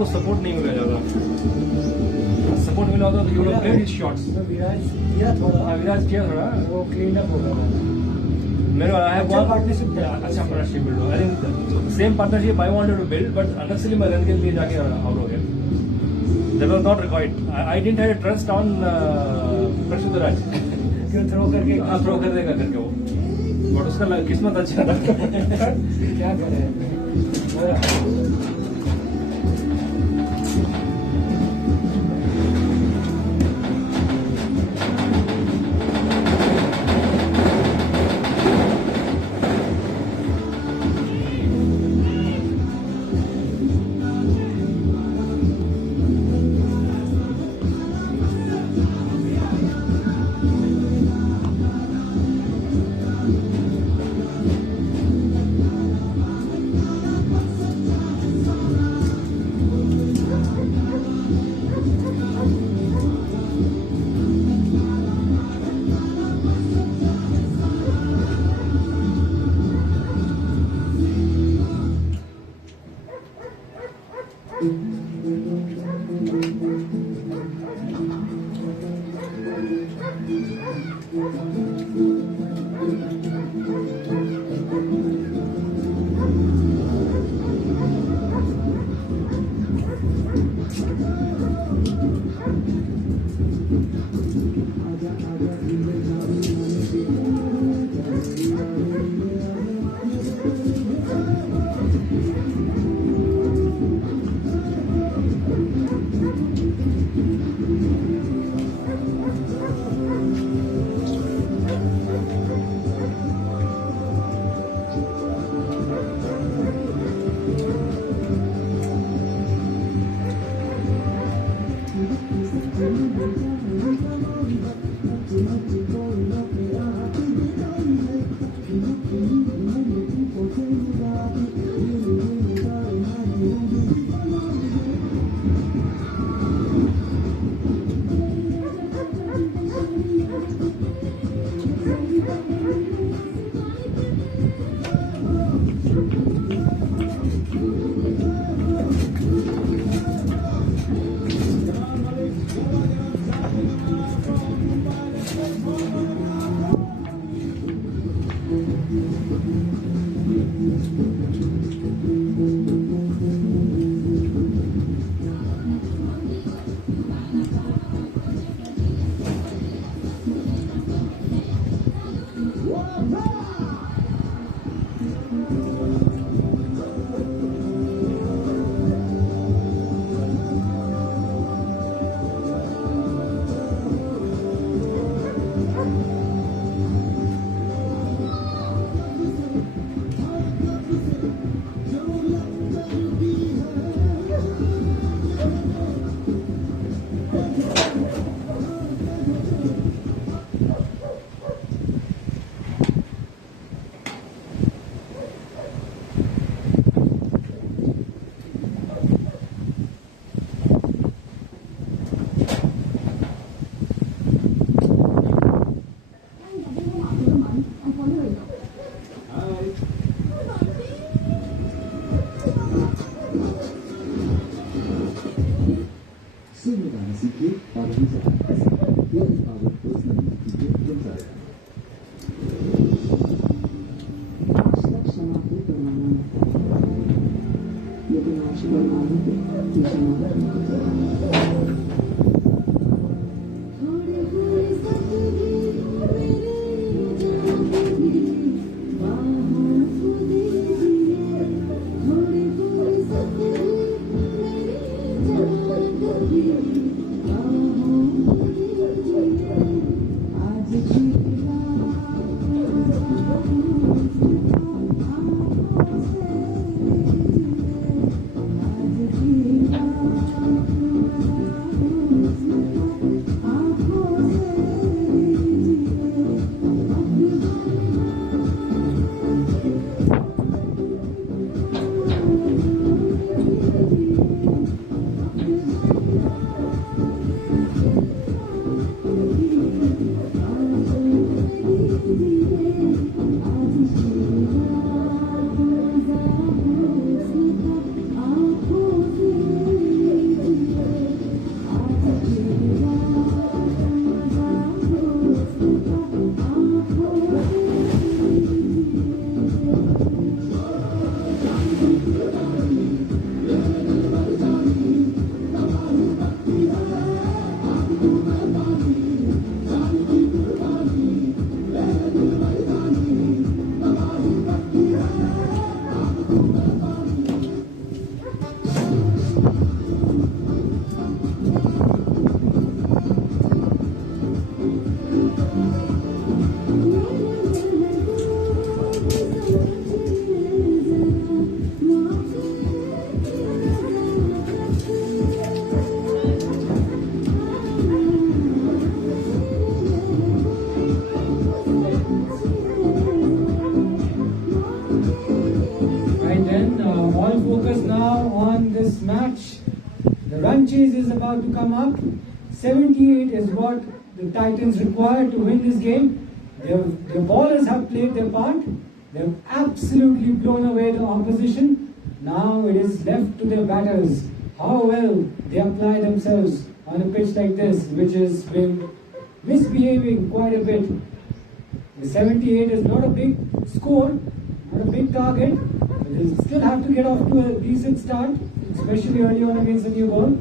आपको सपोर्ट नहीं मिला ज़्यादा, सपोर्ट मिला होता तो you would have played his shots. Viraj किया थोड़ा, हाँ विराज किया थोड़ा, वो क्लीन अप होगा। मेरे आई हैव अच्छा पार्टनरशिप था। अच्छा पार्टनरशिप बिल्ड हुआ। I think same partnership I wanted to build, but unnecessarily मैं रन के लिए जाके आउट हो गया। That was not required. I didn't have trust on Prashuddhraj क्यों थ्रो करके थ्रो कर देगा करके वो, बट उसका किस्मत अच्छा था। क्या करें। chase is about to come up. 78 is what the Titans require to win this game. Their ballers have played their part. They have absolutely blown away the opposition. Now it is left to their batters how well they apply themselves on a pitch like this, which has been misbehaving quite a bit. The 78 is not a big score, not a big target, but they still have to get off to a decent start, especially early on against the new ball.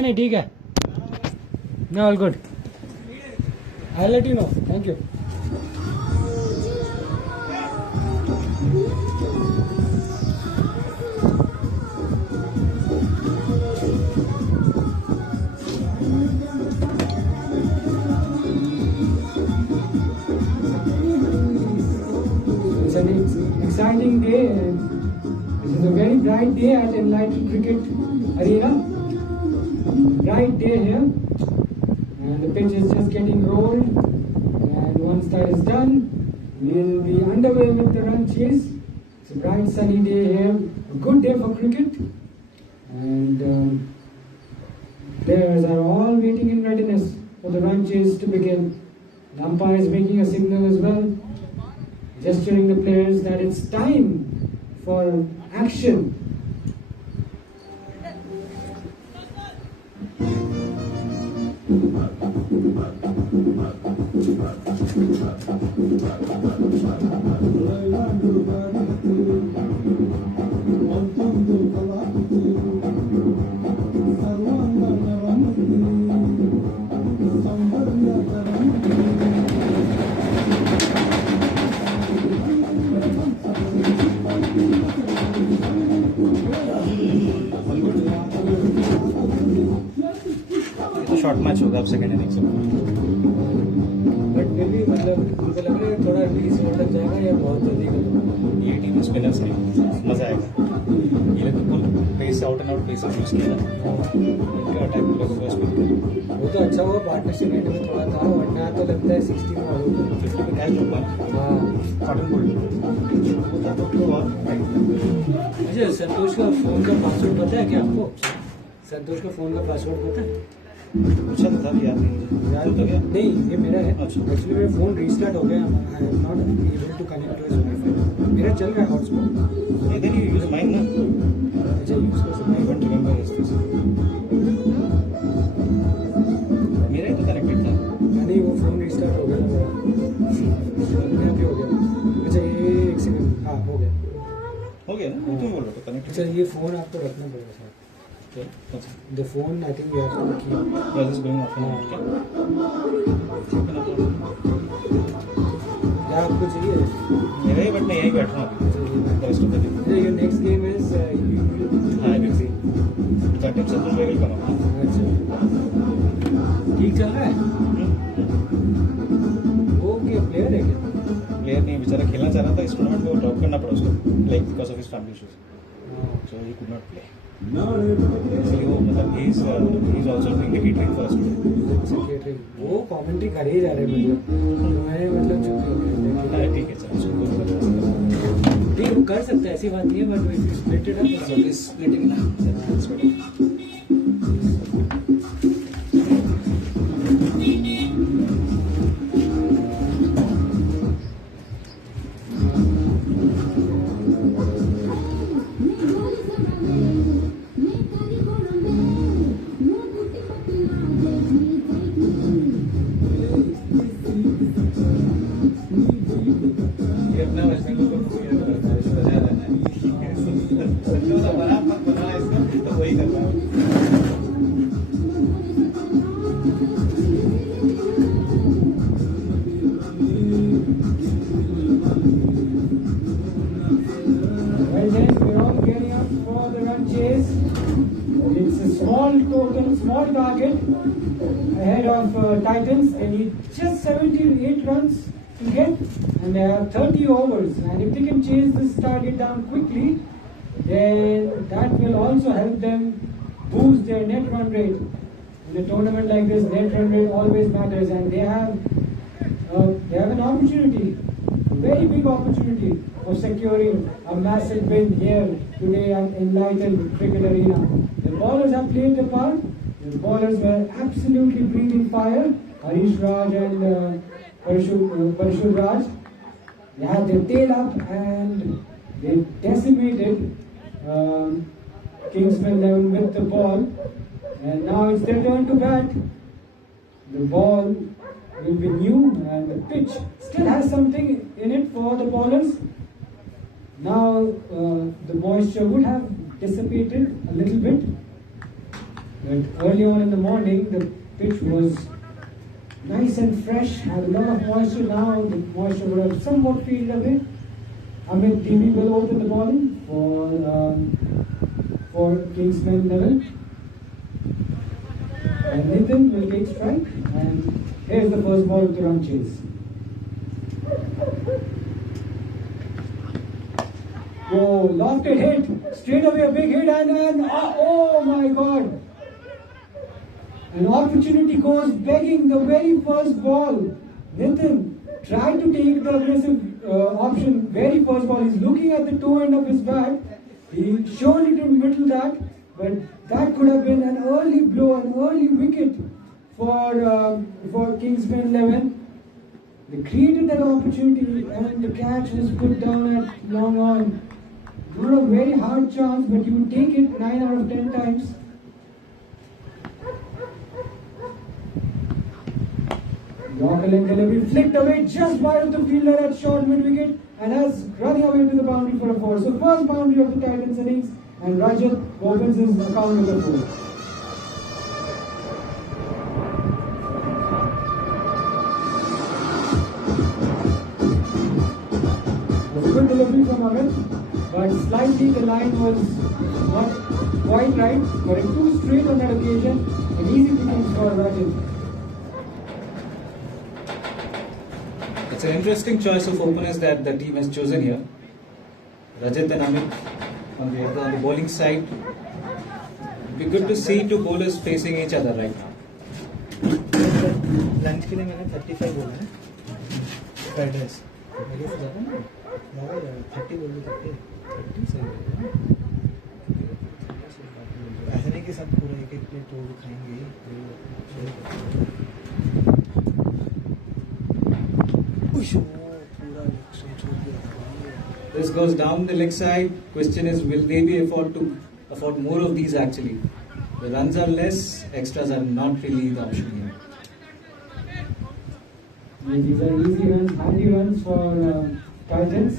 नहीं ठीक है. No, all good. I'll let you know. Thank you. It's an exciting day, and this is a very bright day at Enlightened Cricket Arena. Bright day here, and the pitch is just getting rolled. And once that is done, we'll be underway with the run chase. It's a bright sunny day here, a good day for cricket, and players are all waiting in readiness for the run chase to begin. The umpire is making a signal as well, gesturing the players that it's time for action. तो short match होगा अब second innings में. But फिर भी मतलब मुझे लग रहा है थोड़ा रिलीज तक जाएगा या बहुत जल्दी कर. ये टीम स्पिनर्स नहीं, मजा आएगा. ये लोग तो full pace out and out pace use किया ना, इनका अटैक पूरा फर्स्ट पे. वो तो अच्छा हुआ पार्टनरशिप एंड में थोड़ा था, वरना तो लगता है 60 में आउट होगा. 50 पे कैच होगा. हाँ. कॉटन बोल्ड अच्छा, संतोष का फोन का पासवर्ड पता है क्या आपको? संतोष का फोन का पासवर्ड पता है? पूछा तो था, याद नहीं. याद तो क्या? नहीं, ये मेरा है. अच्छा. एक्चुअली मेरा फोन रीस्टार्ट हो गया. I am not able to connect to his wifi. मेरा चल रहा है hotspot. Then you use mine ना. अच्छा, यूज कर सकते I don't remember his face. मेरा ही तो कनेक्टेड था. नहीं, वो फोन रीस्टार्ट हो गया ना मेरा. अपने आप ही हो गया. अच्छा, ये एक सेकंड. हाँ, हो गया. हो गया ना, तुम बोल रहे हो कनेक्टेड. अच्छा, ये फोन आपको रखना पड़ेगा sir. The phone I think you have to keep. This is going off. क्या आपको चाहिए? मेरा ही, बट मैं यहीं बैठ रहा हूँ अभी. Rest of the day. Your next game is हाँ, बिजी. दैट टाइम संतोष भाई विल कम. अच्छा, ठीक चल रहा है. वो क्या प्लेयर है क्या? प्लेयर नहीं, बेचारा खेलना चाह रहा था इस टूर्नामेंट में, वो ड्रॉप करना पड़ा उसको, like because of his family issues. So he could not play. इसलिए वो मतलब he is also doing the catering for us today. Secretary वो कमेंट्री कर ही जा रहे हैं. मतलब मैं मतलब चुप हो गया. ठीक है, चलो उसको ठीक, वो कर सकता है, ऐसी बात नहीं है. But if you split it up, so this splitting ना. well then we're all gearing up for the run chase. It's a small target ahead of Titans. They need just 78 runs to get, and they have 30 overs. And if they can chase this target down quickly, then that will also help them boost their net run rate. In a tournament like this, net run rate always matters, and they have an opportunity, a very big opportunity of securing a massive win here today at Enlightened Cricket Arena. The bowlers have played the part. The bowlers were absolutely breathing fire. Harish Raj and Parashut Raj. They had their tail up and they decimated KingsMen 11 with the ball. And now it's their turn to bat. The ball will be new and the pitch still has something in it for the bowlers. Now the moisture would have dissipated a little bit. But early on in the morning, the pitch was nice and fresh, had a lot of moisture. Now the moisture would have somewhat faded away. Amit Dimi will open the bowling for KingsMen level. And Nitin will take strike. And here's the first ball with the run chase. Oh, lofted hit. Straight away a big hit and oh my God. An opportunity goes begging the very first ball. Nitin tried to take the aggressive option. Very first ball. He's looking at the toe end of his bat. He surely didn't middle that, but that could have been an early blow, an early wicket for KingsMen 11. They created that opportunity and the catch was put down at long on. Not a very hard chance, but you would take it 9 out of 10 times. Yorker leg delivery flicked away just wide of the fielder at short mid wicket and has running away to the boundary for a 4. So first boundary of the Titans innings and Rajat opens his account with a 4. Was a good delivery from Amit, but slightly the line was not quite right, but it too straight on that occasion. An easy pickings for Rajat. It's an interesting choice of openers that the team has chosen here. Rajat and Amit on the bowling side. It'd be good to see two bowlers facing each other right now. Lunch के लिए मैंने 35 बोला है fried rice मेरे से ज़्यादा ना ज़्यादा 30 बोल दो 30 सही है ऐसा नहीं कि सब पूरा एक एक प्लेट वो खाएंगे पूरा इलेक्शन छोड़ दिया. This goes down the leg side. Question is, will they be afford more of these actually? The runs are less, extras are not really the option here. These are easy runs, handy runs for Titans.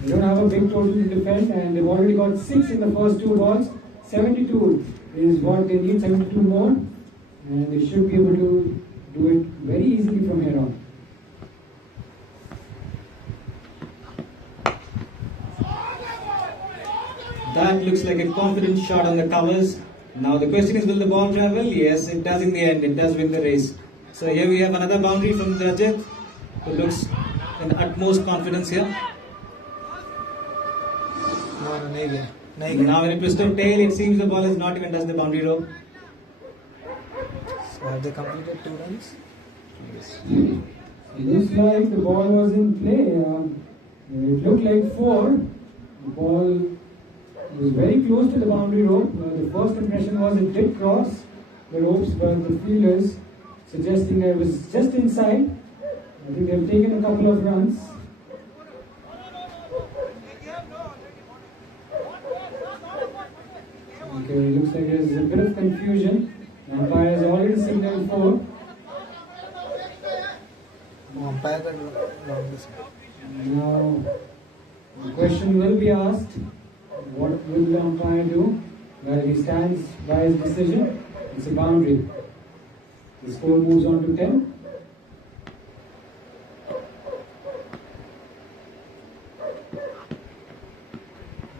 They don't have a big total to defend and they've already got 6 in the first 2 balls. 72 is what they need, 72 more. And they should be able to do it very easily from here on. That looks like a confident shot on the covers. Now the question is, will the ball travel? Yes, it does in the end. It does win the race. So here we have another boundary from Rajat, who looks in utmost confidence here. No, नहीं गया नहीं गया. Now in a twist of tail, it seems the ball has not even touched the boundary rope. So have they completed 2 runs? Yes. It looks like the ball was in play. It looked like 4. The ball was very close to the boundary rope. The first impression was it did cross the ropes, but the fielders suggesting that it was just inside. I think they've taken a couple of runs. Okay, looks like there's a bit of confusion. The umpire has already signaled 4. Umpire का longest. Now, the question will be asked, what will the umpire do? Well, he stands by his decision. It's a boundary. The score moves on to 10.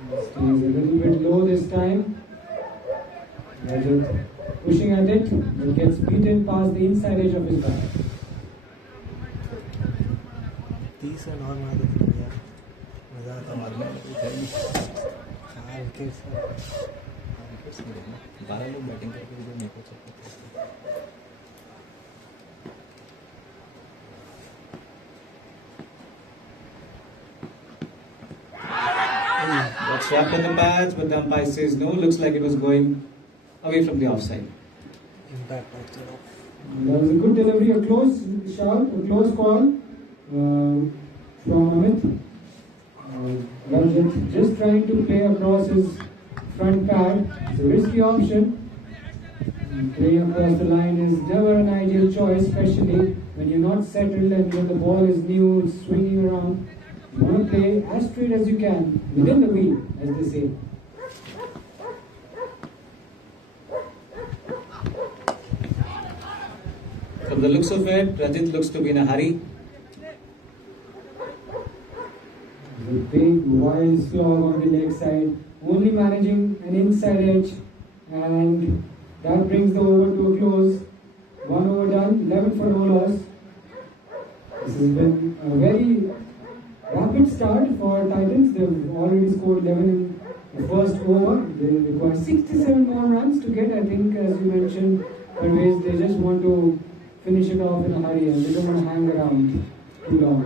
Stays a little bit low this time. Rajat pushing at it, but gets beaten past the inside edge of his bat. 30 run और मार देते हैं यार मजा आता मारने में 4 wicket 12 लोग बैटिंग करके भी नहीं पहुंच सकते. Got swapped on the pads, but the umpire says no. Looks like it was going away from the offside. impact of the That was a good delivery, a close shout, a close call from Amit. Rajat just trying to play across his front pad. It's a risky option. And playing across the line is never an ideal choice, especially when you're not settled and when the ball is new, it's swinging around. You want to play as straight as you can, within the wheel, as they say. From the looks of it, Rajit looks to be in a hurry. The big wild slog on the leg side, only managing an inside edge, and that brings the over to a close. 1 over done, 11 for no loss. This has been a very rapid start for Titans. They've already scored 11 in the first over. They require 67 more runs to get, I think, as you mentioned, Parvez, they just want to finish it off in a hurry and they don't want to hang around too long.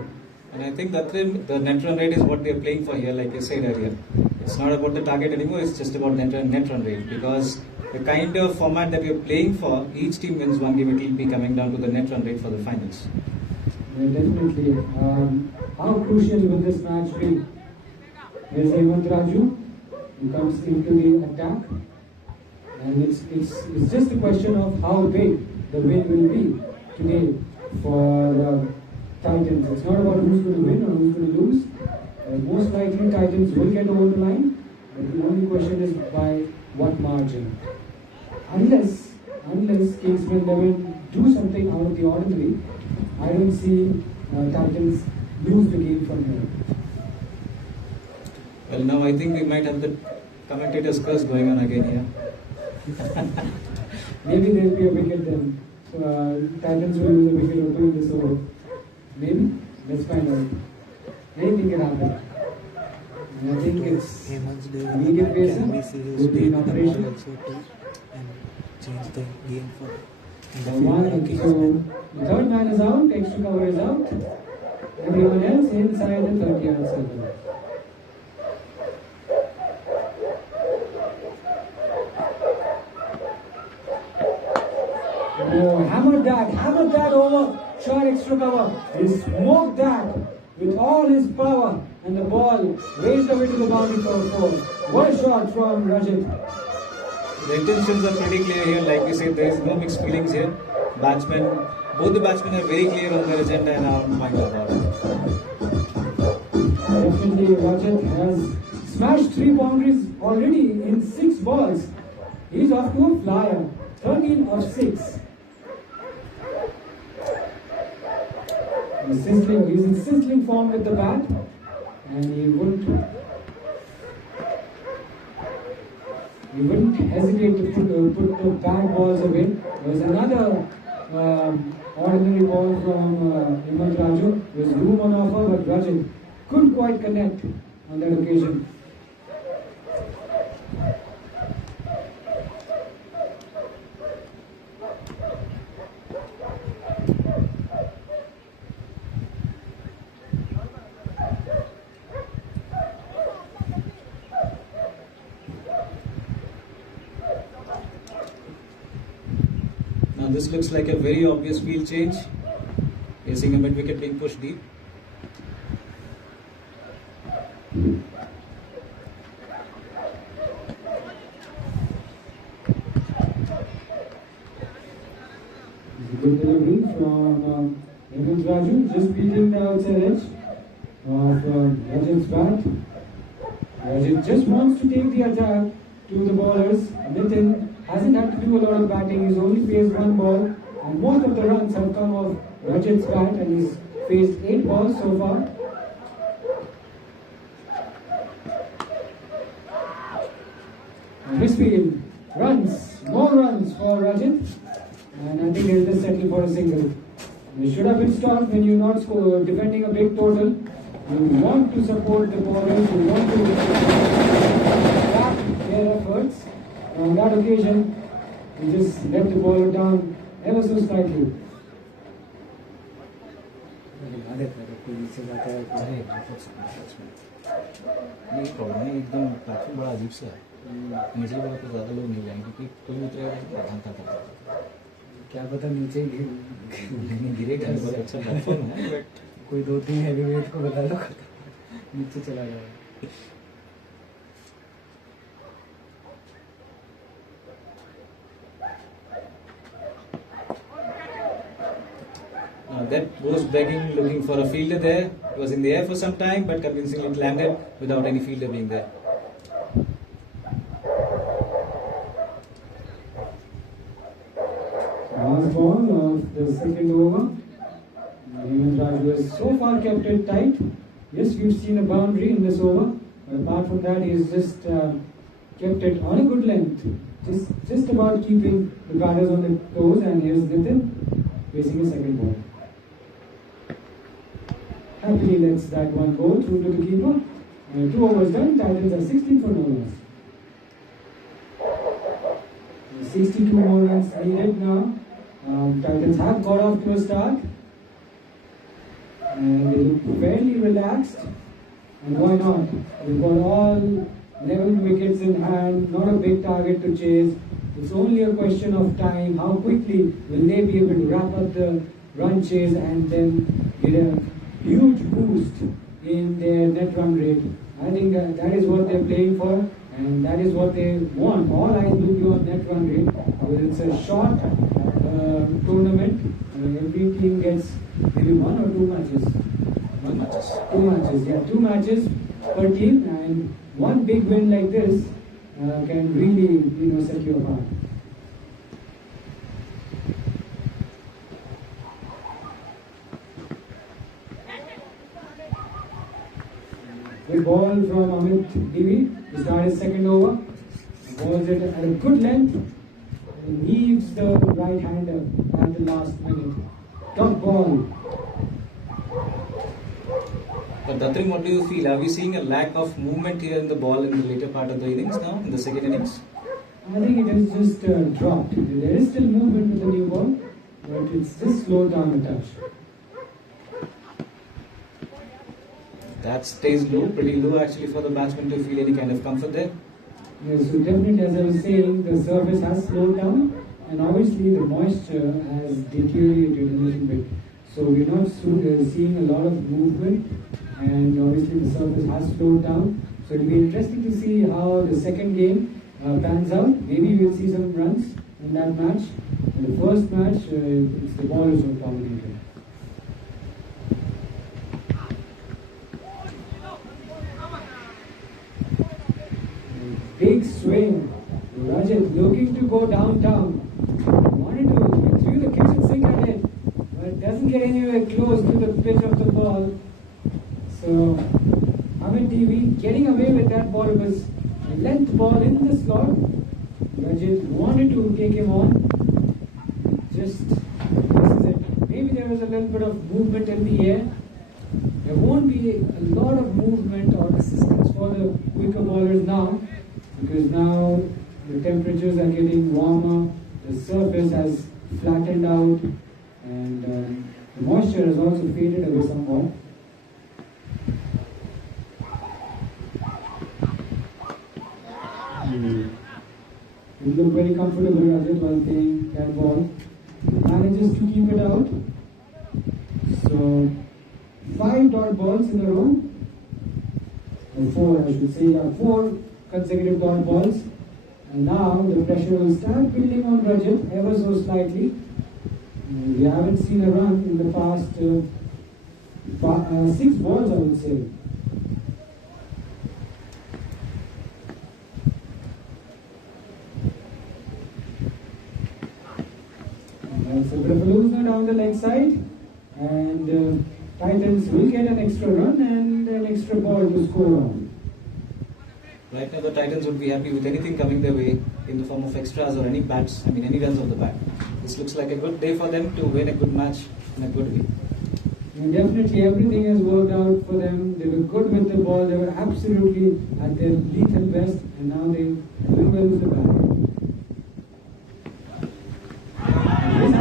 And I think that the net run rate is what they're playing for here, like you said earlier. It's not about the target anymore, it's just about net run rate. Because the kind of format that we're playing for, each team wins one game, it will be coming down to the net run rate for the finals. Yeah, definitely. How crucial will this match be? There's Hemant Raju who comes into the attack, and it's just a question of how big the win will be today for Titans. It's not about who's going to win or who's going to lose. Most likely Titans will get over the line, but the only question is by what margin. Unless KingsMen 11 do something out of the ordinary, I don't see Titans lose the game from here. Well, now I think we might have the commentator's curse going on again here. Maybe there will be a wicket then. So Titans will lose a wicket or two in this over. Maybe. Let's find out. Anything can happen. And I think it's medium pacer would be in operation. And change the game for So the third man is out, extra cover is out. Everyone else inside the 30-yard circle. Oh, hammered that over, short extra cover. He smoked that with all his power, and the ball raised away to the boundary for a 4. What a shot from Rajit. The intentions are pretty clear here. Like we said, there is no mixed feelings here. Both the batsmen are very clear on their agenda and are on mind about it. Definitely, Rajat has smashed 3 boundaries already in 6 balls. He's off to a flyer, 13 of 6. He's in sizzling form with the bat, and he wouldn't hesitate to put the bad balls away. There was another ordinary ball from Hemant Raju. There was room on offer, but Rajat couldn't quite connect on that occasion. Now this looks like a very obvious field change. We're seeing a mid-wicket being pushed deep. Good delivery from Hemant Raju, just beating the outside edge of Rajat's bat. Rajat just wants to take the attack to the bowlers. Nitin hasn't had to do a lot of batting, he's only faced 1 ball, and most of the runs have come off Rajat's bat, and he's faced 8 balls so far. Misfield runs, more runs for Rajat, and I think he'll just settle for a single. They should have been stopped when you're not defending a big total. You want to support the bowlers, you want to back their efforts. On that occasion, he just let the bowler down ever so slightly. ये problem है, एकदम platform बड़ा अजीब सा है। निचले वाले पे ज़्यादा लोग नहीं जाएंगे क्योंकि कोई उतरेगा तो आधान था क्या पता नीचे गिरेगा। बहुत अच्छा प्लेटफॉर्म है, बट कोई 2-3 हैवीवेट को बता दो नीचे चला जाएगा। that goes begging, looking for a fielder there. It was in the air for some time, but convincingly it landed without any fielder being there. last ball of the second over. Hemant Raju has so far kept it tight. Yes, we've seen a boundary in this over, but apart from that, he has just kept it on a good length. Just about keeping the batters on their toes, and here's Nitin facing his second ball. Happily lets that one go through to the keeper. 2 overs done, Titans are 16 for no loss. 62 more runs needed now. Titans have got off to a start. And they look fairly relaxed. And why not? They've got all 11 wickets in hand, not a big target to chase. It's only a question of time. How quickly will they be able to wrap up the run chase and then get a huge boost in their net run rate? I think that is what they're playing for, and that is what they want. All eyes will be on net run rate. Because it's a short tournament. Every team gets maybe 1 or 2 matches. 1 matches. 2 matches, yeah. 2 matches per team, and one big win like this can really, set you apart. The ball from Amit Divi to start his second over. Balls it at a good length and leaves the right hander at the last minute. Top ball. But Datring, what do you feel? Are we seeing a lack of movement here in the ball in the later part of the innings now, in the second innings? I think it has just dropped. There is still movement with the new ball, but it's just slowed down a touch. That stays low, pretty low actually for the batsman to feel any kind of comfort there. Yes, so definitely, as I was saying, the surface has slowed down, and obviously the moisture has deteriorated a little bit. So we're not seeing a lot of movement, and obviously the surface has slowed down. So it'll be interesting to see how the second game pans out. Maybe we'll see some runs in that match. In the first match, it's the ballers who dominated. Big swing. Rajat looking to go downtown. Wanted to through the kitchen sink at it, but doesn't get anywhere close to the pitch of the ball. So Amit TV getting away with that ball. It was a length ball in the slot. Rajat wanted to take him on. Just misses it. Maybe there was a little bit of movement in the air. There won't be a lot of movement or assistance for the quicker bowlers now, because now the temperatures are getting warmer, the surface has flattened out, and the moisture has also faded away somewhat. You look very comfortable, Rajat, while playing that ball. Manages to keep it out. So 5 dot balls in a row, or 4 I should say, 4 consecutive dot balls, and now the pressure will start building on Rajat ever so slightly. We haven't seen a run in the past 6 balls, I would say. That's a bit of a loosener down the leg side, and Titans will get an extra run and an extra ball to score on. Right now the Titans would be happy with anything coming their way in the form of extras or any bats, any runs on the bat. This looks like a good day for them to win a good match in a good way. And definitely everything has worked out for them. They were good with the ball, they were absolutely at their lethal best, and now they are doing well with the bat.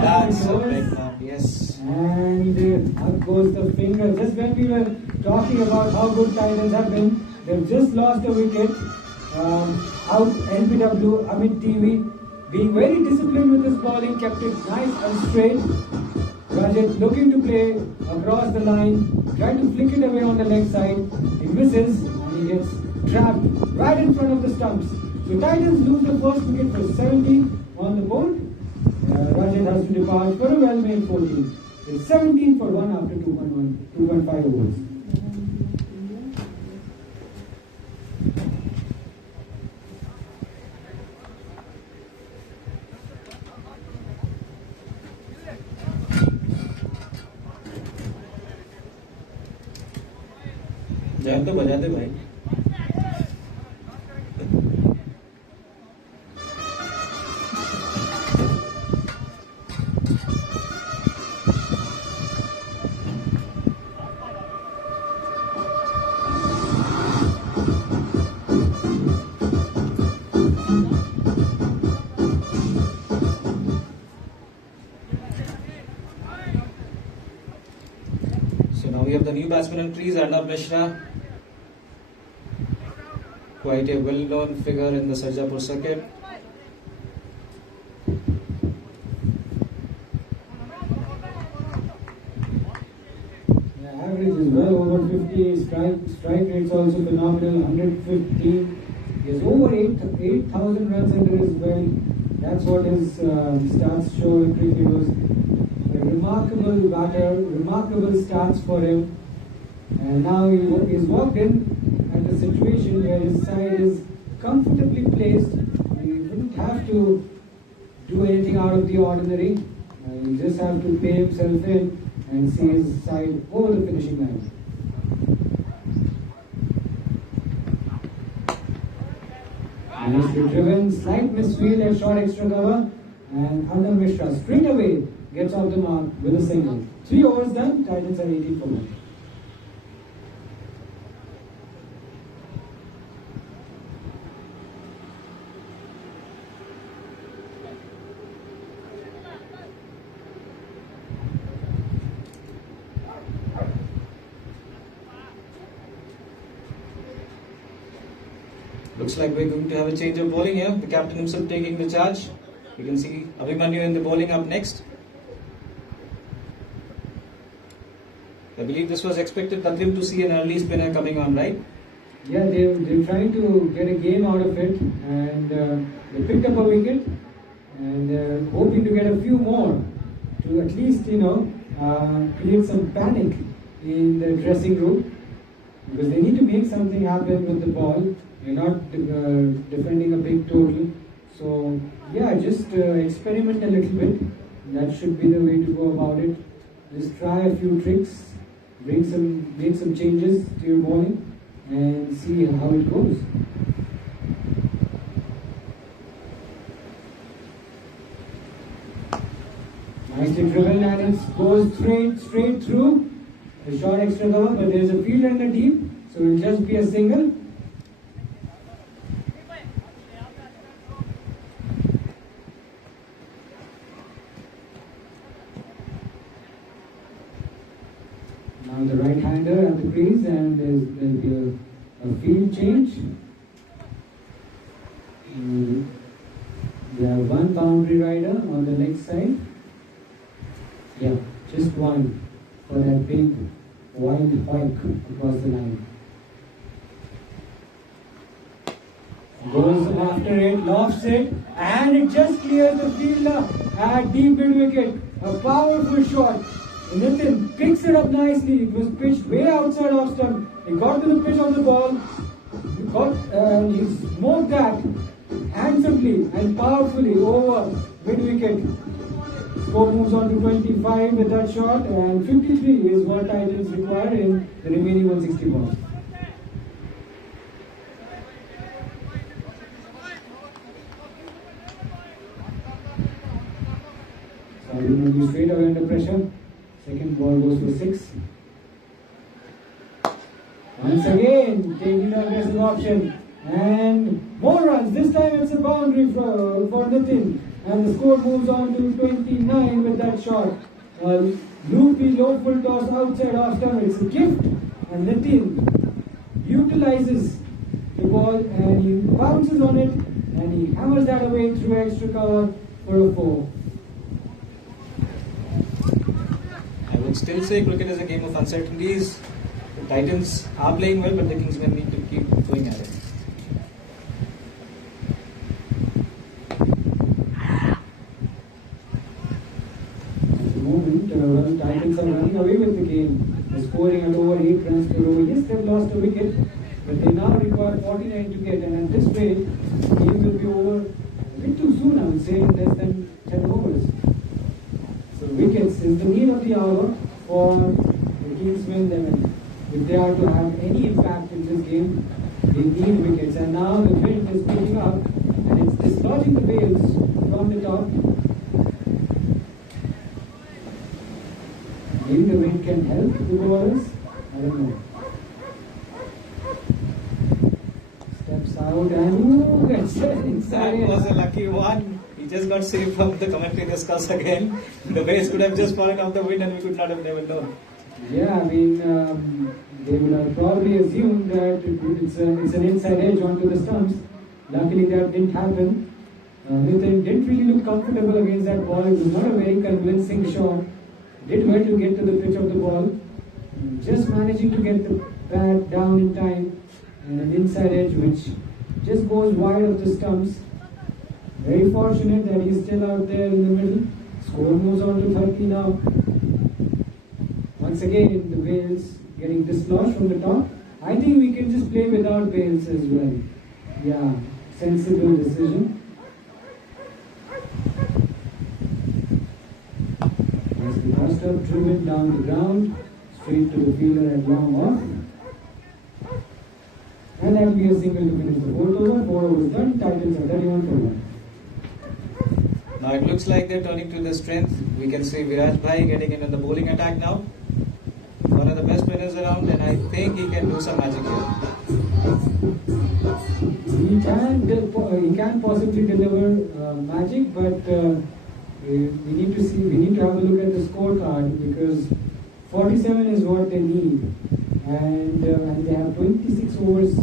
That's a big one, yes. And up goes the finger. Just when we were talking about how good Titans have been, they've just lost a wicket. Out NPW, Amit TV, being very disciplined with his bowling, kept it nice and straight. Rajat looking to play across the line, tried to flick it away on the leg side. He misses and he gets trapped right in front of the stumps. So Titans lose the first wicket for 17 on the board. Rajat has to depart for a well-made 14. It's 17 for 1 after 2.5 overs. Jain तो बजा दे भाई. So now we have the new batsman entries, Arnav Mishra, quite a well-known figure in the Sarjapur circuit. The average is well over 50. Strike rate's also phenomenal. 115. He has over 8,000 runs under his belt. That's what his stats show in cricket. Was a remarkable batter, remarkable stats for him. And now he's walked in at a situation where his side is comfortably placed. He wouldn't have to do anything out of the ordinary. He just have to pay himself in and see his side over the finishing line. Nicely driven, slight misfield at short extra cover, and Arnav Mishra straight away gets off the mark with a single. 3 overs done, Titans are 18 for 1. Looks like we're going to have a change of bowling here. The captain himself taking the charge. You can see Abhimanyu in the bowling up next. I believe this was expected, Tatim, to see an early spinner coming on, right? Yeah, they're trying to get a game out of it, and they picked up a wicket, and they're hoping to get a few more to at least, create some panic in the dressing room, because they need to make something happen with the ball. They're not defending a big total. So, yeah, just experiment a little bit. That should be the way to go about it. Just try a few tricks, make some changes to your bowling, and see how it goes. Nicely driven, and it goes straight through. A short extra cover, but there's a fielder in the deep, so it'll just be a single. Now the right-hander at the crease, and there'll be a field change. We have one boundary rider on the leg side. Yeah, just one for that big wild hike across the line. Goes after it, lofts it, and it just clears the fielder at deep mid wicket. A powerful shot. Nitin picks it up nicely. It was pitched way outside off stump. He got to the pitch of the ball. He smoked that handsomely and powerfully over mid wicket. Score moves on to 25 with that shot, and 53 is what Titans require in the remaining 160 balls. So he will be straight away under pressure. Second ball goes for 6. Once again, taking the aggressive option. And more runs. This time it's a boundary for Nitin. And the score moves on to 29 with that shot. Loopy low full toss outside off stump. It's a gift. And Nitin utilizes the ball and he bounces on it and he hammers that away through extra cover for a 4. I would still say cricket is a game of uncertainties. The Titans are playing well, but the KingsMen need to keep going at it. At the moment, Titans are running away with the game. They're scoring at over 8 runs per over. Yes, they've lost a wicket, but they now require 49 to get. And at this rate, the game will be over a bit too soon, I would say, in less than 10 overs. So wickets is the need of the hour for the KingsMen 11. if they are to have any impact in this game, they need wickets. And now the wind is picking up and it's dislodging the bails from the top. Maybe the wind can help the bowlers. I don't know. Steps out and gets inside. That was a lucky one. He just got saved from the commentator's curse again. The base could have just fallen off the wind and we could not have never known. Yeah, I mean, they would have probably assumed that it's an inside edge onto the stumps. Luckily, that didn't happen. Nitin didn't really look comfortable against that ball. It was not a very convincing shot. Did well to get to the pitch of the ball. Just managing to get the bat down in time. And an inside edge which just goes wide of the stumps. Very fortunate that he's still out there in the middle. Score moves on to 30 now. Once again, the bails getting dislodged from the top. I think we can just play without bails as well. Yeah, sensible decision. As the first up driven down the ground, straight to the fielder at long off. And that will be a single to finish the fourth over. 4 overs done, Titans are 31 for 1. Now it looks like they're turning to the strength. We can see Viraj Bhai getting into the bowling attack now. One of the best spinners around, and I think he can do some magic here. He can possibly deliver magic, but we need to have a look at the scorecard because 47 is what they need, and they have 26 overs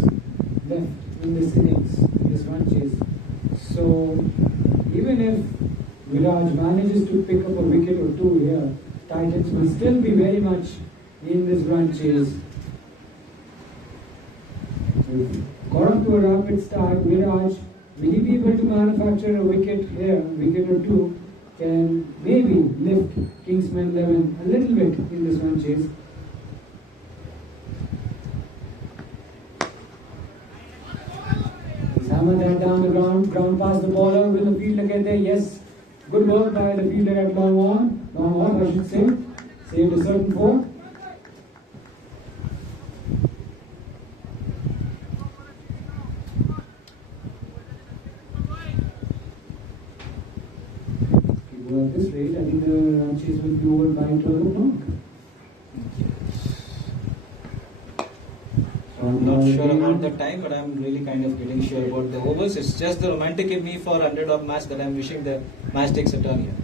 left in this innings, this run chase. So even if Viraj manages to pick up a wicket or two here, Titans will still be very much in this run chase. So got off to a rapid start. Viraj, will he be able to manufacture a wicket here, wicket or two, can maybe lift KingsMen 11 a little bit in this run chase. He's hammered that down the ground past the bowler. Will the fielder get there? Yes. Good work by the fielder at long on, I should say. Saved a certain 4. At this rate, I think the run chase will be over by 12 o'clock. So I'm not sure about the time, but I'm really kind of getting sure about the overs. It's just the romantic in me for underdog match that I'm wishing the match takes a turn here.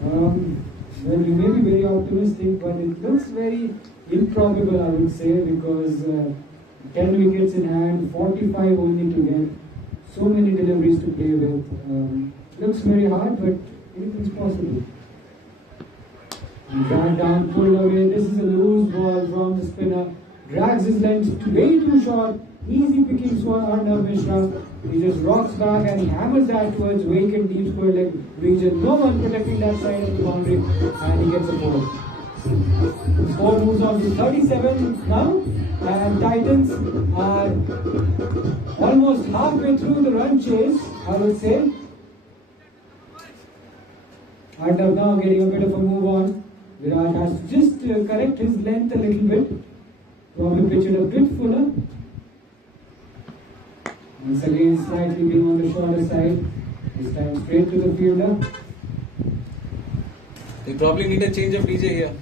Well, you may be very optimistic, but it looks very improbable, I would say, because 10 wickets in hand, 45 only to get, so many deliveries to play with. Looks very hard, but anything's possible. Dragged down, pulled away. This is a loose ball from the spinner. Drags his length way too short. Easy pickings for Arnav Mishra. He just rocks back and he hammers that towards vacant deep square leg region. No one protecting that side of the boundary, and he gets a 4. The score moves on to 37 now, and Titans are almost halfway through the run chase, I would say. Arnav now getting a bit of a move on. Viraj has to just correct his length a little bit. Probably pitch it a bit fuller. Once again, slightly being on the shorter side. This time straight to the fielder. They probably need a change of DJ here.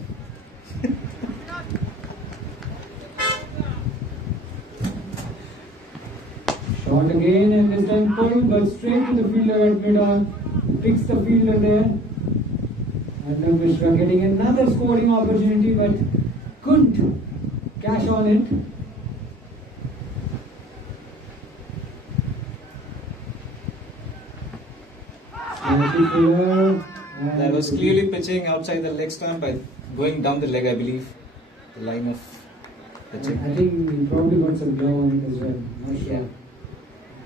Shot again, and this time pulled, but straight to the fielder at mid-on. Picks the fielder there. Arnav Mishra getting another scoring opportunity, but couldn't cash on it. That was clearly pitching outside the leg stump by going down the leg, I believe. The line of pitching. I think he probably got some glove on it as well. Not sure.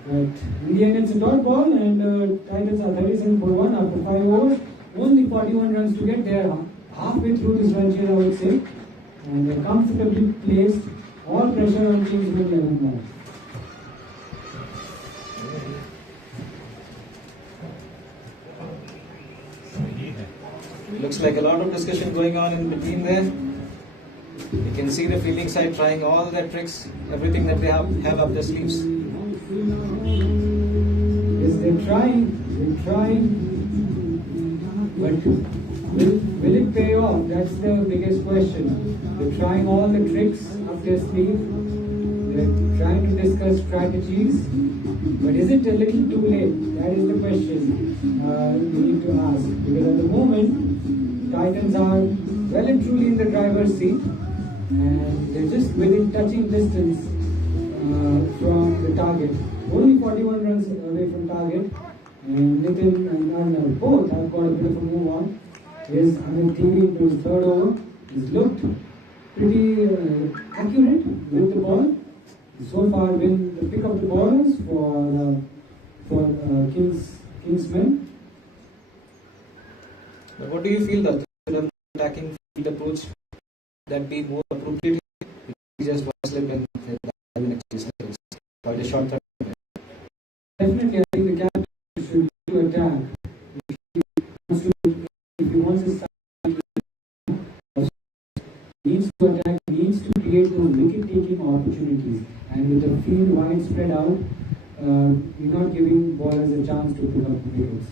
But in the end, it's a dot ball, and Titans are 37 for 1 after 5 overs. Only 41 runs to get there. Halfway through this run chase, I would say. And they're comfortably placed. All pressure on KingsMen 11 now. Looks like a lot of discussion going on in between there. You can see the fielding side trying all their tricks, everything that they have up their sleeves. Yes, they're trying, but will it pay off? That's the biggest question. They're trying all the tricks up their sleeve. They're trying to discuss strategies, but is it a little too late? That is the question we need to ask. Because at the moment, Titans are well and truly in the driver's seat, and they're just within touching distance from the target. Only 41 runs away from target, and Nitin and Arnav both have got a bit of a move on. Here's Amit TV into his third over. He's looked pretty accurate with the ball. So far, will pick up the ballers for KingsMen. But what do you feel that the attacking field approach that be more appropriate? Just one slip and quite a short third. Definitely, I think the captain should do attack. If he wants to start, needs to attack, needs to create those wicket-taking opportunities. And with the field wide spread out, you're not giving bowlers a chance to pick up the wickets.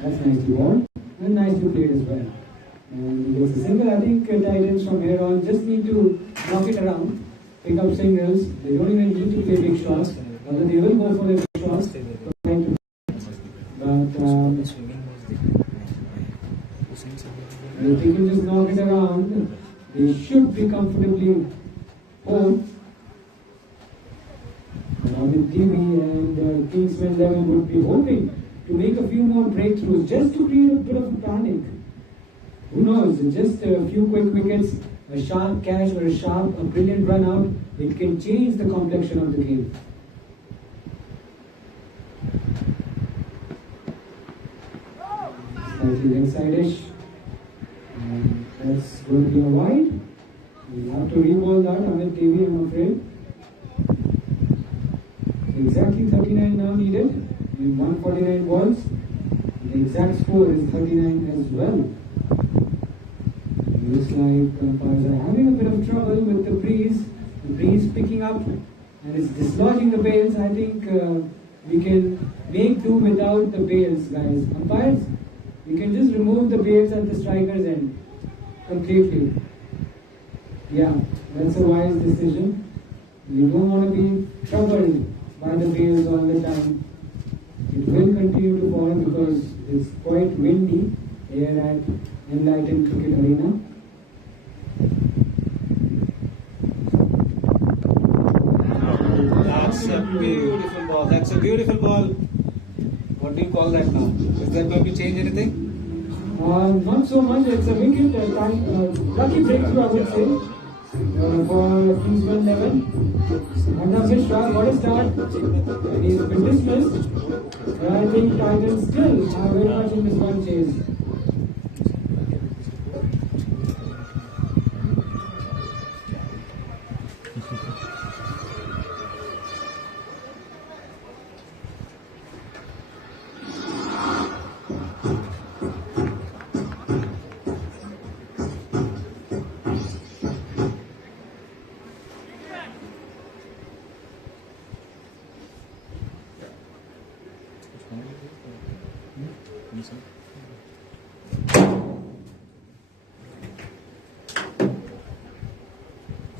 That's nicely bowled and nicely played as well. And it's a single. I think Titans from here on just need to knock it around, pick up singles. They don't even need to play big shots. Although they will go for their big shots. But if they can just knock it around, they should be comfortably home. With TV and KingsMen level would be hoping to make a few more breakthroughs just to create a bit of a panic. Who knows, just a few quick wickets, a sharp catch or a brilliant run out, it can change the complexion of the game. Slightly leg side-ish. That's going to be a wide. We'll have to re-ball that, Amit TV, I'm afraid. Exactly 39 now needed in 149 balls. The exact score is 39 as well. Looks like umpires are having a bit of trouble with the breeze picking up and it's dislodging the bails. I think we can make do without the bails, guys. Umpires, we can just remove the bails at the striker's end completely. Yeah, that's a wise decision. You don't want to be troubled by the bails all the time. It will continue to fall because it's quite windy here at Enlightened Cricket Arena. That's a beautiful ball. That's a beautiful ball. What do you call that now? Is that going to change anything? Not so much. It's a wicket lucky breakthrough, I would say, for KingsMen 11. And now Mishra got a start. He's been dismissed. But I think Titans still are very much in this one chase.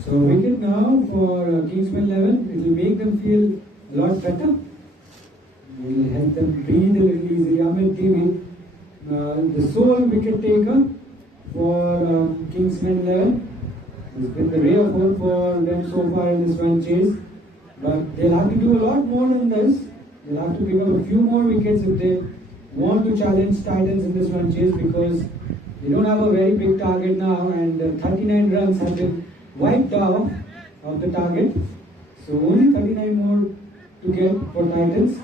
So wicket now for KingsMen 11. It will make them feel a lot better. It will help them breathe a little easily. Amit TV, the sole wicket taker for KingsMen 11. It's been the ray of hope for them so far in this run chase. But they'll have to do a lot more than this. They'll have to pick up a few more wickets if they want to challenge Titans in this run chase, because they don't have a very big target now, and 39 runs have been wiped off of the target. So only 39 more to get for Titans.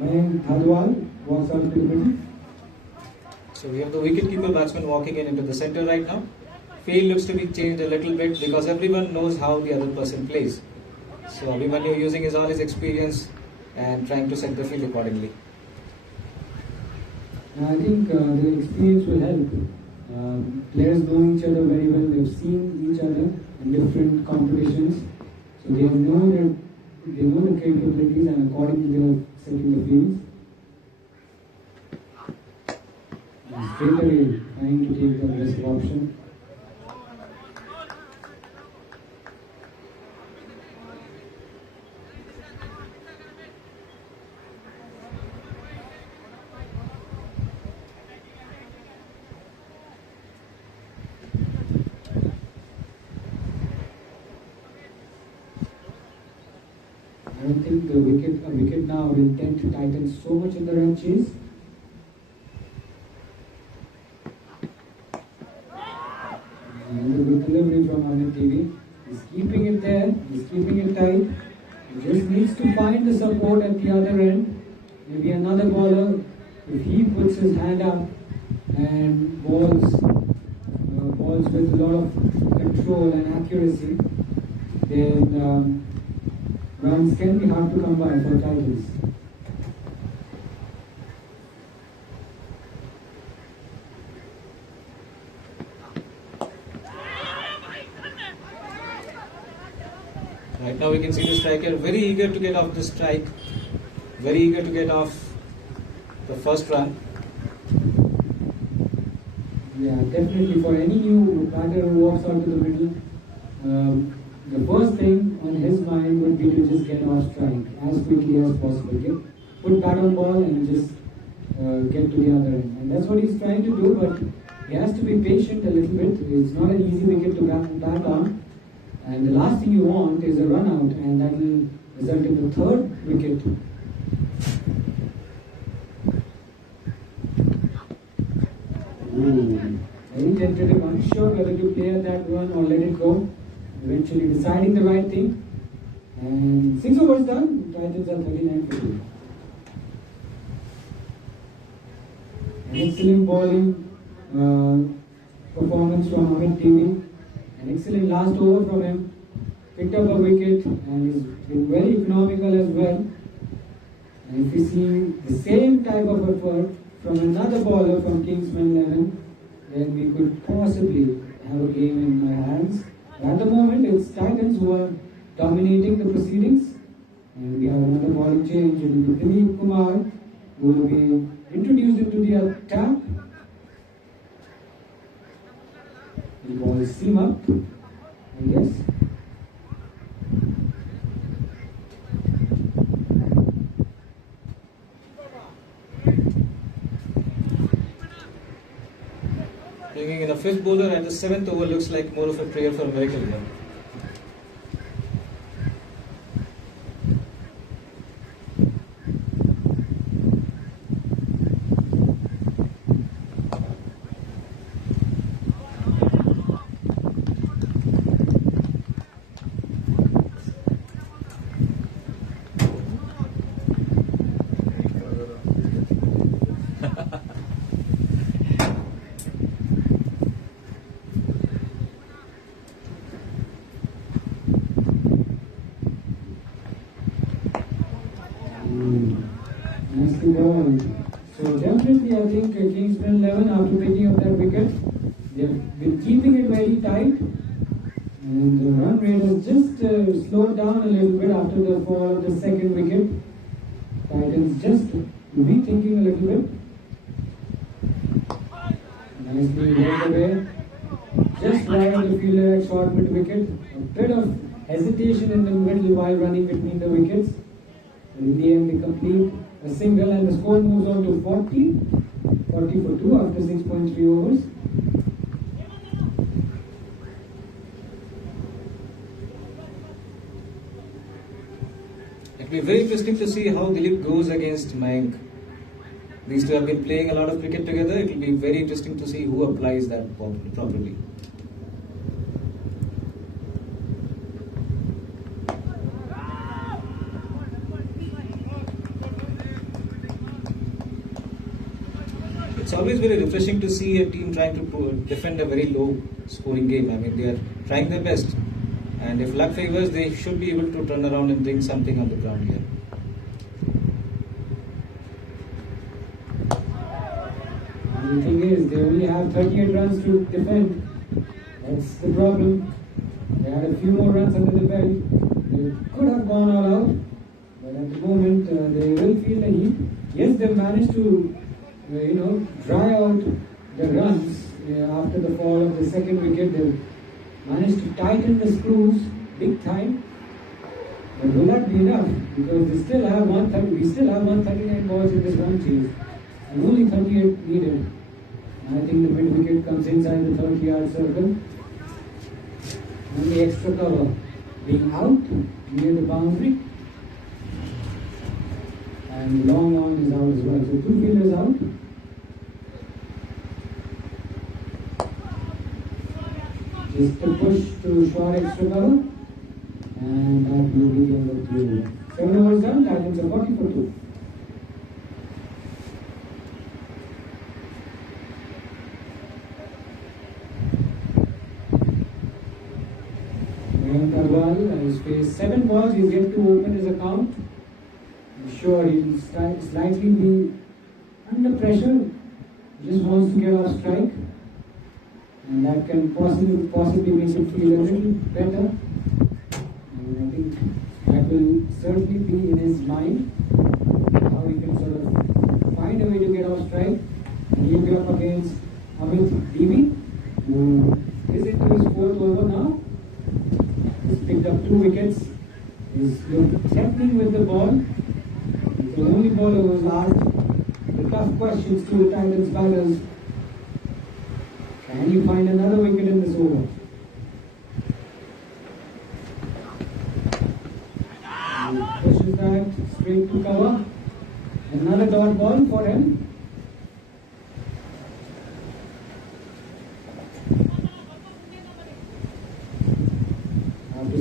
Mayank Hadwal walks out to the middle. So we have the wicket-keeper batsman walking into the center right now. Field looks to be changed a little bit because everyone knows how the other person plays. So Abhimanyu using all his experience and trying to set the field accordingly. I think the experience will help. Players know each other very well. They've seen each other in different competitions, so they know the capabilities, and accordingly they are setting the fields. And straight away trying to take the aggressive option. I don't think a wicket now will tempt Titans so much in the run chase. Another good delivery from Amit TV. He's keeping it there, he's keeping it tight. He just needs to find the support at the other end. Maybe another bowler, if he puts his hand up and balls with a lot of control and accuracy, then runs can be hard to come by for Titans. Right now we can see the striker very eager to get off the strike, very eager to get off the first run. Yeah, definitely for any new batter who walks out to the middle, the first thing on his mind would be to just get off strike as quickly as possible. Put bat on ball and just get to the other end. And that's what he's trying to do, but he has to be patient a little bit. It's not an easy wicket to bat on. And the last thing you want is a run out, and that will result in the third wicket. Ooh, very tentative, unsure whether to play at that one or let it go. Eventually deciding the right thing. And 6 overs done, Titans are 39 for 2. An excellent bowling performance from Amit TV. An excellent last over from him. Picked up a wicket and he's been very economical as well. And if we see the same type of effort from another bowler from KingsMen 11, then we could possibly have a game in our hands. At the moment, it's Titans who are dominating the proceedings. And we have another bowling change. It will be Dilip Kumar, who will be introduced into the attack. The ball is seam up, I guess. Bringing in a fifth bowler at the 7th over looks like more of a prayer for a miracle here. Nicely bowled. So definitely I think KingsMen 11, after picking up that wicket, they've been keeping it very tight. And the run rate has just slowed down a little bit after the fall of the second wicket. Titans just rethinking a little bit. Nicely rolled away. Just right of the fielder at short mid wicket. A bit of hesitation in the middle while running between the wickets. In the end, they complete a single and the score moves on to 40 for 2 after 6.3 overs. It will be very interesting to see how Dilip goes against Mayank. These two have been playing a lot of cricket together. It will be very interesting to see who applies that properly. It's always very refreshing to see a team trying to defend a very low scoring game. I mean, they are trying their best. And if luck favors, they should be able to turn around and bring something on the ground here. And the thing is, they only have 38 runs to defend. That's the problem. They had a few more runs under the belt. They could have gone all out, but at the moment they will feel the heat. Yes, they've managed to, dry out the runs after the fall of the second wicket. They've managed to tighten the screws big time. But will that be enough? Because we still have 139 balls in this run chase, and only 38 needed. I think the mid wicket comes inside the 30-yard circle. And the extra cover being out near the boundary. And long on is out as well. So 2 fielders out. Just a push to short extra cover. And that will be the end of the over. 7 overs done, Titans are 40 for 2. He's faced 7 balls, he's yet to open his account. I'm sure he'll slightly be under pressure. Just wants to get off strike. And that can possibly make him feel a little better. And I think that will certainly be in his mind. How he can sort of find a way to get off strike. And he'll be up against Amit Devi, who is into his 4th over now. He's picked up 2 wickets. He's threatening with the ball. He's the only bowler who has asked the tough questions to the Titans batters. Can you find another wicket in this over? He pushes that straight to cover. Another dot ball for him.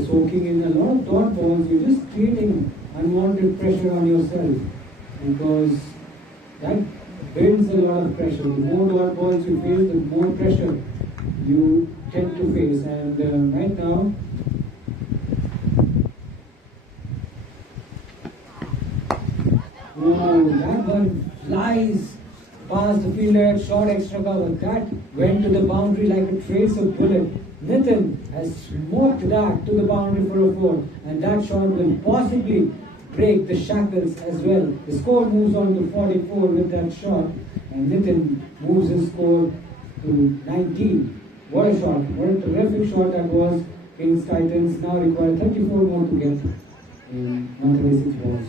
Soaking in a lot of dot balls, you're just creating unwanted pressure on yourself, because that builds a lot of pressure. The more dot balls you face, the more pressure you tend to face. And right now, that one flies past the fielder at short extra cover. That went to the boundary like a trace of bullet. Nitin has smoked that to the boundary for a 4, and that shot will possibly break the shackles as well. The score moves on to 44 with that shot, and Nitin moves his score to 19. What a shot, what a terrific shot that was. Kings Titans now require 34 more to get in 136 balls.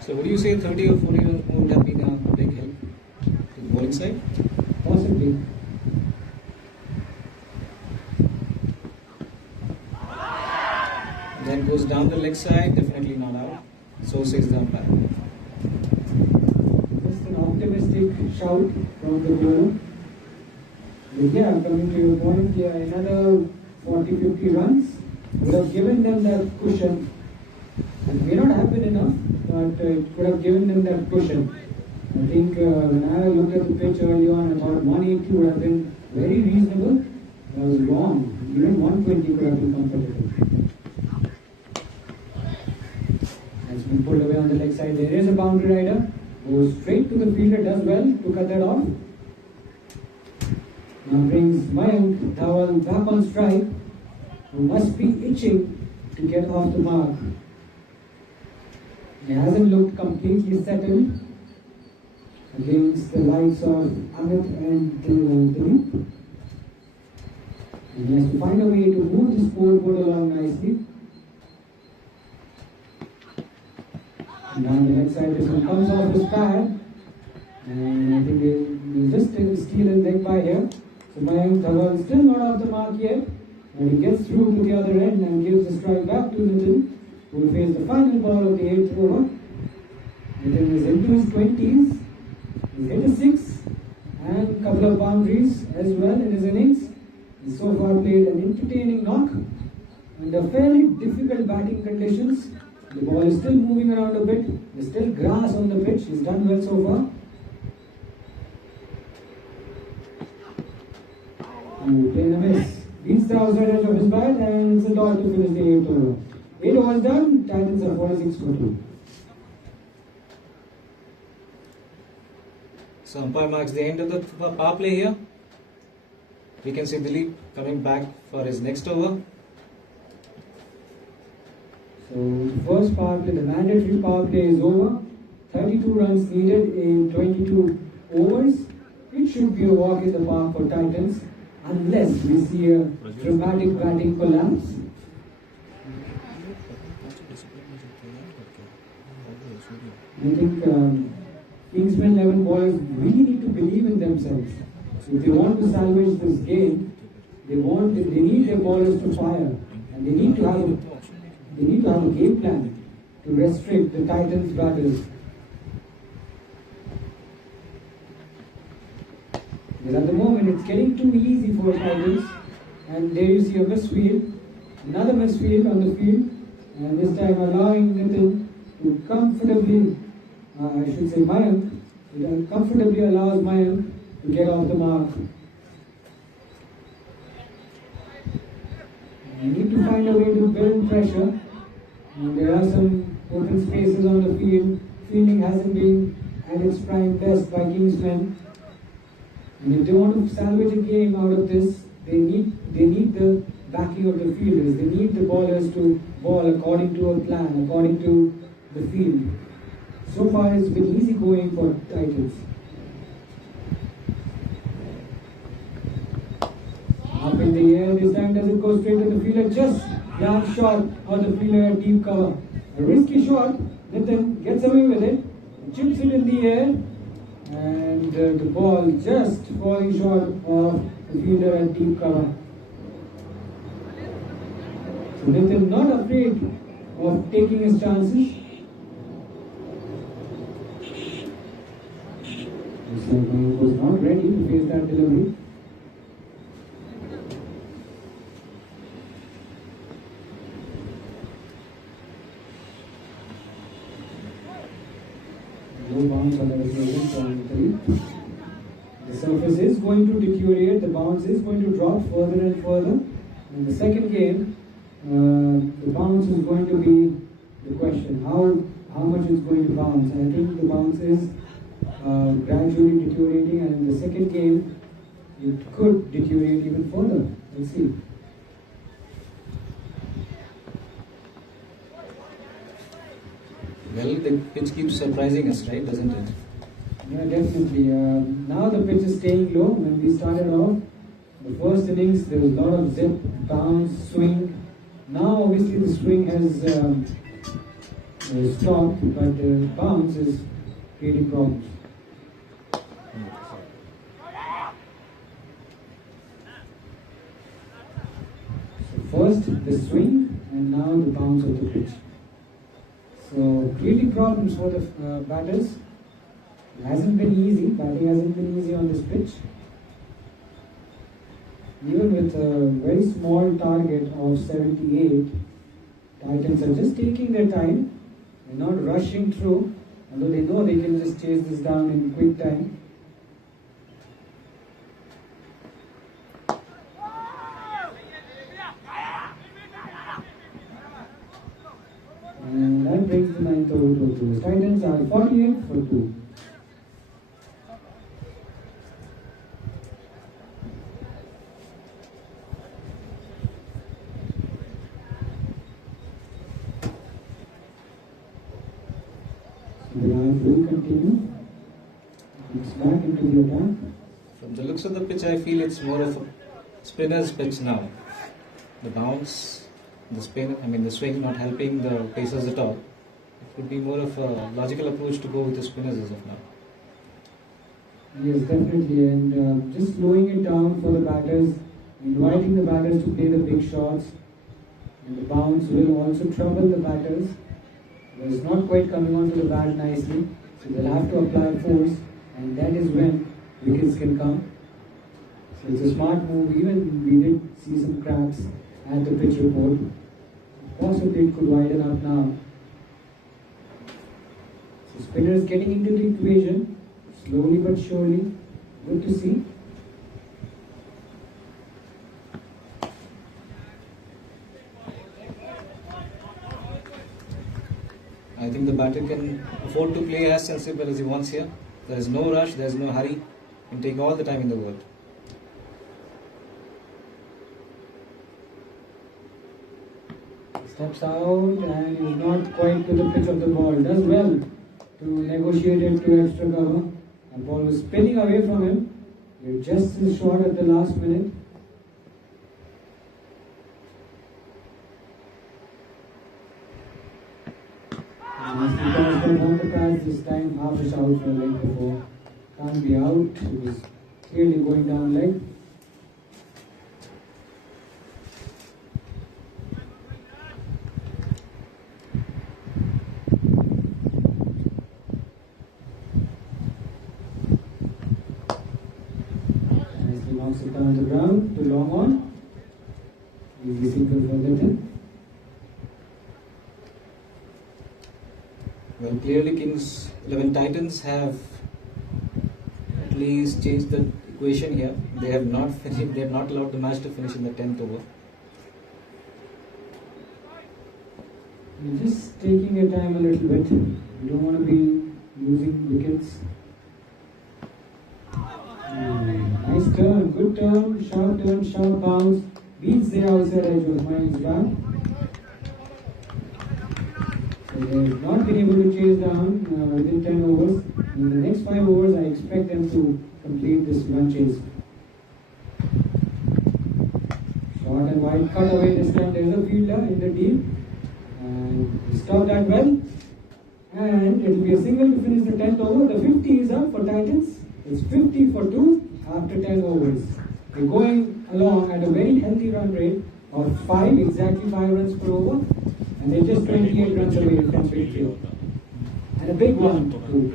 So would you say 30 or 40 runs would have been a big help to the bowling side? Possibly. Then goes down the leg side, definitely not out. So says the umpire. Just an optimistic shout from the bowler. But yeah, coming to your point, yeah, another 40-50 runs would have given them that cushion. It may not have been enough, but it could have given them that cushion. I think when I looked at the pitch early on, I thought 180 would have been very reasonable. I was wrong. Even 120 could have been competitive. That's been pulled away on the leg side. There is a boundary rider. Goes straight to the fielder, does well to cut that off. Now brings Mayank Dhawal back on strike, who must be itching to get off the mark. He hasn't looked completely settled against the likes of Amit and Dilip. And he has to find a way to move the scoreboard along nicely. And down the leg side, this one comes off his pad. And I think he'll just steal his leg by here. So Mayank Dhawal is still not off the mark yet. But he gets through to the other end and gives the strike back to Nitin, who will face the final ball of the 8th over. Nitin is into his 20s. He's hit a 6 and a couple of boundaries as well in his innings. He's so far played an entertaining knock under fairly difficult batting conditions. The ball is still moving around a bit. There's still grass on the pitch. He's done well so far. Playing a miss. beats the outside edge of his bat, and it's a dot to finish the 8th over. 8 overs done, Titans are 46 for 2. So umpire marks the end of the power play here. We can see Dilip coming back for his next over. So the first power play, the mandatory power play is over. 32 runs needed in 22 overs. It should be a walk in the park for Titans, unless we see a dramatic batting collapse. I think KingsMen 11 bowlers really need to believe in themselves. So if they want to salvage this game, they need their bowlers to fire, and they need to have a game plan to restrict the Titans batters. Because at the moment it's getting too easy for Titans, and there you see a misfield, another misfield on the field, and this time allowing Nitin to comfortably, I should say Mayank, it comfortably allows Mayank to get off the mark. You need to find a way to build pressure. And there are some open spaces on the field. Fielding hasn't been at its prime best by KingsMen. And if they want to salvage a game out of this, they need the backing of the fielders. They need the bowlers to ball according to a plan, according to the field. So far it's been easy going for Titans. Up in the air, this time doesn't go straight to the fielder, just jump shot or the fielder at deep cover. A risky shot, Nitin gets away with it, chips it in the air, and the ball just falling short of the fielder at deep cover. So Nitin not afraid of taking his chances. Looks like he was not ready to face that delivery. No bounce on the occasion from Italy. The surface is going to deteriorate, the bounce is going to drop further and further. In the second game, the bounce is going to be the question. How much is going to bounce? I think the bounce is gradually deteriorating, and in the second game, it could deteriorate even further. Let's see. Well, the pitch keeps surprising us, right? Doesn't it? Yeah, definitely. Now the pitch is staying low. When we started off, the first innings, there was a lot of zip, bounce, swing. Now, obviously, the swing has stopped, but the bounce is creating problems. So first the swing, and now the bounce of the pitch. So creating problems for the batters. It hasn't been easy. Batting hasn't been easy on this pitch. Even with a very small target of 78, Titans are just taking their time. They're not rushing through, although they know they can just chase this down in quick time. And that brings the 9th over to a close. Titans are 48 for 2. The drive will continue. It's back into the attack. From the looks of the pitch, I feel it's more of a spinner's pitch now. The bounce, the spin, the swing not helping the pacers at all. It would be more of a logical approach to go with the spinners as of now. Yes, definitely. And just slowing it down for the batters, inviting the batters to play the big shots. And the bounce will also trouble the batters. But it's not quite coming onto the bat nicely. So they'll have to apply force, and that is when wickets can come. So it's a smart move. Even we did see some cracks at the pitch report. Possibly it could widen up now. So spinners getting into the equation, slowly but surely. Good to see. I think the batter can afford to play as sensible as he wants here. There is no rush, there is no hurry. He can take all the time in the world. Steps out and is not quite to the pitch of the ball. Does well to negotiate it to extra cover. The ball was spinning away from him. He just his shot at the last minute. Nicely tossed by down the pads this time. Half a shout for leg before. Can't be out. It was clearly going down leg. Knocks it down the ground to long on. Easy single for Littleton. Well, clearly Kings 11 Titans have at least changed the equation here. They have not finished, they have not allowed the match to finish in the 10th over. You're just taking your time a little bit. You don't want to be losing wickets. Nice turn, good turn, sharp bounce. Beats the outside edge of Miles back. So they have not been able to chase down within 10 overs. In the next 5 overs, I expect them to complete this run chase. Short and wide cut away this time. There is a fielder in the deal. And he stopped that well. And it will be a single to finish the 10th over. The 50 is up for Titans. It's 50 for 2 after 10 overs. They're going along at a very healthy run rate of exactly 5 runs per over. And they're just 28 runs away from victory. And a big one too.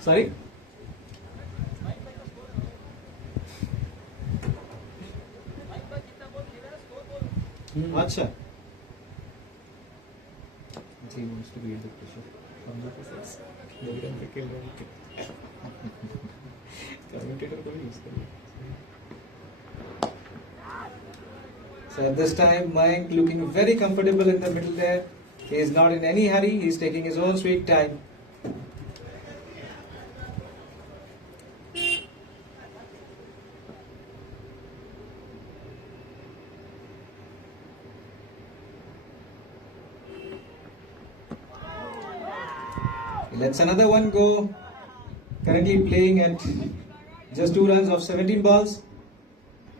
Sorry? Acha. He wants to be under pressure from the process. So at this time, Mike looking very comfortable in the middle there. He is not in any hurry. He is taking his own sweet time. Let's another one go. Currently playing at just 2 runs of 17 balls.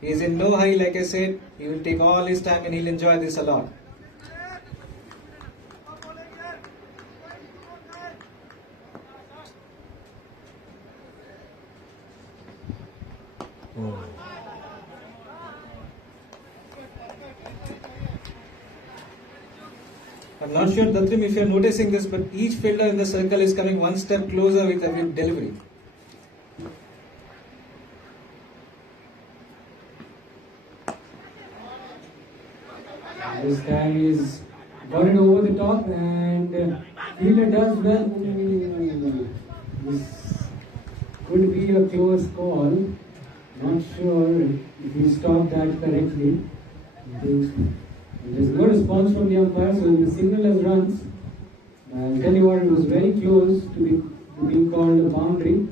He is in no hurry, like I said. He will take all his time and he'll enjoy this a lot. I'm not sure, Datrim, if you're noticing this, but each fielder in the circle is coming one step closer with every delivery. This time he's got it over the top and fielder does well. Ooh, this could be a close call. Not sure if he stopped that correctly. There's no response from the umpire, so the signal as runs. I'll tell you what, it was very close to being called a boundary.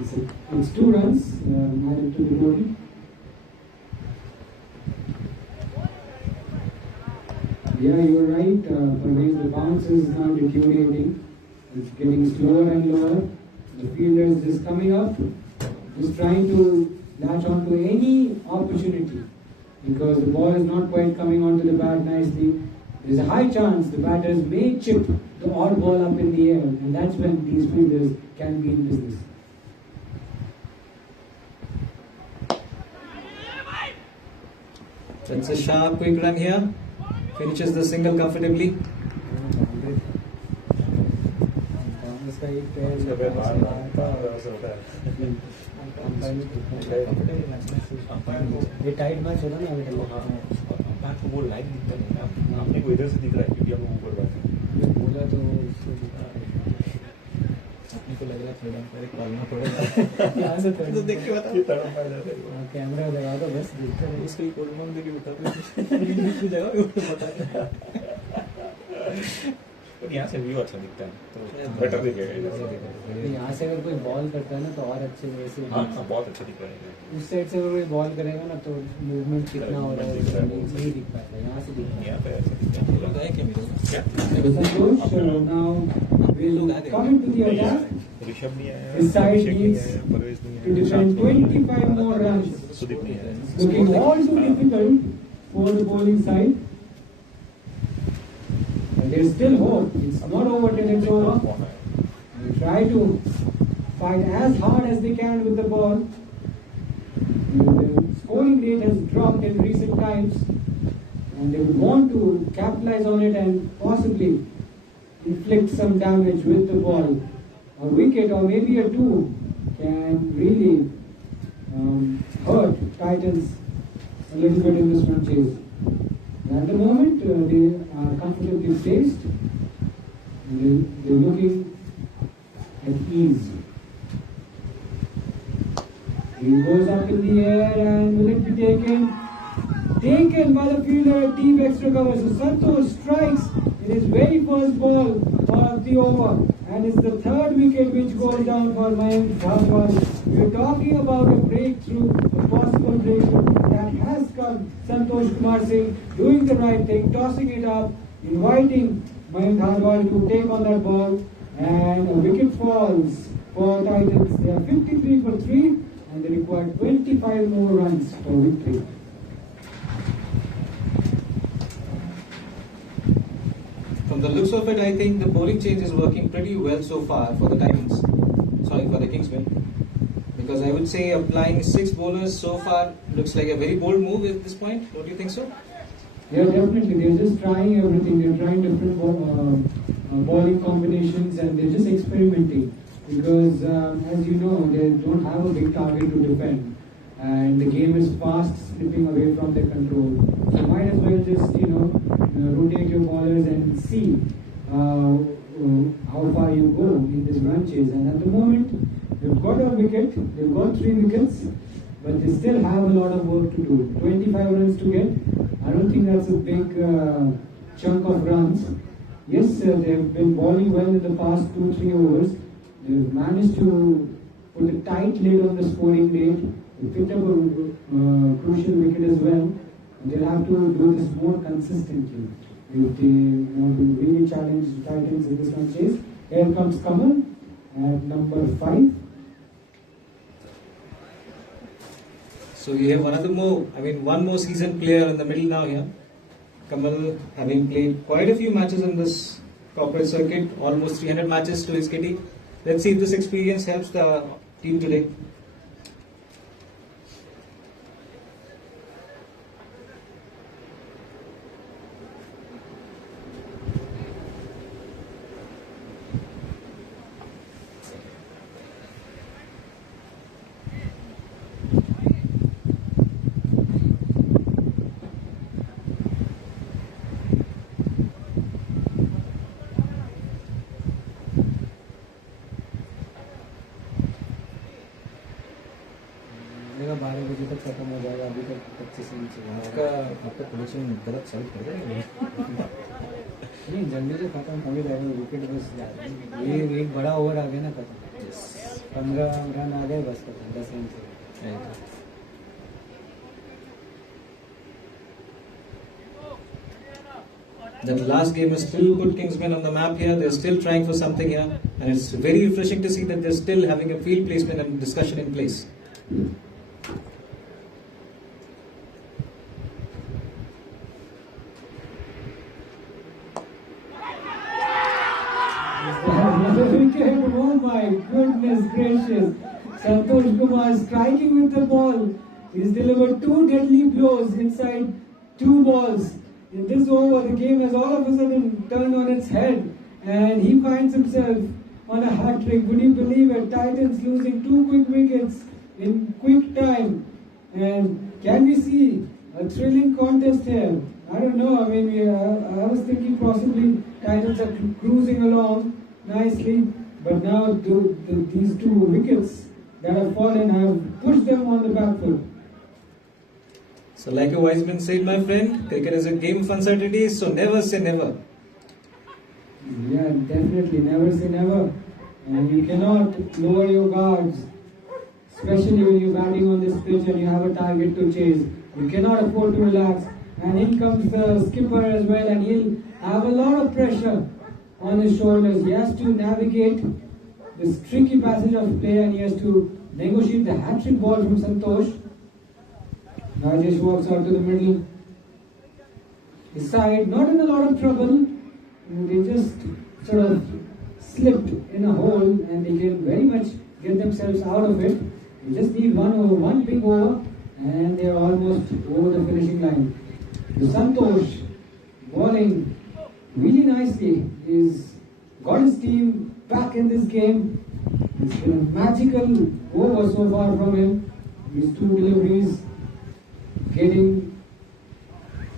It's 2 runs added to the total. Yeah, you're right. Parvez, the bounce is now deteriorating. It's getting slower and lower. The fielder is just coming up, just trying to latch onto any opportunity. Because the ball is not quite coming onto the bat nicely. There's a high chance the batters may chip the odd ball up in the air, and that's when these fielders can be in business. That's a sharp quick run here. Finishes the single comfortably. उसका एक पैर उसका पैर बाहर से होता है ये टाइट मैच होता ना अभी अंपायर को वो लाइन दिखता नहीं ना, अपने को इधर से दिख रहा है क्योंकि हम ऊपर बैठे हैं। बोला तो उसको दिखा अपने को लग रहा है थर्ड अंपायर एक पालना पड़ेगा यहाँ से तो देख के बता ये तरफ आ जाता है। कैमरा लगा दो बस देखते रहो। उसको एक और मांग देके उठा दूसरी जगह भी उठा पता नहीं पर यहाँ से व्यू अच्छा दिखता है तो बेटर दिखेगा इधर से। यहाँ से अगर कोई बॉल करता है ना तो और अच्छे वैसे हाँ बहुत अच्छा दिख रहा है। उस साइड से अगर कोई बॉल करेगा ना तो मूवमेंट कितना हो रहा है दिख रहा है। नहीं दिख पाएगा, यहाँ से दिख यहाँ पे अच्छा दिखता है। लोग आए क्या मेरे को क्या Santosh, now will come into the attack. Rishabh नहीं आया, His side अभिषेक नहीं needs आया, परवेश नहीं to आया, defend शांत नहीं 25 more runs. आया, सुदीप नहीं आया। Looking all too difficult for the bowling side. But there's still hope. It's not over till it's over. They try to fight as hard as they can with the ball. The scoring rate has dropped in recent times, and they would want to capitalize on it and possibly inflict some damage with the ball. A wicket or maybe a two can really hurt Titans a little bit in this run chase. At the moment, they are comfortably placed. They're looking at ease. He goes up in the air and will it be taken? Taken by the fielder at deep extra cover. So Santosh strikes in his very first ball of the over. And it's the third wicket which goes down for Mayank Bhagwan. We're talking about a breakthrough, a possible breakthrough that has come. Santosh Kumar Singh doing the right thing, tossing it up, inviting Mayank Bhagwan to take on that ball. And a wicket falls for Titans. They are 53 for 3 and they require 25 more runs for victory. From the looks of it, I think the bowling change is working pretty well so far for the Titans. Sorry, for the KingsMen. Because I would say applying 6 bowlers so far looks like a very bold move at this point. Don't you think so? Yeah, definitely. They're just trying everything. They're trying different bowling combinations and they're just experimenting. Because as you know, they don't have a big target to defend. And the game is fast slipping away from their control. So might as well just, rotate your bowlers and see how far you go in this run chase. And at the moment, they've got a wicket, they've got 3 wickets, but they still have a lot of work to do. 25 runs to get. I don't think that's a big chunk of runs. Yes, they've been bowling well in the past 2-3 overs. They've managed to put a tight lid on the scoring rate. They picked up a crucial wicket as well. They'll have to do this more consistently if they want to really challenge the Titans in this run chase. Here comes Kamal at number 5. So we have one more seasoned player in the middle now here. Kamal, having played quite a few matches in this corporate circuit, almost 300 matches to his kitty. Let's see if this experience helps the team today. मेरा 12 बजे तक खत्म हो जाएगा, अभी तक 25 minute से आपका प्रोडक्शन गलत साइड कर रहे हैं। नहीं जल्दी से खत्म हो ही जाएगा, विकेट बस जा रहे हैं। ये एक बड़ा ओवर आ गया ना खत्म, 15 रन आ गए बस खत्म, 10 रन से। That last game has still put KingsMen on the map here. They're still trying for something here, and it's very refreshing to see that they're still having a field placement and discussion in place. Oh my goodness gracious. Santosh Kumar striking with the ball. He's delivered 2 deadly blows inside 2 balls. In this over, the game has all of a sudden turned on its head and he finds himself on a hat trick. Would you believe it? Titans losing 2 quick wickets in quick time. And can we see a thrilling contest here? I don't know. I mean, I was thinking possibly Titans are cruising along nicely, but now these 2 wickets that have fallen have pushed them on the back foot. So, like a wise man said, my friend, cricket is a game of uncertainties, so never say never. Yeah, definitely. Never say never. And you cannot lower your guards, especially when you're batting on this pitch and you have a target to chase. You cannot afford to relax. And in comes the skipper as well, and he'll have a lot of pressure on his shoulders. He has to navigate this tricky passage of play, and he has to negotiate the hat-trick ball from Santosh. Rajesh walks out to the middle. His side not in a lot of trouble. They just sort of slipped in a hole, and they can very much get themselves out of it. They just need one big over, and they're almost over the finishing line. Santosh bowling really nicely. He's got his team back in this game. It's been a magical over so far from him. These 2 deliveries, getting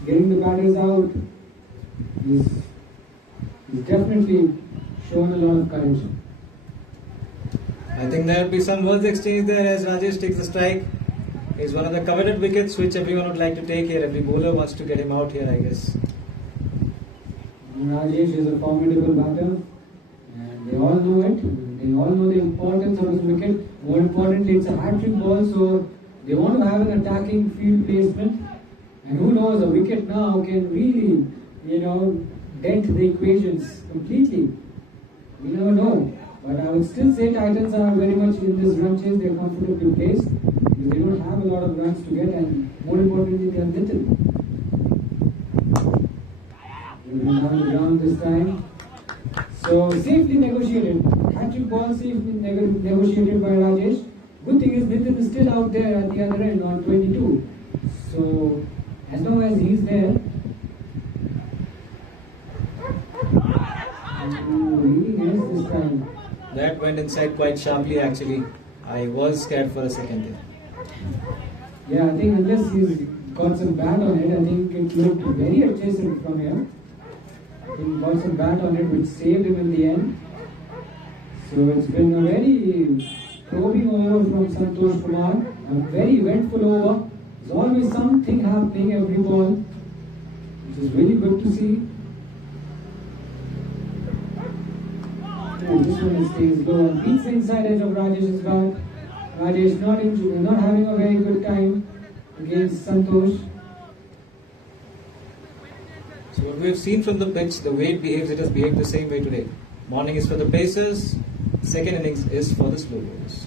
the batters out. He's definitely shown a lot of courage. I think there will be some words exchanged there as Rajesh takes the strike. He's one of the coveted wickets which everyone would like to take here. Every bowler wants to get him out here, I guess. Rajesh is a formidable batter, and they all know it. They all know the importance of his wicket. More importantly, it's a hat-trick ball, so they want to have an attacking field placement. And who knows, a wicket now can really, dent the equations completely. We never know. But I would still say Titans are very much in this run chase. They're comfortably placed. They don't have a lot of runs to get, and more importantly, they are little. They've been down the ground this time. So safely negotiated. Hat-trick ball safely negotiated by Rajesh. Good thing is Nitin is still out there at the other end on 22. So as long as he's there, leading is this time. That went inside quite sharply actually. I was scared for a second there. Yeah, I think unless he's got some bat on it, I think it looked very adjacent from here. I think he got some bat on it which saved him in the end. So it's been a very probing over from Santosh Kumar. A very eventful over. There's always something happening every ball, which is really good to see. And this one stays low and beats the inside edge of Rajesh's bat. Rajesh not having a very good time against Santosh. So what we have seen from the pitch, the way it behaves, it has behaved the same way today. Morning is for the pacers, second innings is for the slow bowlers.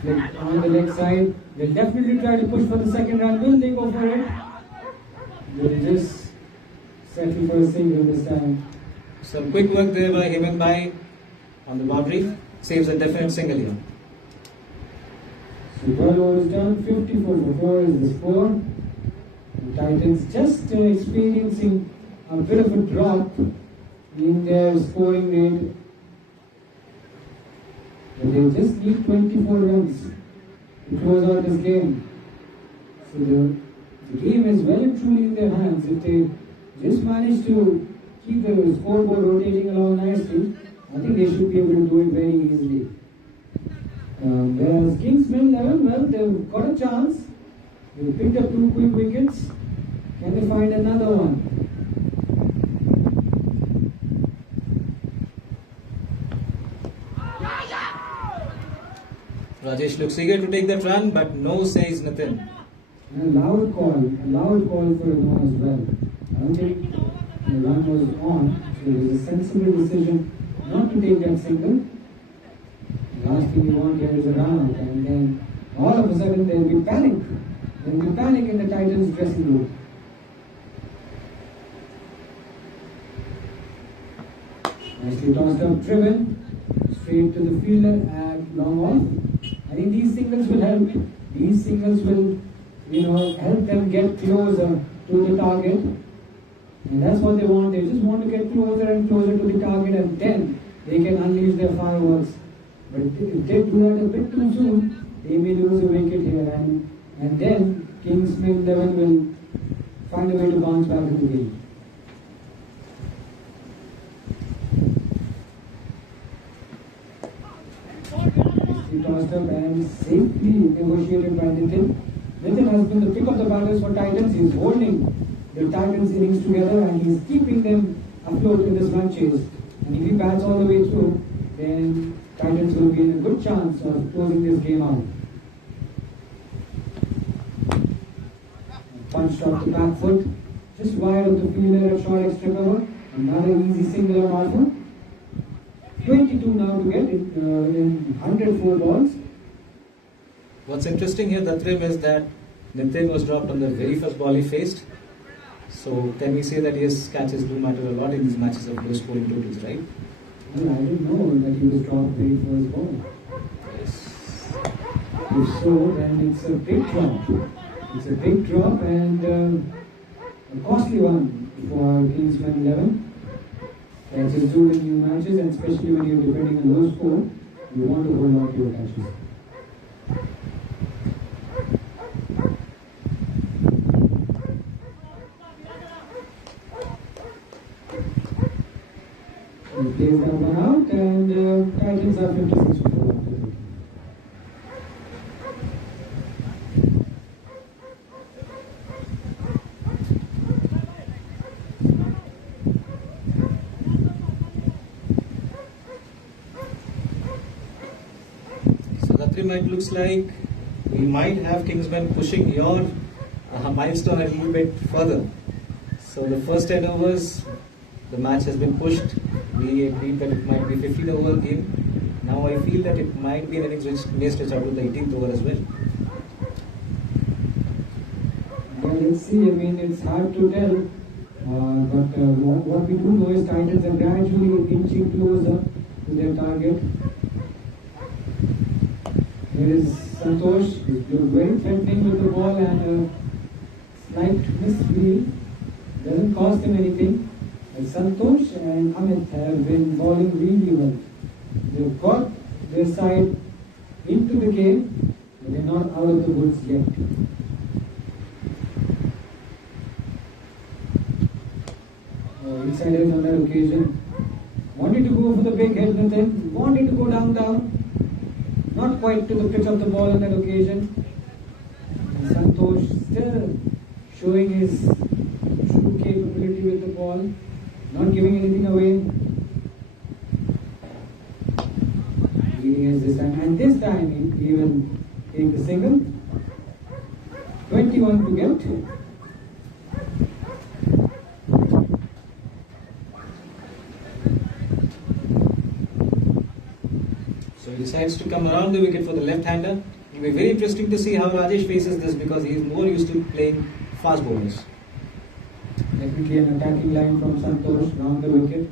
Flick on the leg side. They'll definitely try to push for the second run. Will they go for it? They'll just settle for a single this time. Some quick work there by Heman Bhai on the boundary. Saves a definite single here. So 12 overs done, 54 for 4 is the score. The Titans just experiencing a bit of a drop in their scoring rate. But they just need 24 runs to close out this game. So the game is well and truly in their hands. If they just manage to keep the scoreboard rotating along nicely, I think they should be able to do it very easily. Whereas KingsMen level, well, they've got a chance. They picked up 2 quick wickets. Can they find another one? Rajesh looks eager to take that run, but no, says Nitin. And a loud call for a no as well. I don't think the run was on, so it was a sensible decision not to take that single. The last thing you want here is a run out, and then all of a sudden there will be panic. There will be panic in the Titans dressing room. Nicely tossed up, driven straight to the fielder and long off. I think these singles will help. These singles will help them get closer to the target. And that's what they want. They just want to get closer and closer to the target, and then they can unleash their fireworks. But if they do that a bit too soon, they may lose a wicket here, and then KingsMen 11 will find a way to bounce back in the game. He tossed up and safely negotiated by Nitin. Nitin has been the pick of the batters for Titans. He's holding the Titans innings together and he's keeping them afloat in this run chase. And if he bats all the way through, then Titans will be in a good chance of closing this game out. Punched off the back foot, just wide of the fielder at short extra cover. Another easy single on offer. 22 now to get it in 104 balls. What's interesting here, Datrim, is that Nitin was dropped on the very first ball he faced. So can we say that his catches do matter a lot in these matches of low scoring totals, right? Well, I didn't know that he was dropped very first ball. Yes. If so, then it's a big drop. It's a big drop and a costly one for KingsMen 11. That's just do in new matches, and especially when you're defending a low score, you want to hold on to your catches. He plays that one out, and Titans are 56 for 4. It looks like we might have KingsMen pushing your milestone a little bit further. So the first 10 overs, the match has been pushed. We agreed that it might be 15 over game. Now I feel that it might be an innings which may stretch out to the 18th over as well. Well, let's see. I mean, it's hard to tell. But what we do know is Titans are gradually inching closer to their target. Here is Santosh, who's very threatening with the ball, and a slight misfield doesn't cost him anything. And Santosh and Amit have been bowling really well. They've got their side into the game, but they're not out of the woods yet. Insiders on that occasion wanted to go for the big hit, Nathan, wanted to go down. Not quite to the pitch of the ball on that occasion. And Santosh still showing his true capability with the ball, not giving anything away. Leading us this time, and this time he will take the single. 21 to get. So he decides to come around the wicket for the left-hander. It will be very interesting to see how Rajesh faces this because he is more used to playing fast bowlers. Definitely an attacking line from Santosh round the wicket.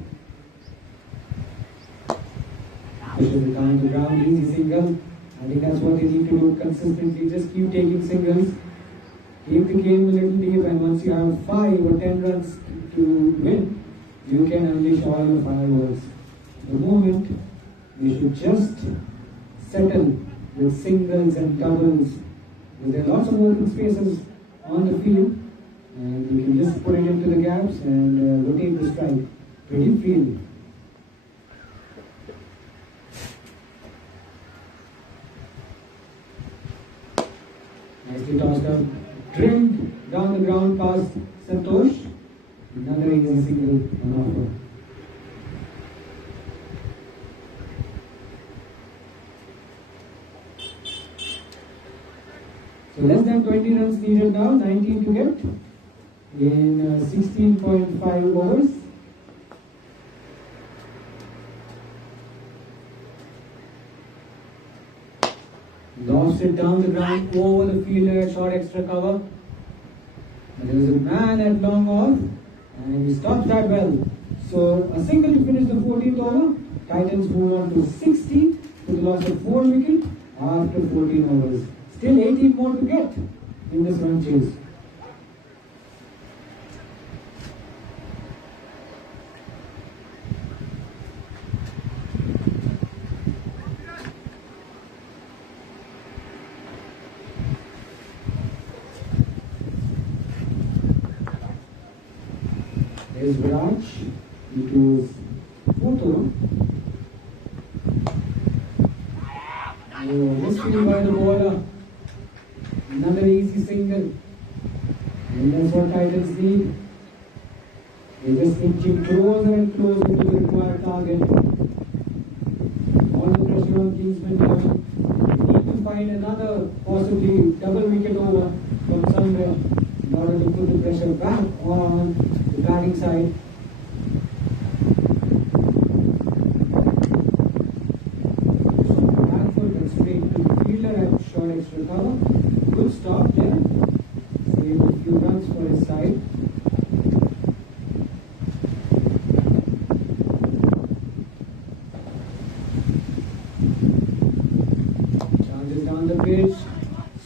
Pushes it down the ground, easy single. I think that's what they need to do consistently. Just keep taking singles. Keep the game a little deep, and once you have 5 or 10 runs to win, you can unleash all your fireworks. The moment you should just settle with singles and doubles. There are lots of open spaces on the field, and you can just put it into the gaps and rotate the strike pretty freely. Nicely tossed up, drilled down the ground past Santosh. Another easy single on offer. So less than 20 runs needed now, 19 to get in 16.5 overs. Lost it down the ground over the fielder at short extra cover. But there was a man at long off and he stopped that well. So a single to finish the 14th over. Titans move on to 60 to the loss of 4 wickets after 14 overs. Still 18 more to get in this run chase. There's Viraj into his fourth over. Misfield by the bowler. Another easy single. And that's what Titans need. They're just inching closer and closer to the required target. All the pressure on KingsMen now. They need to find another possibly double wicket over from somewhere in order to put the pressure back on the batting side. Back foot and straight to the fielder and short extra cover. Good stop there. Saved a few runs for his side. Charges down the pitch.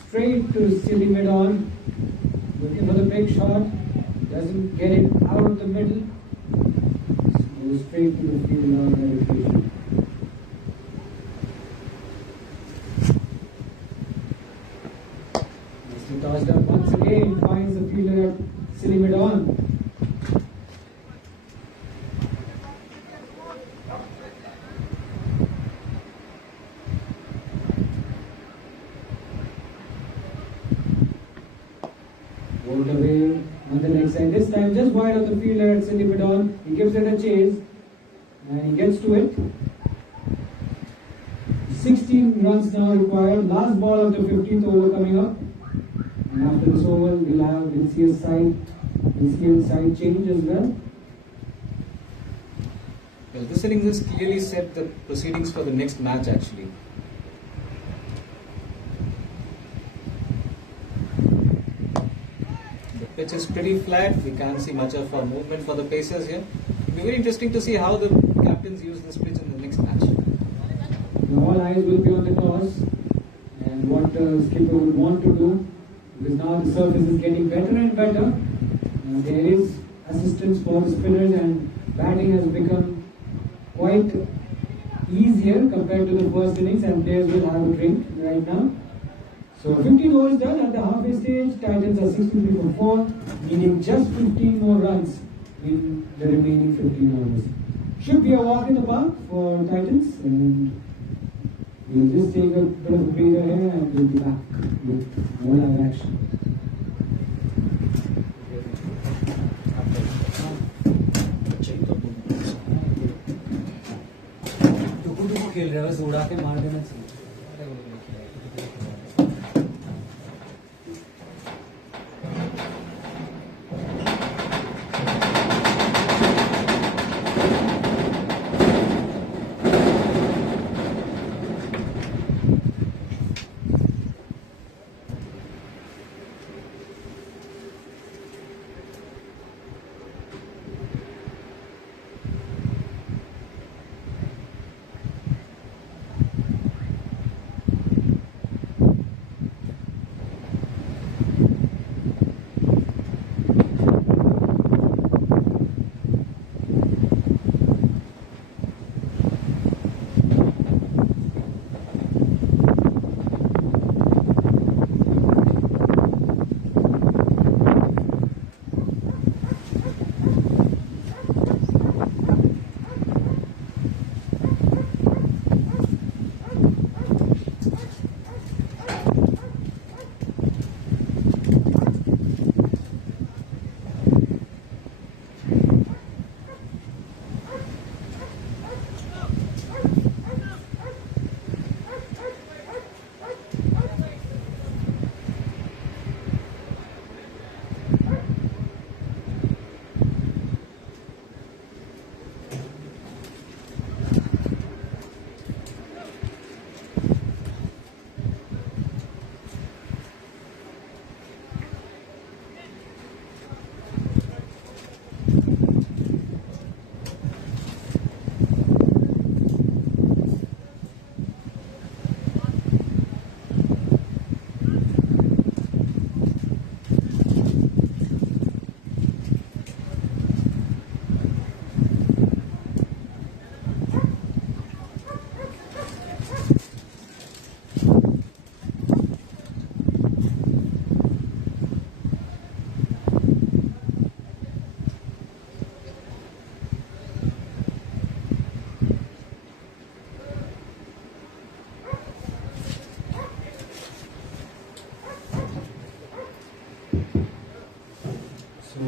Straight to silly mid on. Looking for the big shot. Doesn't get it out of the middle. Goes straight to the field on that occasion. Nicely tossed up once again. Finds the fielder at silly mid on. Bowled away on the leg side. This time just wide of the fielder at silly mid on. He gives it a chase and he gets to it. 16 runs now required. Last ball of the 15th over coming up. And after this over, we'll see a side change as well. Well, this innings has clearly set the proceedings for the next match actually. The pitch is pretty flat, we can't see much of a movement for the pacers here. It'll be very interesting to see how the captains use this pitch in the next match. All eyes will be on the toss and what the skipper will want to do, because now the surface is getting better and better. There is assistance for the spinners and batting has become quite easier compared to the first innings, and players will have a drink right now. So 15 overs done at the halfway stage. Titans are 63 for 4, needing just 15 more runs in the remaining 15 overs. Should be a walk in the park for Titans, and we'll just take a bit of a breather here and we'll be back with more live action. टुकु खेल रहे हो, बस उड़ा के मार देना चाहिए.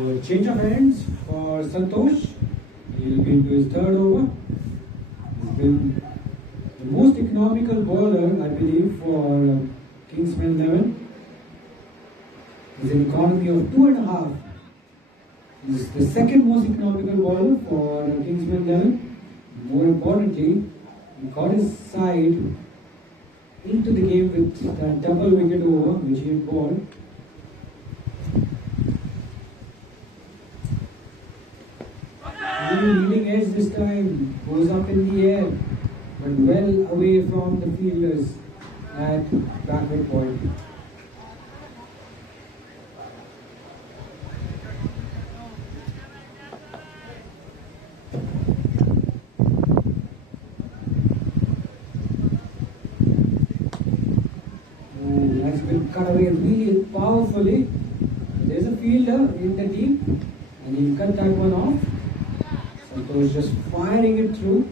So change of hands for Santosh. He'll be into his third over. He's been the most economical bowler, I believe, for KingsMen 11. He's an economy of 2.5. He's the second most economical bowler for KingsMen 11. More importantly, he got his side into the game with that double wicket over which he had bowled. Leading edge this time goes up in the air, but well away from the fielders at backward point. That's been cut away really powerfully. There's a fielder in the deep, and he cut that one off. Santosh just firing it through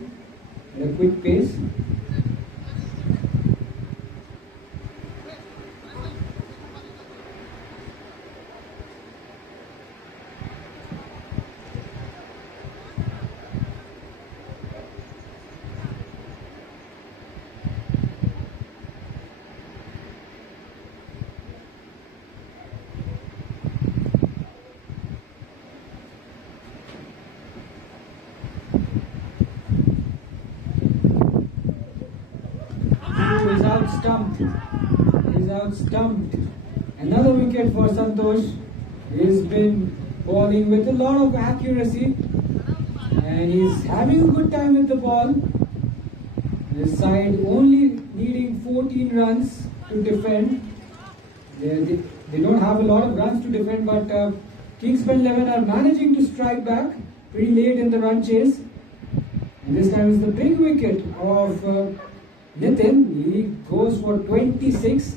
at a quick pace. Is out stumped. Is out stumped. Another wicket for Santosh. He's been bowling with a lot of accuracy, and he's having a good time with the ball. His side only needing 14 runs to defend. They don't have a lot of runs to defend, but KingsMen 11 are managing to strike back pretty late in the run chase. And this time is the big wicket of Nitin. He goes for 26.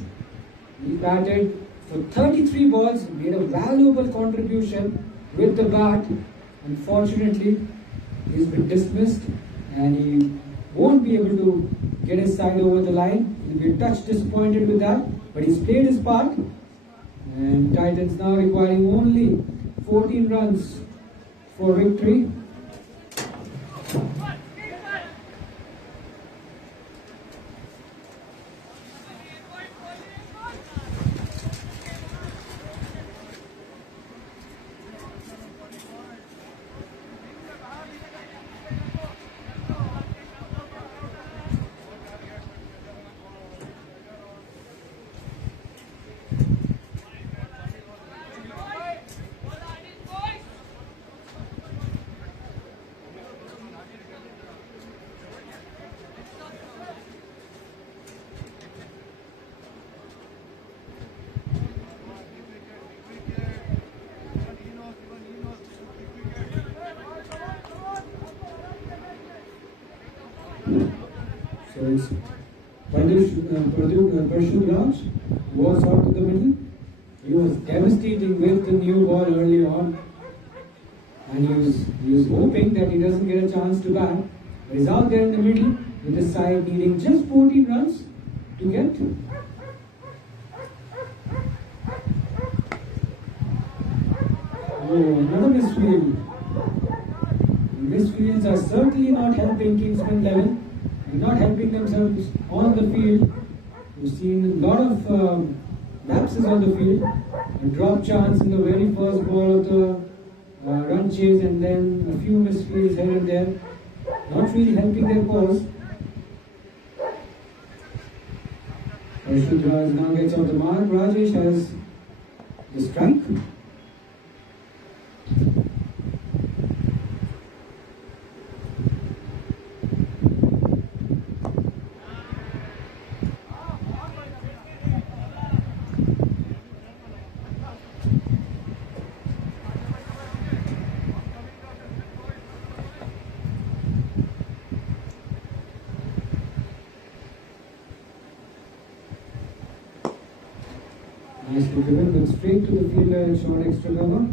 He batted for 33 balls, made a valuable contribution with the bat. Unfortunately, he's been dismissed and he won't be able to get his side over the line. He'll be a touch disappointed with that, but he's played his part. And Titans now requiring only 14 runs for victory. So it's Prashant Raj was out to the middle. He was devastating with the new ball early on, and he was hoping that he doesn't get a chance to bat. But he's out there in the middle with the side needing just 14 runs to get. Oh, another misfield. Misfields are certainly not helping KingsMen 11. They're not helping themselves on the field. We've seen a lot of lapses on the field. A drop chance in the very first ball of the run chase, and then a few misfields here and there. Not really helping their cause. Prashant Raj now gets off the mark. Rajesh has the strike. Nicely driven, but straight to the fielder and short extra cover.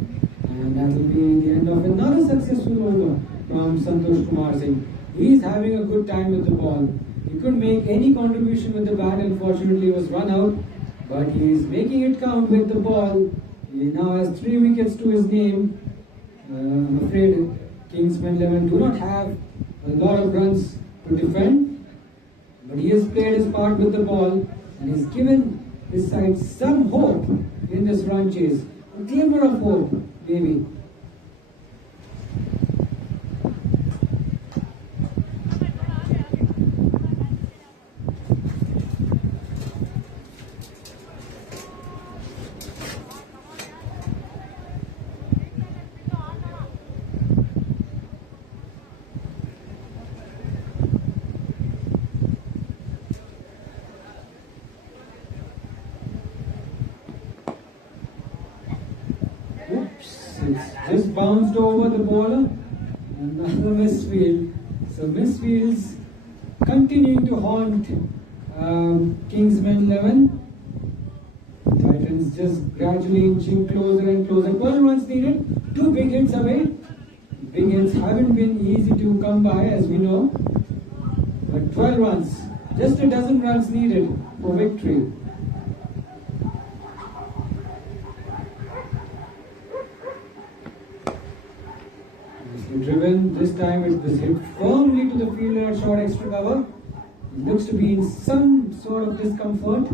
And that will be the end of another successful over from Santosh Kumar Singh. He is having a good time with the ball. He couldn't make any contribution with the bat, unfortunately he was run out. But he is making it count with the ball. He He now has 3 wickets to his name. I'm afraid KingsMen 11 do not have a lot of runs to defend, but he has played his part with the ball and has given his side some hope in this run chase. A glimmer of hope, maybe. It's just bounced over the bowler. Another misfield. So misfields continuing to haunt KingsMen 11. Titans just gradually inching closer and closer. 12 runs needed. 2 big hits away. Big hits haven't been easy to come by, as we know. But 12 runs. Just a dozen runs needed for victory. Driven, this time it was hit firmly to the fielder at short extra cover. It looks to be in some sort of discomfort.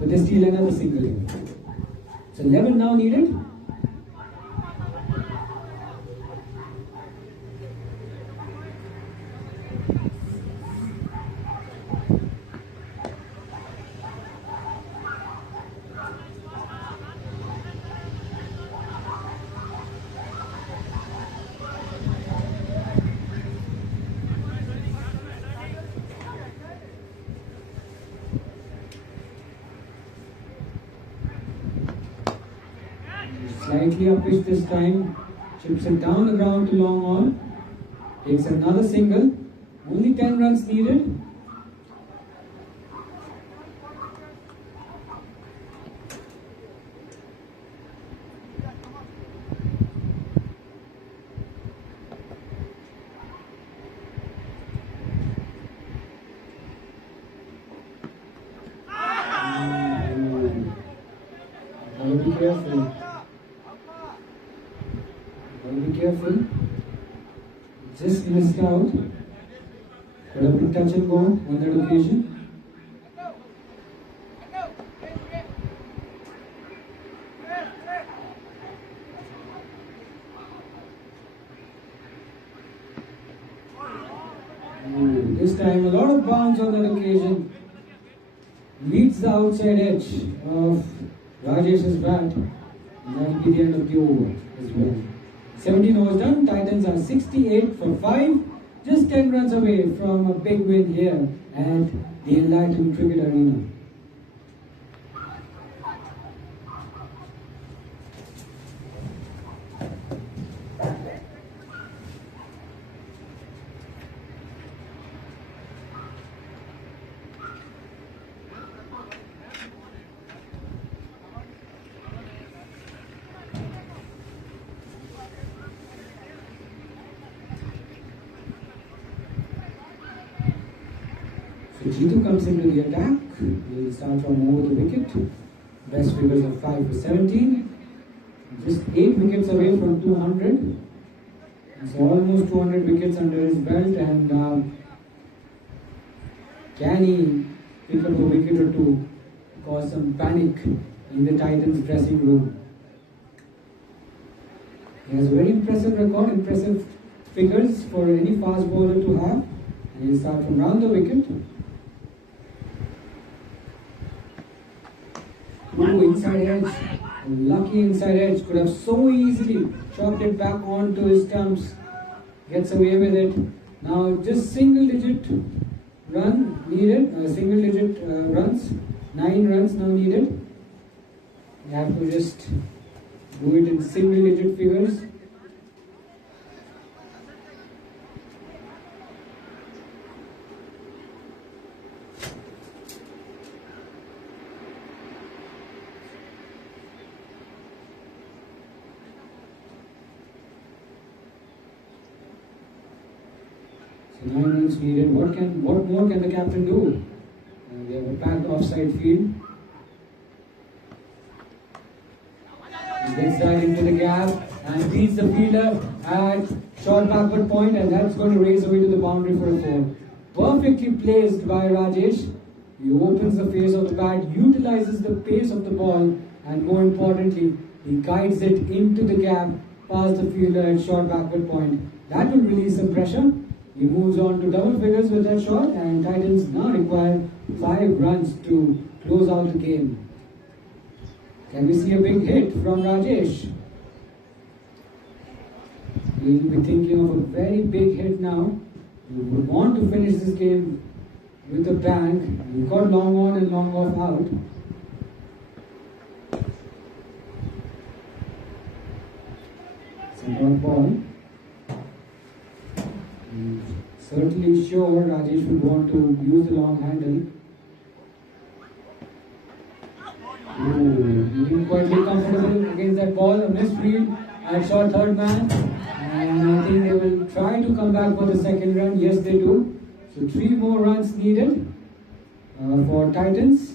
But they steal another single here. So 11 now needed. Slightly up pitch this time, chips it down the ground to long on, takes another single, only 10 runs needed. Gotta be careful. Be careful. Just missed out. Got a big touch and go on that occasion. This time a lot of bounce on that occasion. Leads the outside edge of Rajesh's bat. And that will be the end of the over as well. 17 overs done. Titans are 68 for 5. Just 10 runs away from a big win here at the Enlightened Cricket Arena. Jitu comes into the attack. He'll start from over the wicket. Best figures of 5 for 17. Just 8 wickets away from 200. So almost 200 wickets under his belt. And can he pick up a wicket or two? Cause some panic in the Titans dressing room. He has a very impressive record, impressive figures for any fast bowler to have. He'll start from round the wicket. Ooh, inside edge. Lucky inside edge. Could have so easily chopped it back onto his stumps. Gets away with it. Now just single digit run needed. Single digit runs. 9 runs now needed. You have to just do it in single digit figures. So 9 runs needed. What more can the captain do? They have a packed offside field. Gets that into the gap and beats the fielder at short backward point, and that's going to raise away to the boundary for a 4. Perfectly placed by Rajesh. He opens the face of the bat, utilizes the pace of the ball, and more importantly, he guides it into the gap past the fielder at short backward point. That will release some pressure. He moves on to double figures with that shot, and Titans now require 5 runs to close out the game. Can we see a big hit from Rajesh? He'll be thinking of a very big hit now. He would want to finish this game with a bang. We've got long on and long off out. Center ball. Certainly sure Rajesh would want to use the long handle. He didn't quite be comfortable against that ball. A missed field at short third man. And I think they will try to come back for the second run. Yes, they do. So 3 more runs needed for Titans.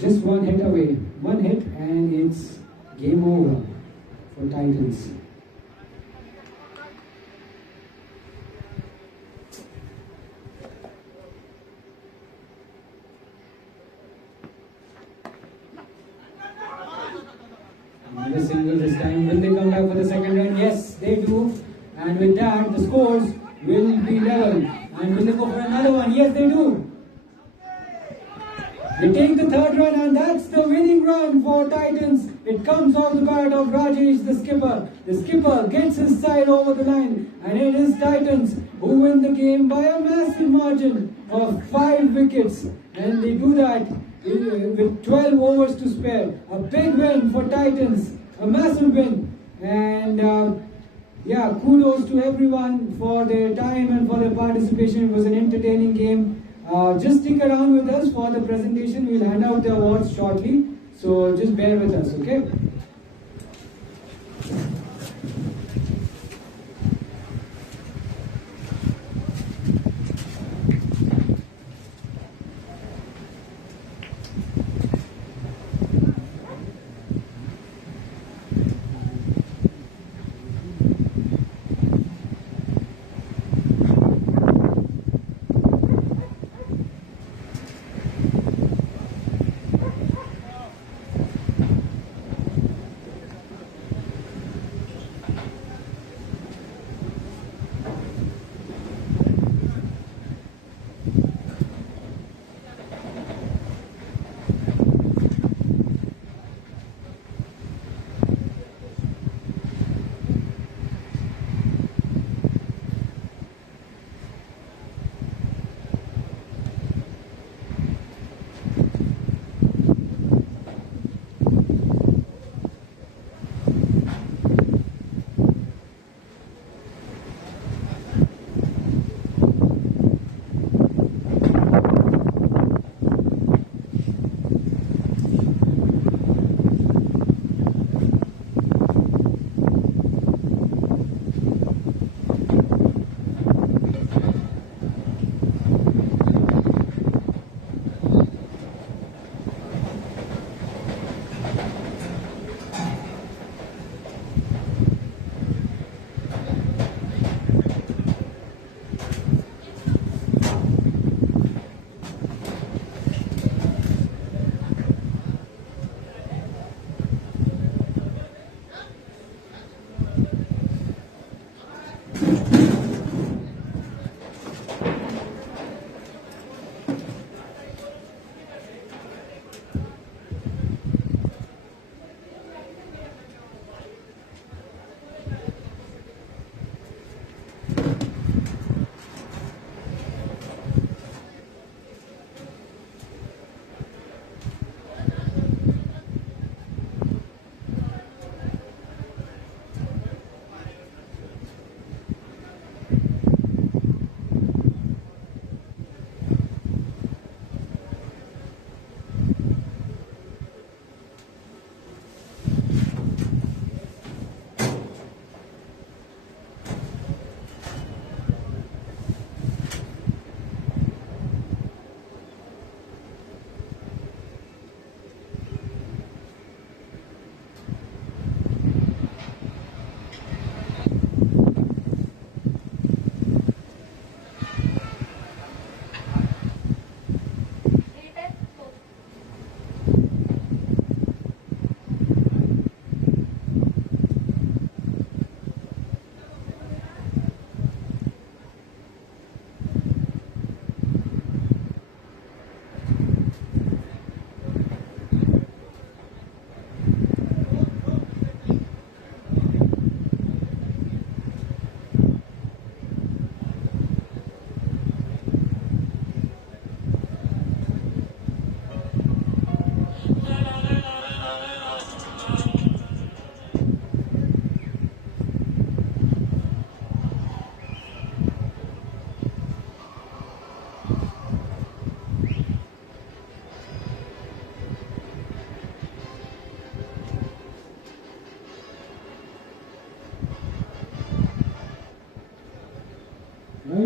Just 1 hit away. 1 hit and it's game over for Titans. Another single this time. Will they come back for the second run? Yes, they do. And with that, the scores will be level. And will they go for another one? Yes, they do. We take the third run, and that's the winning run for Titans. It comes off the bat of Rajesh, the skipper. The skipper gets his side over the line, and it is Titans who win the game by a massive margin of 5 wickets. And they do that with 12 overs to spare. A big win for Titans, a massive win. And yeah, kudos to everyone for their time and for their participation. It was an entertaining game. Just stick around with us for the presentation. We'll hand out the awards shortly. So just bear with us, okay?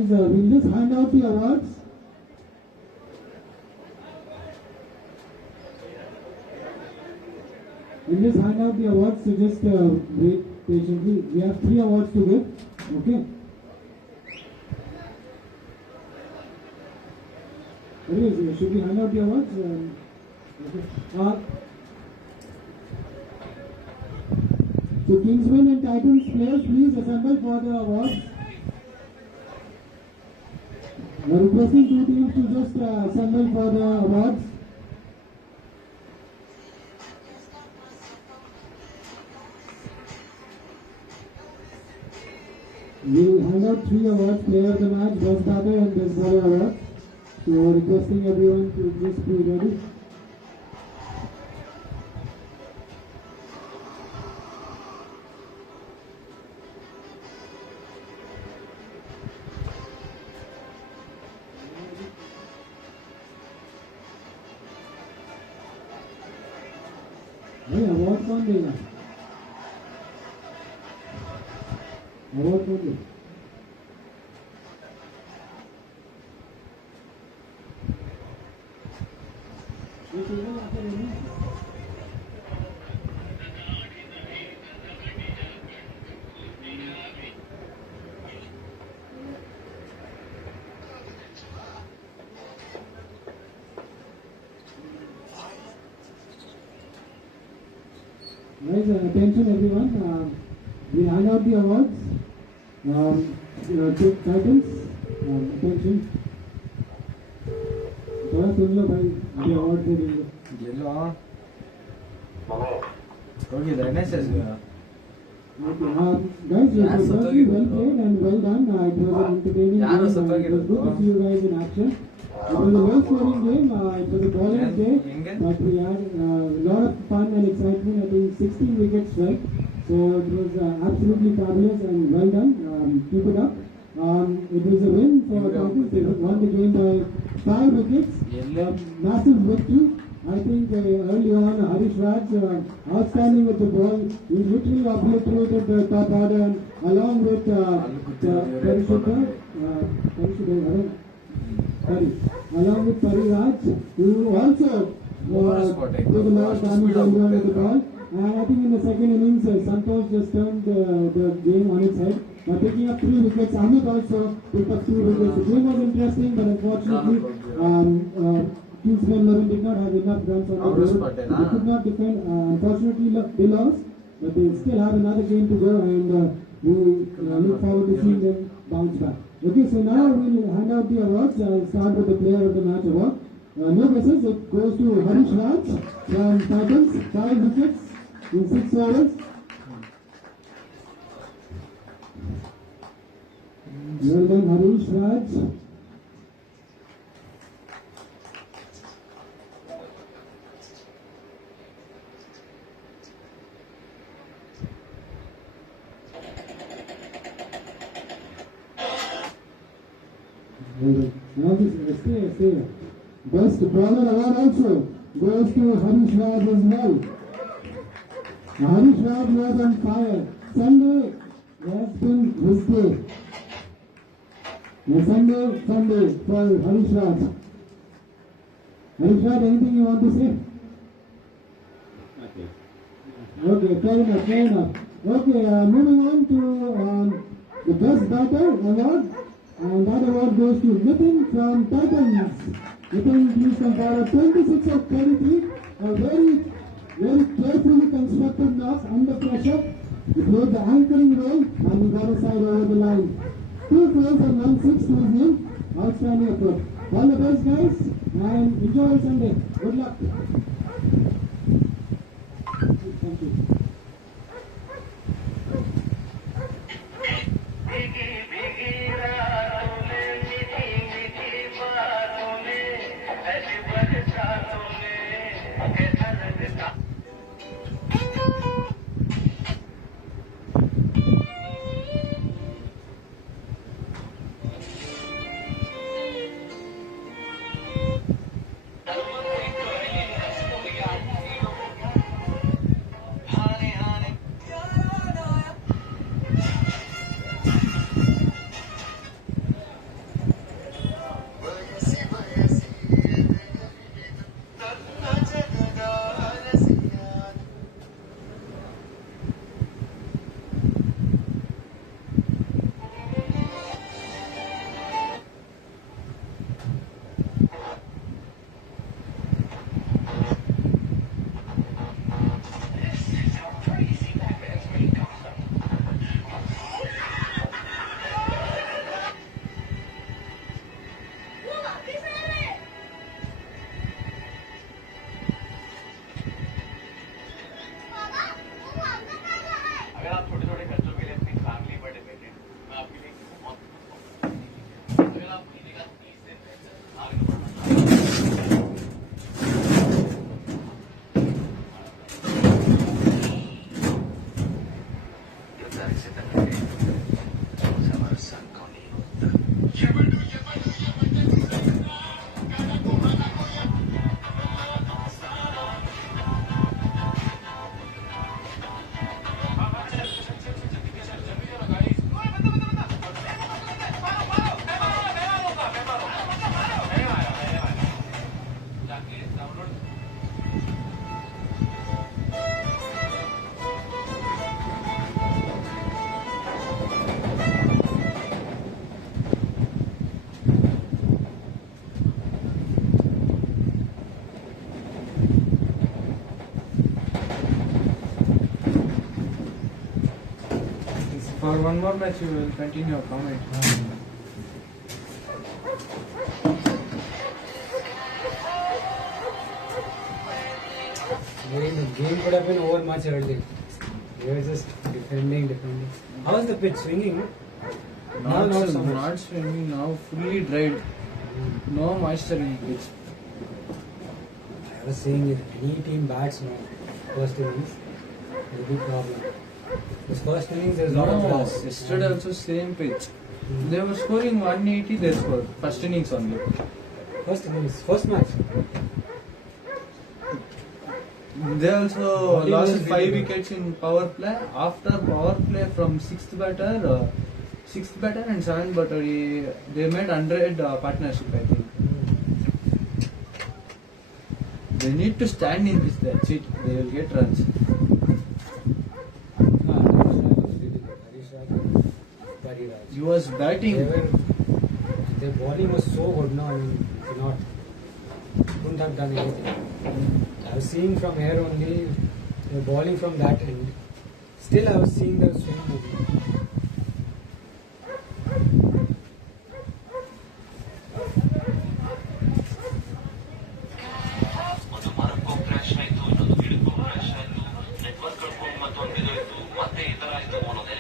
Guys, we'll just hand out the awards. We'll just hand out the awards, so just wait patiently. We have 3 awards to give. Okay. Anyways, should we hand out the awards? Okay. So KingsMen and Titans players, please assemble for the awards. We are requesting 2 teams to just assemble for the awards. We will hand out 3 awards: player of the match, best batter and best bowler award. So requesting everyone to just be ready. Hey, award कौन देगा? Award कौन देगा? ये table आके रहना। Guys, attention everyone. We hand out the awards. Take Titans. Attention. थोड़ा सुन लो भाई, अभी अवार्ड दे देंगे। ये लो हाँ। तो ये रहने से Okay, guys, it was really well played and well done. It was an entertaining game. It was good to see you guys in action. It was a low-scoring game. It was a bowler's day, but we had a lot of fun and excitement. I think 16 wickets fell, so it was absolutely fabulous and well done. Keep it up. It was a win for Titans. They won the game by 5 wickets. Massive victory. I think early on, Harish Raj, outstanding with the ball. He literally obliterated the top order, and along with along with Pari Raj, who also did a lot of damage early on with the ball. And I think in the second innings, Santosh just turned the game on its head by picking up 3 wickets. Amit also picked up 2 wickets. The game was interesting, but unfortunately, KingsMen did not have enough runs on the board. They could not defend. Unfortunately, they lost, but they still have another game to go, and we look forward to seeing them bounce back. Okay, so now we'll hand out the awards. I'll start with the player of the match award. No guesses. It goes to Harish Raj from Titans. 5 wickets in 6 overs. Well done, Harish Raj. Now this stay. Best bowler award also goes to Harish Raj as well. Harish Raj was on fire. Sunday has been his day. Sunday for Harish Raj. Harish Raj, anything you want to say? Okay, fair enough. Okay, moving on to the best batter award. And that award goes to Nitin from Titans. Nitin, please come forward. 26 of 33. A very carefully constructed knock under pressure. He played the anchoring role and he got a side over the line. 2 fours and 1 6 to his name. Outstanding effort. All the best, guys, and enjoy Sunday. Good luck. Thank you. For one more match, you will continue your comment. The game could have been over much earlier. They were just defending. How is the pitch swinging? No, not so much. Not swinging now, fully dried. No moisture in pitch. I was saying if any team bats now, first innings, there'll be problem. This first innings there's a lot of grass. Yesterday also same pitch. They were scoring 180, they scored. First innings only. First innings, first match. They also Bowling lost was 5 really good. wickets in power play. After power play from 6th batter and 7th batter, they made 100 partnership, I think. They need to stand in this, that's it. They will get runs. He was batting. Their bowling was so good now. I mean, couldn't have done anything. I was seeing from here only, the bowling from that end. Still, I was seeing the swing moving. ಒಂದು ಮರಕ್ಕೂ crash ಆಯ್ತು, ಇನ್ನೊಂದು ಗಿಡಕ್ಕೂ crash ಆಯ್ತು, network ಕಳ್ಕೊಂಡು ಮತ್ತೊಂದು ಇದಾಯ್ತು, ಮತ್ತೆ ಈ ತರ ಆಯ್ತು ಅನ್ನೋದೇ.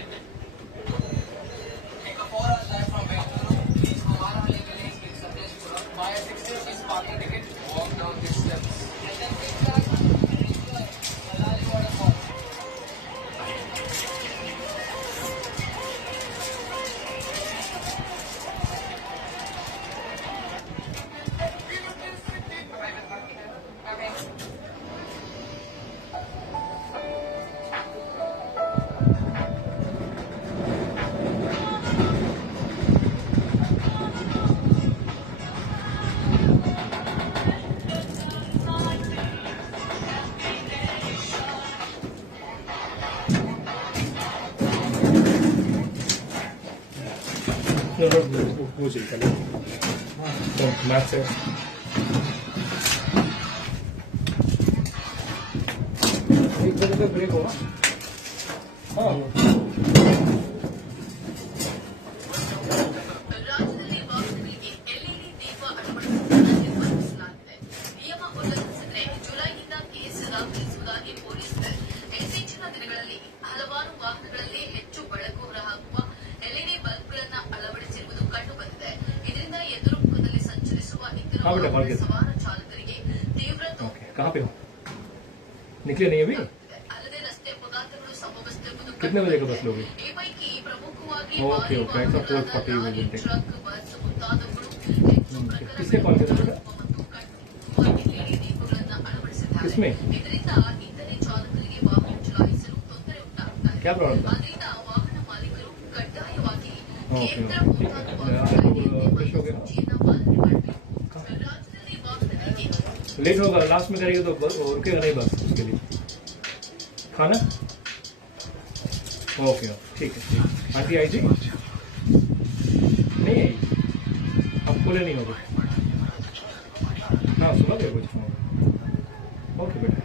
वो चाहिए पहले तो मैच से एक बजे तक ब्रेक होगा. हाँ ರಾಜ್ಯದಲ್ಲಿ ವಾಹನಗಳಿಗೆ ಎಲ್ಇಡಿ ದೀಪ ಅಳವಡಿಸುವುದನ್ನು ನಿರ್ಬಂಧಿಸಲಾಗಿದೆ. ನಿಯಮ ಉಲ್ಲಂಘಿಸಿದರೆ ಜುಲೈನಿಂದ ಕೇಸ್ ದಾಖಲಿಸುವುದಾಗಿ ಪೊಲೀಸ್ ಇತ್ತೀಚಿನ ದಿನಗಳಲ್ಲಿ ಹಲವಾರು ವಾಹನಗಳಲ್ಲಿ ಹೆಚ್ಚು ಬೆಳಕು ಹೊರಹಾಕುವ ಎಲ್ಇಡಿ ಬಲ್ಬ್ಗಳನ್ನು ಅಳವಡಿಸಿರುವುದು ಕಂಡುಬಂದಿದೆ. ಇದರಿಂದ ಎದುರುಮುಖದಲ್ಲಿ ಸಂಚರಿಸುವ ಇತರ ವಾಹನ ಸವಾರ ಚಾಲಕರಿಗೆ ತೀವ್ರ कहाँ पे हो निकले नहीं अभी ಅಲ್ಲದೆ ರಸ್ತೆ ಅಪಘಾತಗಳು ಸಂಭವಿಸುತ್ತಿರುವುದು कितने बजे का बस लोगे ಈ ಪೈಕಿ ಪ್ರಮುಖವಾಗಿ ओके ओके ऐसा fourth forty lorry, truck, bus ಮುಂತಾದವುಗಳು किसने कॉल किया था बेटा ಎಲ್ಇಡಿ ದೀಪಗಳನ್ನು ಅಳವಡಿಸಿದ್ದಾರೆ. किसमें ಇದರಿಂದ ಇತರೆ ಚಾಲಕರಿಗೆ ವಾಹನ ಚಲಾಯಿಸಲು ತೊಂದರೆ ಉಂಟಾಗುತ್ತದೆ. क्या प्रॉब्लम था ಆದ್ದರಿಂದ ವಾಹನ ಮಾಲೀಕರು ಕಡ್ಡಾಯವಾಗಿ ओके ಕೇಂದ್ರ ओके फ्रेश हो गया ಸೂಚಿಯನ್ನು ಪಾಲನೆ ಮಾಡಬೇಕು. ರಾಜ್ಯದಲ್ಲಿ ವಾಹನಗಳಿಗೆ लेट होगा लास्ट में करेंगे तो रुकेगा नहीं बस उसके लिए खाना ओके ठीक है आंटी आई थी नहीं आई अब खोले नहीं होगा हाँ सुना गया कुछ ओके बेटा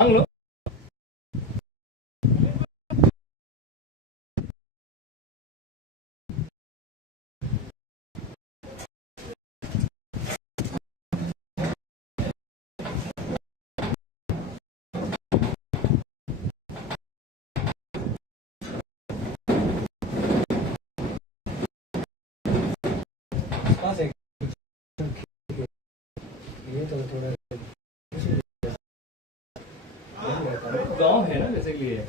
मांग लो ये तो थोड़ा गांव है ना बेसिकली ये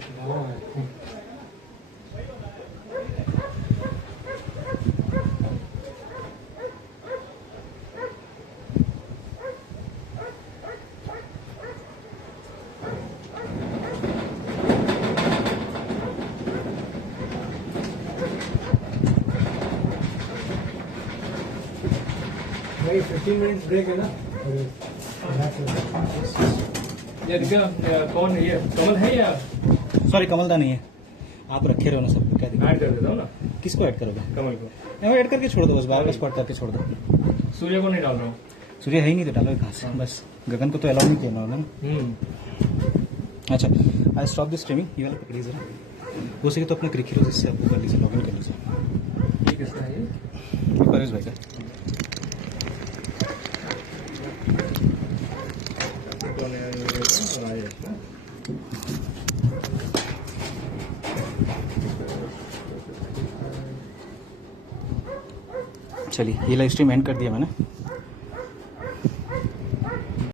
भाई 15 मिनट्स ब्रेक है ना। ये दिव्या कौन है ये? कमल है या सॉरी कमल दा नहीं है, आप रखे रहो ना सब, क्या दिक्कत? ऐड कर देता हूँ ना किसको ऐड करोगे? कमल को। नहीं ऐड करके छोड़ दो, बस बार बार स्पॉट करके छोड़ दो। सूर्य को नहीं डाल रहा हूँ। सूर्य है ही नहीं तो डालो कहाँ से, बस गगन को तो अलाउ नहीं किया उन्होंने। अच्छा आई स्टॉप दिस स्ट्रीमिंग, ये वाला पकड़िए जरा, हो सके तो अपने क्रिकेट से आपको कर लीजिए, लॉगिन कर लीजिए। ये किसका है? ये परेश भाई का। चलिए ये लाइव स्ट्रीम एंड कर दिया मैंने।